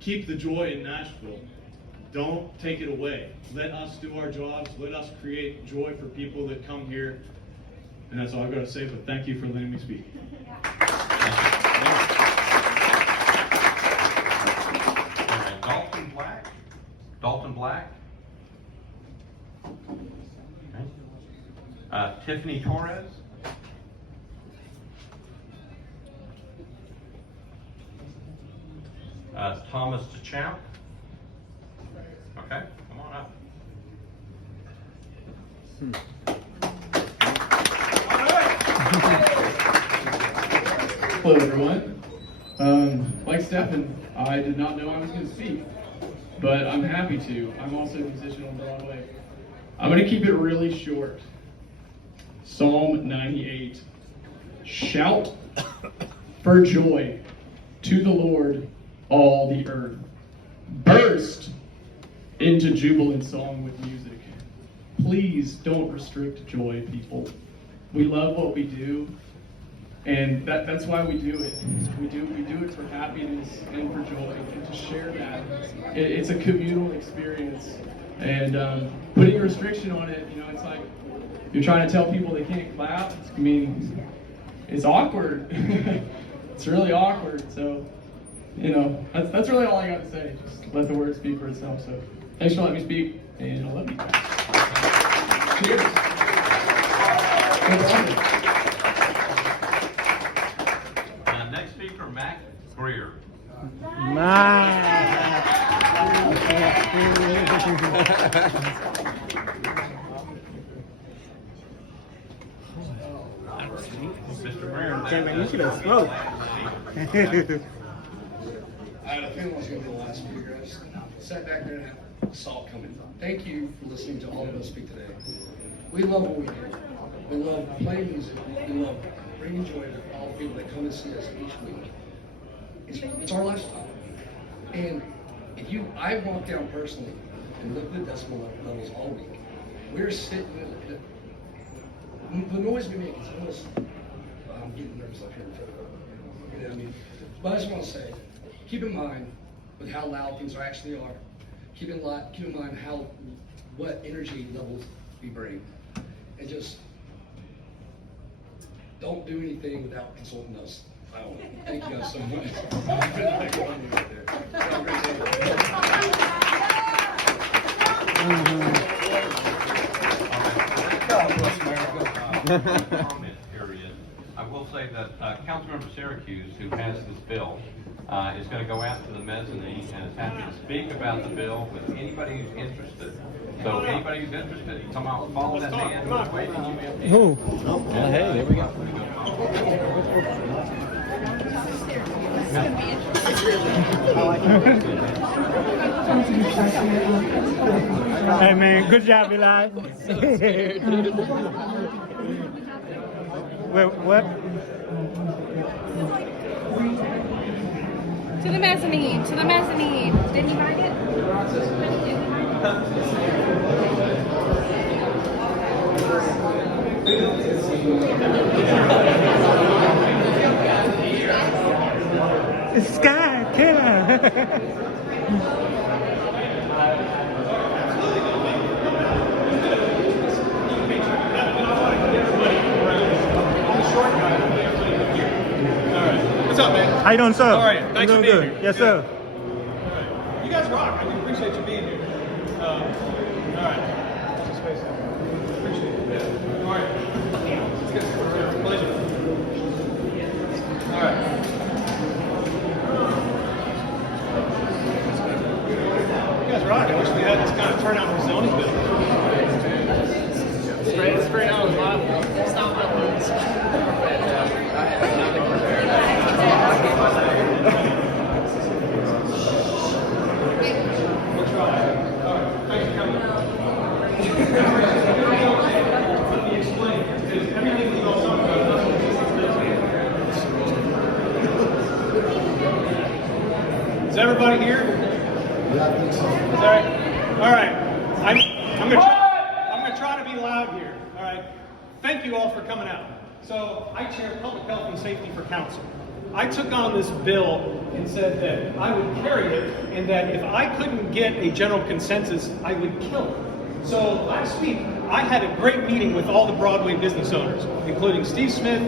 keep the joy in Nashville. Don't take it away. Let us do our jobs. Let us create joy for people that come here. And that's all I've got to say, but thank you for letting me speak. All right, Dalton Black. Dalton Black. Okay. Tiffany Torres. Thomas DeChamp. Okay, come on up. Hello, everyone. Like Stephen, I did not know I was going to speak, but I'm happy to. I'm also a musician on Broadway. I'm going to keep it really short. Psalm 98. Shout for joy to the Lord, all the earth. Burst into jubilant song with music. Please don't restrict joy, people. We love what we do, and that's why we do it. We do it for happiness and for joy, and to share that. It's a communal experience, and putting a restriction on it, it's like you're trying to tell people they can't clap. I mean, it's awkward. It's really awkward. So, that's really all I got to say. Just let the word speak for itself. So, thanks for letting me speak, and I love you. Cheers. Next speaker, Matt Greer. Mr. Greer, you should have smoked. I had a feeling I was going to be the last speaker. I just sat back there and saw it coming. Thank you for listening to all of us speak today. We love what we do. We love playing music. We love bringing joy to all the people that come and see us each week. It's our lifestyle. And I walked down personally and looked at the decibel levels all week. We're sitting, the noise we make is noise. I'm getting nervous up here. You know what I mean? But I just want to say, keep in mind with how loud things actually are. Keep in mind what energy levels we bring. And just don't do anything without consulting us. Thank you guys so much. Comment period. I will say that Councilmember Syracuse, who has this bill, is going to go out to the mezzanine and is happy to speak about the bill with anybody who's interested. So anybody who's interested, you come out, follow that man who's waving you in. Ooh. Oh, hey, there we go. Hey man, good job, Eli. What? To the mezzanine, to the mezzanine. Didn't you find it? It's Sky, yeah. What's up, man? How you doing, sir? How are you? Thanks doing for being good. here. Yes, sir. You guys rock. I appreciate you being here. All right. Appreciate it. All right. Let's get started. Pleasure. All right. You guys rock. I wish we had this kind of turnout for zoning bill. Straight out of the Bible. It's not my words. Is everybody here? Yeah, I think so. Is that right? All right. I'm gonna try to be loud here. All right. Thank you all for coming out. So I chair Public Health and Safety for Council. I took on this bill and said that I would carry it, and that if I couldn't get a general consensus, I would kill it. So last week, I had a great meeting with all the Broadway business owners, including Steve Smith,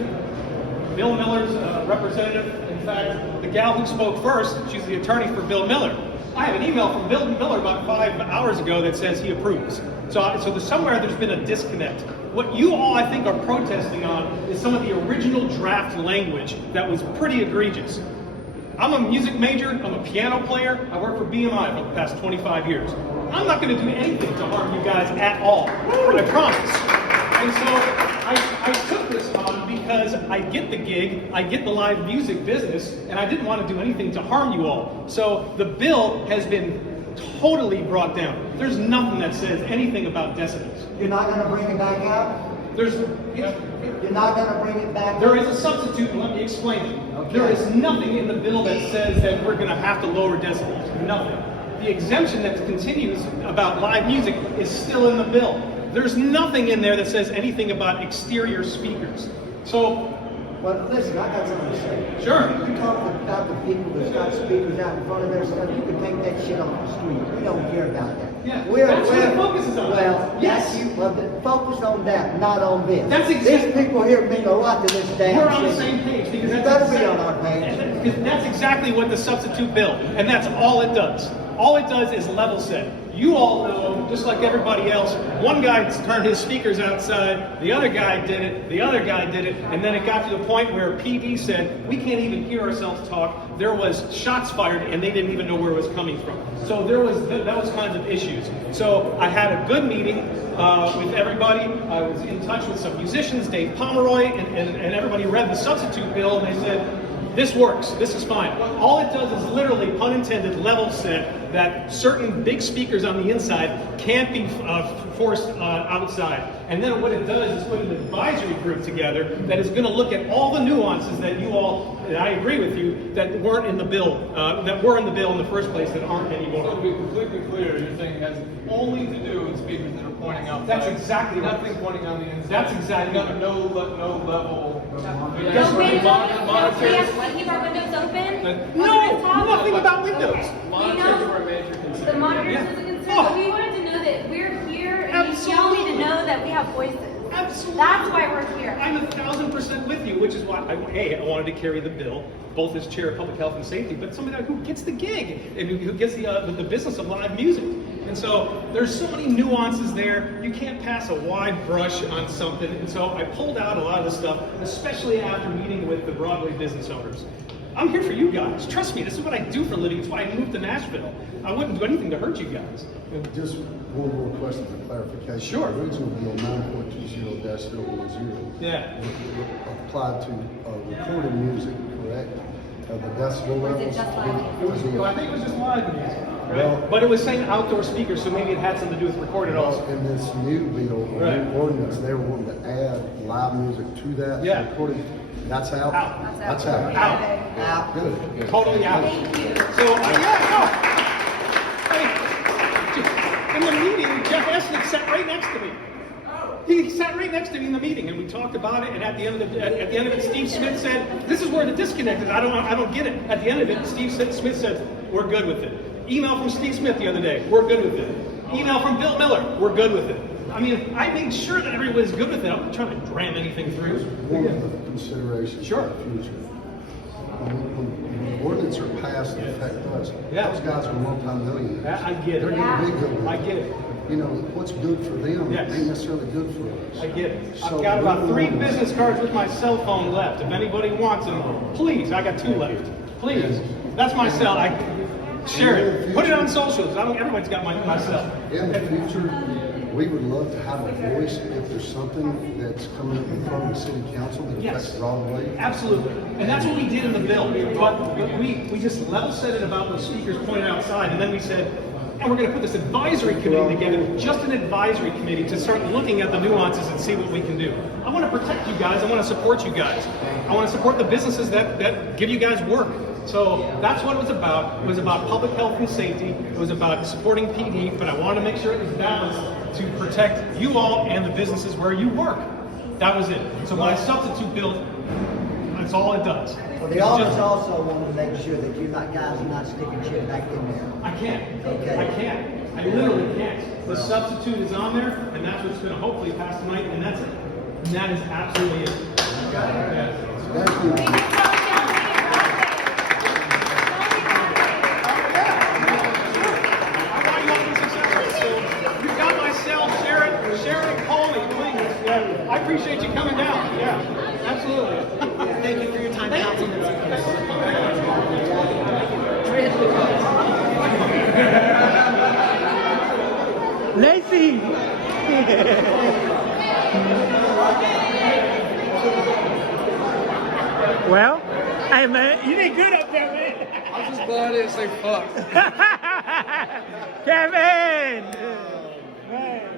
Bill Miller's representative. In fact, the gal who spoke first, she's the attorney for Bill Miller. I have an email from Bill Miller about 5 hours ago that says he approves. So somewhere there's been a disconnect. What you all, I think, are protesting on is some of the original draft language that was pretty egregious. I'm a music major, I'm a piano player, I worked for BMI for the past 25 years. I'm not going to do anything to harm you guys at all, I promise. And so I took this on because I get the gig, I get the live music business, and I didn't want to do anything to harm you all. So the bill has been totally brought down. There's nothing that says anything about decibels. You're not going to bring it back out? You're not going to bring it back There out? is a substitute, and let me explain it. Okay. There is nothing in the bill that says that we're going to have to lower decibels. Nothing. The exemption that continues about live music is still in the bill. There's nothing in there that says anything about exterior speakers. So, well, listen, I got something to say. Sure. You talk about the people that's got speakers out in front of their stuff. You can take that shit off the street. We don't care about that. Yeah, that's what the focus is on. Well, yes. Focus on that, not on this. That's exactly. These people here mean a lot to this damn We're on the city. same page because You that's better be on our page. Because that's exactly what the substitute bill, and that's all it does. All it does is level set. You all know, just like everybody else, one guy turned his speakers outside, the other guy did it, the other guy did it, and then it got to the point where PD said, we can't even hear ourselves talk. There was shots fired, and they didn't even know where it was coming from. So that was kinds of issues. So I had a good meeting with everybody. I was in touch with some musicians, Dave Pomeroy, and everybody read the substitute bill, and they said, this works, this is fine. All it does is literally, pun intended, level set that certain big speakers on the inside can't be forced outside. And then what it does is put an advisory group together that is going to look at all the nuances that you all, and I agree with you, that weren't in the bill, that were in the bill in the first place that aren't anymore. So to be completely clear, you're saying it has only to do with speakers that are pointing outside. That's exactly right. Nothing pointing on the inside. That's exactly right. No level. Yes, Keep our windows open? No, nothing about windows. Monitors are a major concern. The monitors is a concern, but we wanted to know that we're here, and y'all need to know that we have voices. Absolutely. That's why we're here. I'm 1,000% with you, which is why I wanted to carry the bill, both as chair of public health and safety, but somebody who gets the gig and who gets the business of live music. And so there's so many nuances there. You can't pass a wide brush on something. And so I pulled out a lot of this stuff, especially after meeting with the Broadway business owners. I'm here for you guys. Trust me, this is what I do for a living. It's why I moved to Nashville. I wouldn't do anything to hurt you guys. And just one more question for clarification. Sure. The original bill 9.20-010 Yeah. applied to recorded music, correct? The decibel levels. Well, I think it was just live music, right? Well, but it was saying outdoor speakers, so maybe it had something to do with recorded also. In this new bill, or Right. new ordinance, they were wanting to add live music to that. Yeah. Recorded. That's out. Out. That's out. Out. Good. Totally out. Thank you. So, in the meeting, Jeff Esnick sat right next to me. He sat right next to me in the meeting, and we talked about it. And at the end of it, Steve Smith said, "This is where the disconnect is. I don't get it." At the end of it, Smith said, "We're good with it." Email from Steve Smith the other day, "We're good with it." Email from Bill Miller, "We're good with it." I mean, I made sure that everybody's good with it. I'm not trying to ram anything through. One of the considerations Sure. for the future. When ordinance are passed and affect us, those guys are multi-millionaires. I get it. They're getting big over there. I get it. You know, what's good for them Yes. ain't necessarily good for us. I get it. So I've got about 3 we're- business cards with my cell phone left. If anybody wants them, please. I got 2 left. Please. That's my cell. I share it. Put it on socials. Everybody's got my cell. In the future, we would love to have a voice if there's something that's coming up in front of the city council that affects Broadway. Absolutely. And that's what we did in the bill. But we just level set it about those speakers pointed outside, and then we said, and we're going to put this advisory committee together, just an advisory committee to start looking at the nuances and see what we can do. I want to protect you guys. I want to support you guys. I want to support the businesses that give you guys work. So that's what it was about. It was about public health and safety. It was about supporting PD, but I wanted to make sure it was balanced to protect you all and the businesses where you work. That was it. So my substitute bill, that's all it does. Well, the office also want to make sure that you guys are not sticking shit back in there. I can't. Okay. I can't. I literally can't. The substitute is on there, and that's what's going to hopefully pass tonight, and that's it. And that is absolutely it. Yeah. Thank you. You've got my cell, share it and call me, please. Yeah. I appreciate you coming down. Yeah, absolutely. Thank you for your time, Councilman. Lacey! Well, hey man, you did good up there, man. I'm just glad I didn't say fuck. Kevin! Man,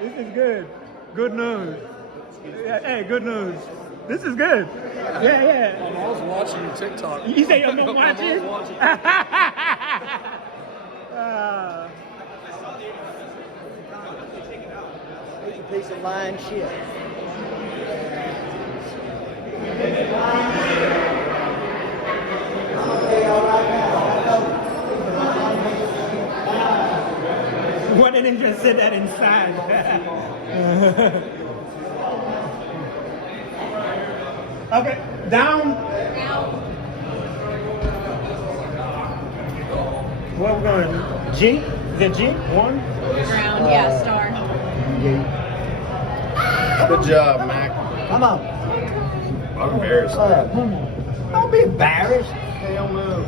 this is good. Good news. Hey, good news. This is good. Yeah. I was watching your TikTok. You say I'm gonna watch it? It's a piece of lying shit. Why didn't you just sit that inside? Okay, down. Where we're going? G? Is it G? 1? Ground, yeah, star. Good job, Mac. Come on. I'm embarrassed. Don't be embarrassed. Hell no.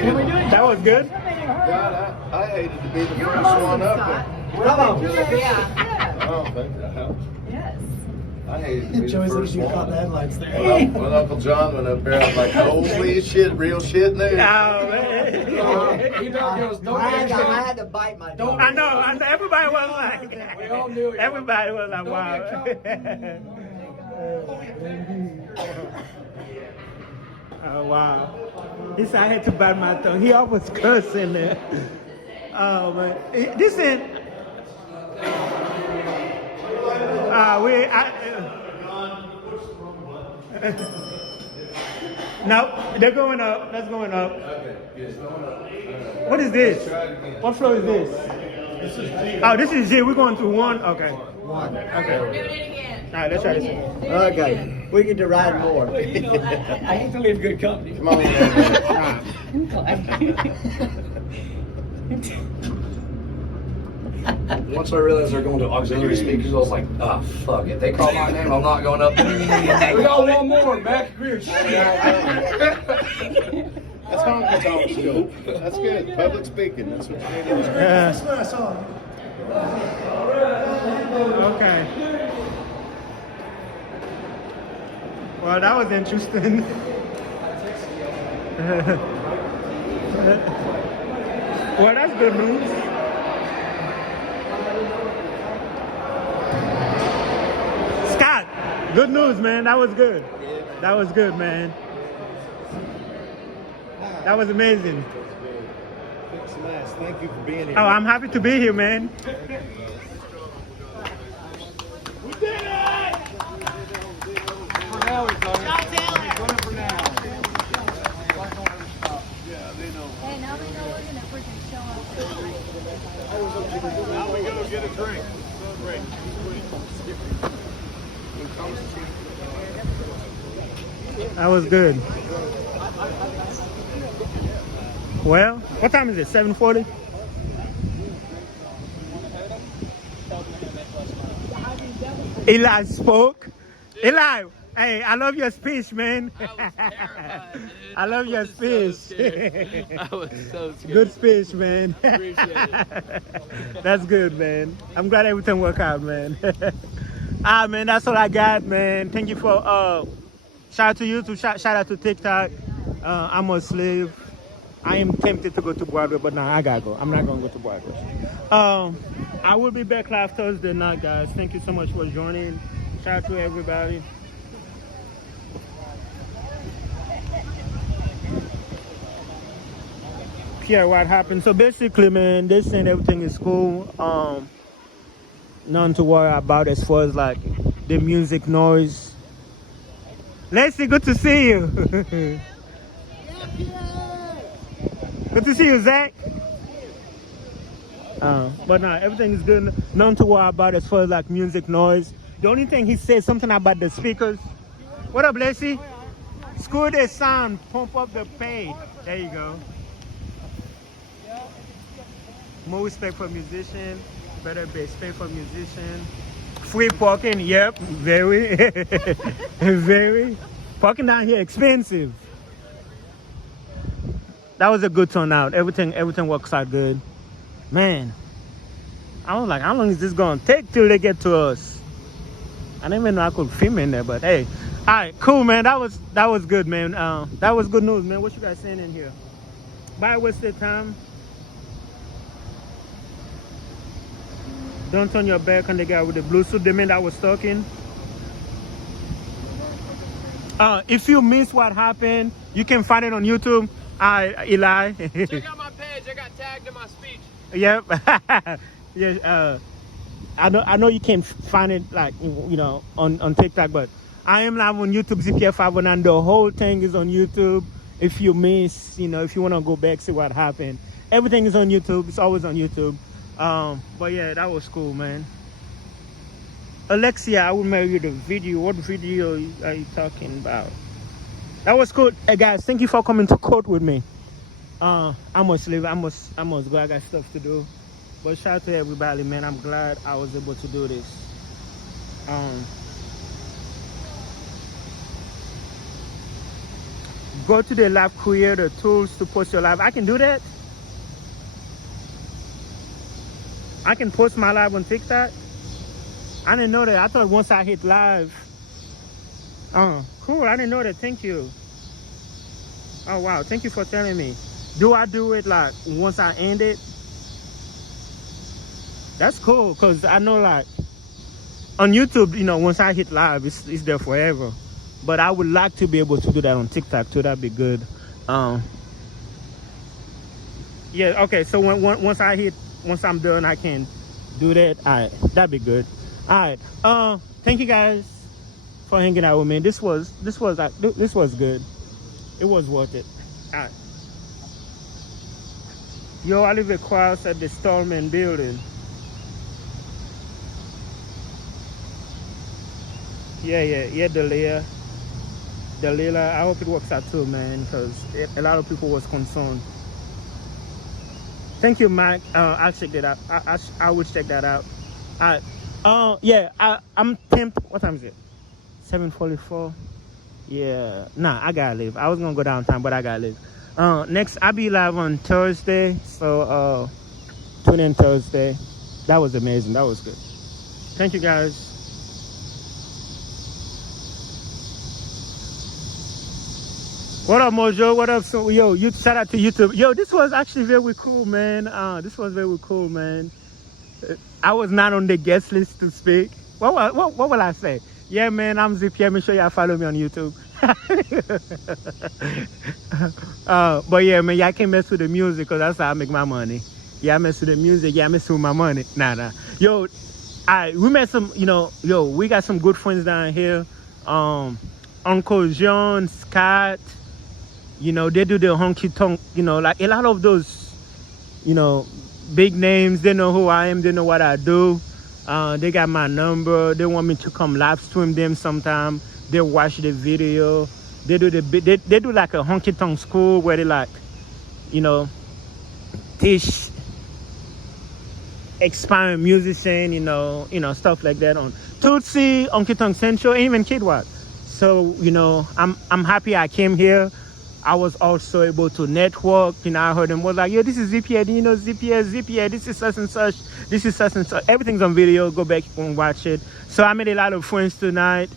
Can we do it? That was good. God, I hated to be the first one up there. Come on. I don't think that helped. Yes. I hated to be the first one. caught the headlights there. When Uncle John went up there, I was like, holy shit, real shit news. Oh, man. I had to bite my dog. I know. Everybody was like, We all knew it. everybody was like, wow. Oh, wow. He said I had to bite my tongue. He always cussing there. Oh, man. This ain't... Nope, they're going up. That's going up. Okay, it's going up. What is this? What floor is this? This is G. Oh, this is G. We're going to 1? Okay. One. Okay. All right, let's try this. Okay, we get to ride more. I hate to leave good company. Come on, man. Once I realized they're going to auxiliary speakers, I was like, ah, fuck it. They call my name, I'm not going up there. We got one more, Mac. That's Honky Tonk skill. That's good. Public speaking. That's what you need to do. Yeah. That's what I saw. Okay. Well, that was interesting. Well, that's good news. Scott, good news, man. That was good. That was good, man. That was amazing. Thank you for being here. Oh, I'm happy to be here, man. We did it! For now, he's done it. John Taylor. He's done it for now. Hey, now we know we're gonna freaking show up. Now we go get a drink. Great. That was good. Well, what time is it? 7:40? Eli spoke. Eli, hey, I love your speech, man. I love your speech. I was so scared. Good speech, man. Appreciate it. That's good, man. I'm glad everything worked out, man. Man, that's all I got, man. Thank you for shout out to YouTube, shout out to TikTok. I'm a slave. I am tempted to go to Broadway, but now I gotta go. I'm not gonna go to Broadway. I will be back live Thursday night, guys. Thank you so much for joining. Shout out to everybody. Pierre, what happened? So basically, man, they saying everything is cool. Nothing to worry about as far as like the music noise. Lacey, good to see you. Good to see you, Zach. But no, everything is good. Nothing to worry about as far as like music noise. The only thing he said something about the speakers. What up, Lacey? Screw the sound, pump up the pay. There you go. More respect for musician, better respect for musician. Free parking, yep, very, very. Parking down here expensive. That was a good turnout. Everything works out good. Man, I was like, how long is this gonna take till they get to us? I didn't even know I could film in there, but hey. All right, cool, man. That was good, man. That was good news, man. What you guys saying in here? Bye, wasted time. Don't turn your back on the guy with the blue suit, the man that was talking. If you missed what happened, you can find it on YouTube. Eli. Check out my page. I got tagged in my speech. Yep. Yeah. I know you can find it like on TikTok, but I am live on YouTube, ZPF519. The whole thing is on YouTube. If you miss, if you want to go back, see what happened, everything is on YouTube. It's always on YouTube. But yeah, that was cool, man. Alexia, I will mail you the video. What video are you talking about? That was cool. Hey guys, thank you for coming to court with me. I must leave. I must go. I got stuff to do. But shout out to everybody, man. I'm glad I was able to do this. Go to the live creator tools to post your live. I can do that. I can post my live on TikTok. I didn't know that. I thought once I hit live. Cool. I didn't know that. Thank you. Oh wow. Thank you for telling me. Do I do it like once I end it? That's cool, because I know like on YouTube, once I hit live, it's there forever. But I would like to be able to do that on TikTok too. That'd be good. Yeah. Okay. So once I'm done, I can do that. All right. That'd be good. All right. Thank you guys for hanging out with me. This was good. It was worth it. All right. Yo, I live across at the Stallman building. Yeah, Delia. I hope it works out too, man, because a lot of people was concerned. Thank you, Mike. I'll check that out. I will check that out. Yeah, I'm tempted. What time is it? 7:44. Yeah, nah, I gotta leave. I was gonna go downtown, but I gotta leave. Next, I'll be live on Thursday. So tune in Thursday. That was amazing. That was good. Thank you, guys. What up, Mojo? What up? So, yo, you shout out to YouTube. Yo, this was actually very cool, man. This was very cool, man. I was not on the guest list to speak. What will I say? Yeah, man, I'm Pierre. Make sure y'all follow me on YouTube. But yeah, man, y'all can mess with the music because that's how I make my money. Y'all mess with the music, y'all mess with my money. Nah. Yo, we met some, we got some good friends down here. Uncle John, Scott, they do the Honky Tonk, like a lot of those, big names. They know who I am, they know what I do. They got my number. They want me to come live stream them sometime. They watch the video. They do they do like a Honky Tonk school where they like, teach aspiring musician, stuff like that on Tootsie, Honky Tonk Central, and even Kid Rock. So, I'm happy I came here. I was also able to network. I heard them was like, yo, this is ZPA, ZPA, this is such and such, this is such and such. Everything's on video. Go back and watch it. So I made a lot of friends tonight,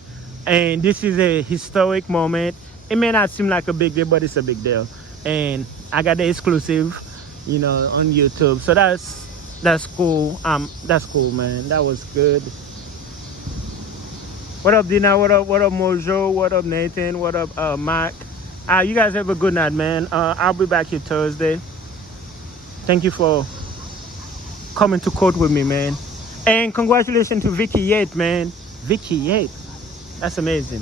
and this is a historic moment. It may not seem like a big deal, but it's a big deal. And I got the exclusive, on YouTube. So that's cool. That's cool, man. That was good. What up, Dina? What up, Mojo? What up, Nathan? What up, Mike? You guys have a good night, man. I'll be back here Thursday. Thank you for coming to court with me, man. And congratulations to Vicky Yates, man. Vicky Yates. That's amazing.